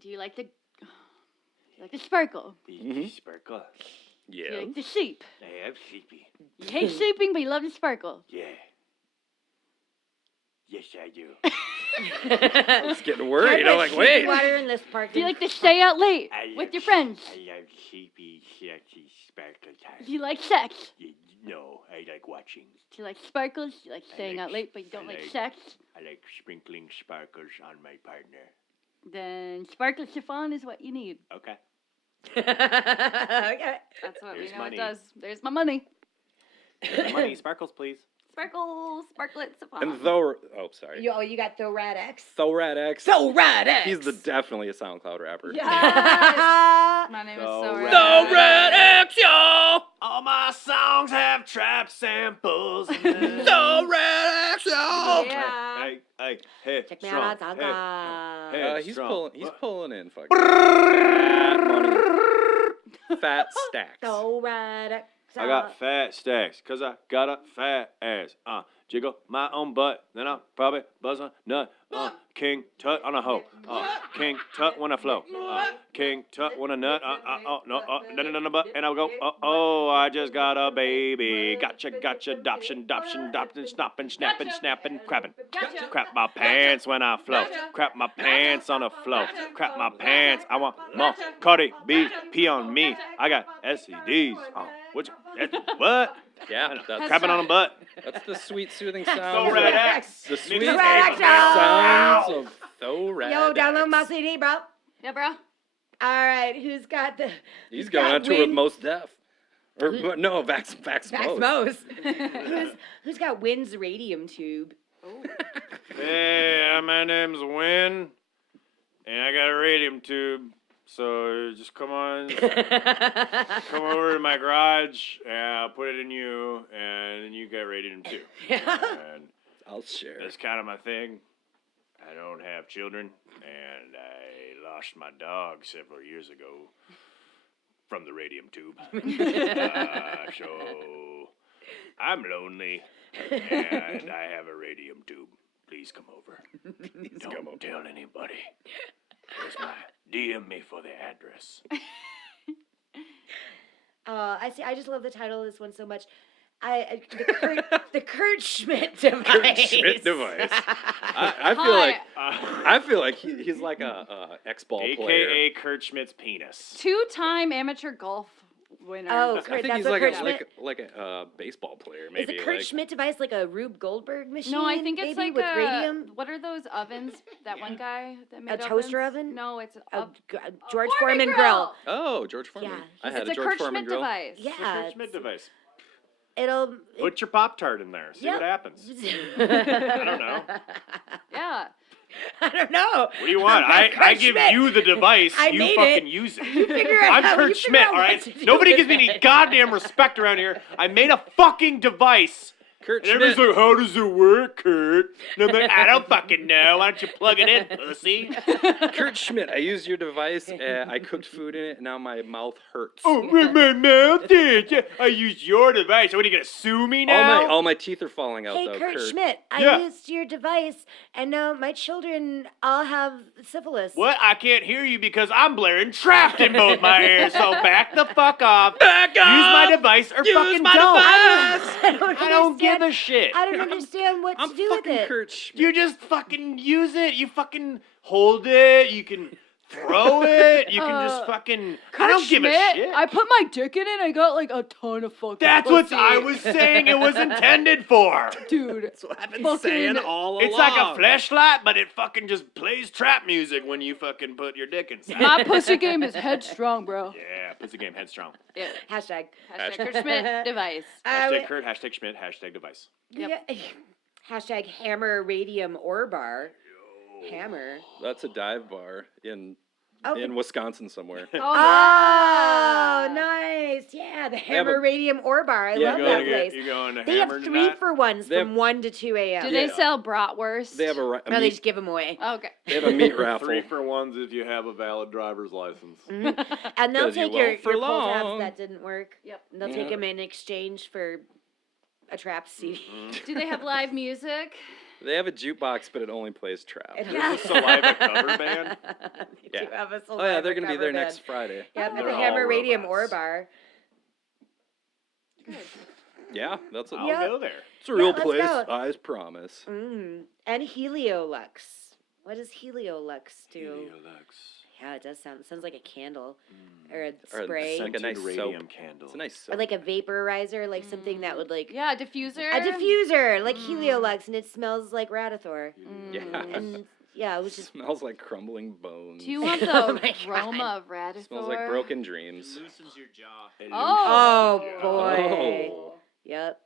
Do you like the sparkle? Sparkle. Do you Yeah. like the sleep? I am sleepy. You hate sleeping, but you love the sparkle. Yeah. Yes, I do. It's getting worried. I'm like, wait. Water in this park. Do you like to stay out late I with love- your friends? I love sleepy, sexy sparkle time. Do you like sex? No, I like watching. Do you like sparkles? Do you like staying like out late, but you don't I like like- sex? I like sprinkling sparkles on my partner. Then sparkle chiffon is what you need. Okay. Okay. That's what There's we know money. it does. There's my money. Money, sparkles, please. Sparkle, sparklet, chiffon. And though, oh, sorry. You got Thorad X. Thorad X. Thorad X. He's definitely a SoundCloud rapper. Yes. My name is So So rad. Thorad X, y'all. All my songs have trap samples. Thorad X, y'all. Yeah. Hey, Check me out on SoundCloud. Hey. He's Strong. pulling in fucking fat money. Fat stacks. Thorad X. I got fat stacks, cause I got a fat ass. Jiggle my own butt, then I'll probably buzz a nut. King Tut on a hoe. King Tut when I flow. King Tut when I nut. No, but and I'll go. I just got a baby. Gotcha, adoption, snopping, snapping, crapping. Crap my pants when I flow. Crap my pants on the flow. Crap my pants. I want more. Cardi B, pee on me. I got STDs. What? Yeah, Crapping on a butt. that's the sweet, soothing sounds. Thorad of- X. The sweet Thorad X, sounds of Thorad Yo, download X. my CD, bro. Yeah, bro. All right, who's got the? He's going on tour with Most Def. Or no, Vax Max Most. Mose. Who's got Wynn's radium tube? Hey, my name's Win, and I got a radium tube. So just come over to my garage, and I'll put it in you, and then you get radium too. And I'll share. that's kind of my thing. I don't have children, and I lost my dog several years ago from the radium tube. So I'm lonely, and I have a radium tube. Please come over. Don't tell anybody. Here's my DM me for the address. I see. I just love the title of this one so much. The Kurt Schmidt device. Schmidt device. I feel like he's like a X-ball player. AKA Kurt Schmidt's penis. 2-time amateur golf winner. Oh, I Kurt, think that's he's what like Kurt a Schmidt. baseball player, Is maybe. the Kurt like, Schmidt device like a Rube Goldberg machine? No, I think it's maybe, like with a. radium. What are those ovens? That one guy that made toaster ovens? oven? No, it's A a George Foreman Foreman grill. Oh, George Foreman. Yeah. I had It's a a George Kurt Foreman Schmidt grill. device. It's a Yeah. Kurt Schmidt device. It'll. Put your Pop-Tart in there. See what happens. I don't know. Yeah. I don't know. What do you want? I'm I Kurt give Schmidt. you the device. I You made fucking it. use it. You figure it I'm out. Kurt You figure Schmidt, out all what right? to do Nobody with gives me any it. goddamn respect around here. I made a fucking device. Kurt And everybody's Schmidt. like, how does it work, Kurt? And I'm like, I don't fucking know. Why don't you plug it in, pussy? Kurt Schmidt. I used your device. I cooked food in it, and now my mouth hurts. Oh, my mouth did. Yeah, I used your device. What, are you going to sue me now? All my teeth are falling out, Hey, though, Kurt Schmidt, I Yeah. used your device, and now my children all have syphilis. What? I can't hear you because I'm blaring trapped in both my ears. So back the fuck off. Back off. Use my device or fucking don't. I don't give a shit. I don't understand what I'm to do with fucking it. Kurt Schmidt. You just fucking use it. You fucking hold it. You can throw it. You can just fucking. I don't give a shit. I put my dick in it. I got like a ton of fucking. That's what pussy. I was saying. It was intended for. Dude. That's what I've been Fucking- saying all along. It's like a flashlight, but it fucking just plays trap music when you fucking put your dick inside. My pussy game is headstrong, bro. Yeah, pussy game headstrong. Yeah. Hashtag. Kurt Schmidt device. Hashtag Kurt, hashtag Schmidt, hashtag device. Yep. Yeah. Hashtag hammer radium ore bar. Hammer. That's a dive bar in Oh, Wisconsin somewhere. Oh, nice. Yeah, the Hammer Radium Ore Bar. I love that place. You going to They have Hammer 3-for-1s They from 1 to 2 a.m. Do they sell bratwurst? They have a No, they meat, just give them away. Okay. they have a meat raffle. 3-for-1s if you have a valid driver's license. And they'll 'Cause you take your won't for pull tabs long. that didn't work. Yep. And they'll take them in exchange for a trap CD. Do they have live music? They have a jukebox, but it only plays trap. It Is this a Saliva cover band? They Yeah. do have a Oh yeah, they're Saliva gonna be cover there band. next Friday. Yep, at They're the all Hammer Radium Ore robots. Bar. Yeah, that's a I'll Yeah. go there. it's a real let's place. go. I promise. And Heliolux. What does Heliolux do? Helix. Yeah, it does sounds like a candle or a Or spray like a nice radium soap. candle. It's a nice or soap. like a vaporizer, like something that would like Yeah, diffuser. a diffuser, like Heliolux, and it smells like Radithor. Yeah. And yeah, which is Smells like crumbling bones. Do you want the Oh my aroma of Radithor? Smells like broken dreams. Loosens your jaw. Oh. oh boy. Oh. Yep.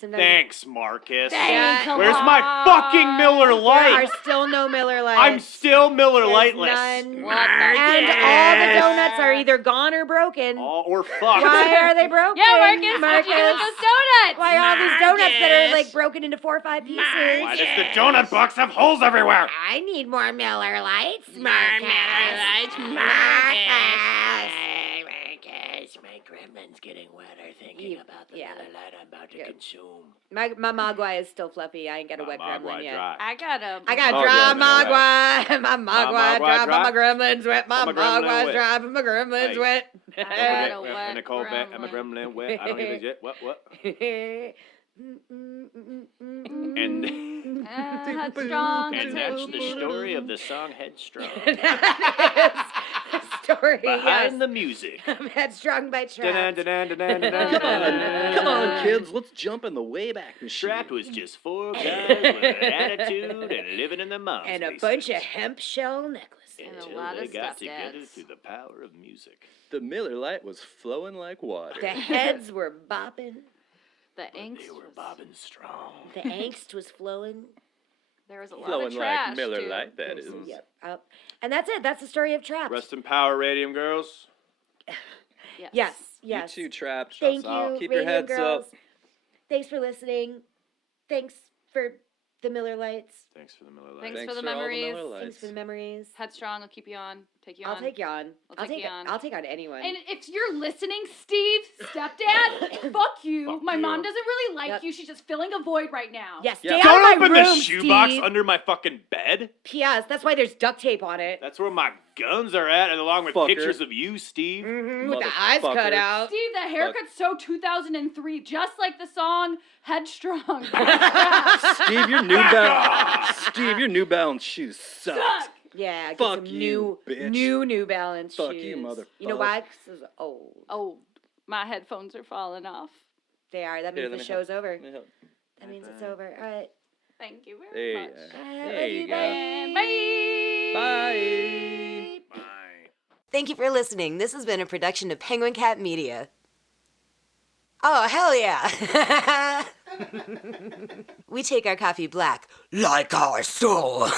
Sometimes Thanks, Marcus. Yeah. Come Where's my on. fucking Miller there are Lite? still no Miller Lights. I'm still Miller There's Lightless. none. What the And all the donuts are either gone or broken. Or fucked. Why are they broken? Yeah, Marcus, what'd you do with those donuts? Why are all these donuts that are like broken into 4 or 5 pieces? Why does the donut box have holes everywhere? I need more Miller Lights. Marcus. My gremlin's getting wetter thinking about the yeah. Miller Lite I'm about to consume. My Mogwai is still fluffy. I ain't got a wet gremlin yet. I got a. I got Oh, dry yeah, Mogwai. My Mogwai dry, but my gremlin's wet. My My gremlin Mogwai's wet. dry, but my gremlin's Hey. wet. I got a wet Nicole, I'm a gremlin. gremlin wet. I don't give a shit. What? And Headstrong. and that's the story of the song Headstrong. Story, Behind yes. the music. Headstrong by Trap. Come on, kids, let's jump in the Wayback Machine. Trapped was just 4 guys with an attitude and living in the mountains. And a bunch of hemp shell necklaces. And a until lot they of got stepdads. together through the power of music. The Miller Lite was flowing like water. The heads were bopping. The angst. They were was- bobbing strong. The angst was flowing. There was a lot Flowing of trash. like Miller too. Lite, that is. Yep. And that's it. That's the story of Trapped. Rest in power, Radium Girls. Yes. Yes. Yes. You too, Trapped. Thank out. you, Keep your Radium heads Girls. up. Thanks for listening. Thanks for the Miller Lights. Thanks for the Miller Lite. Thanks for the all memories. Miller Thanks Lights. for the memories. Headstrong. I'll keep you on. Take you on. I'll take you on. I'll take you on. I'll take on anyone. And if you're listening, Steve, stepdad, fuck you. Fuck My you. mom doesn't really like Yep. you. She's just filling a void right now. yes, Yeah. stay out Don't of my open room, the shoebox Steve. under my fucking bed. P.S. That's why there's duct tape on it. That's where my guns are at, and along with Fucker. pictures of you, Steve. With the eyes cut Motherfucker. out. Steve, the haircut's so 2003, just like the song Headstrong. Steve, your New Balance. Steve, your New Balance shoes suck. Suck. Yeah, get Fuck some you, bitch. New Balance Fuck shoes. you, You know motherfucker. why? 'Cause those are old. Oh, my headphones are falling off. They are. That Here, means let the me show's over. Let me help. That means it's over. All right. Thank you There very you much. go. I There love you you. go. Bye. Bye. Bye. Thank you for listening. This has been a production of Penguin Cat Media. Oh, hell yeah. We take our coffee black, like our soul.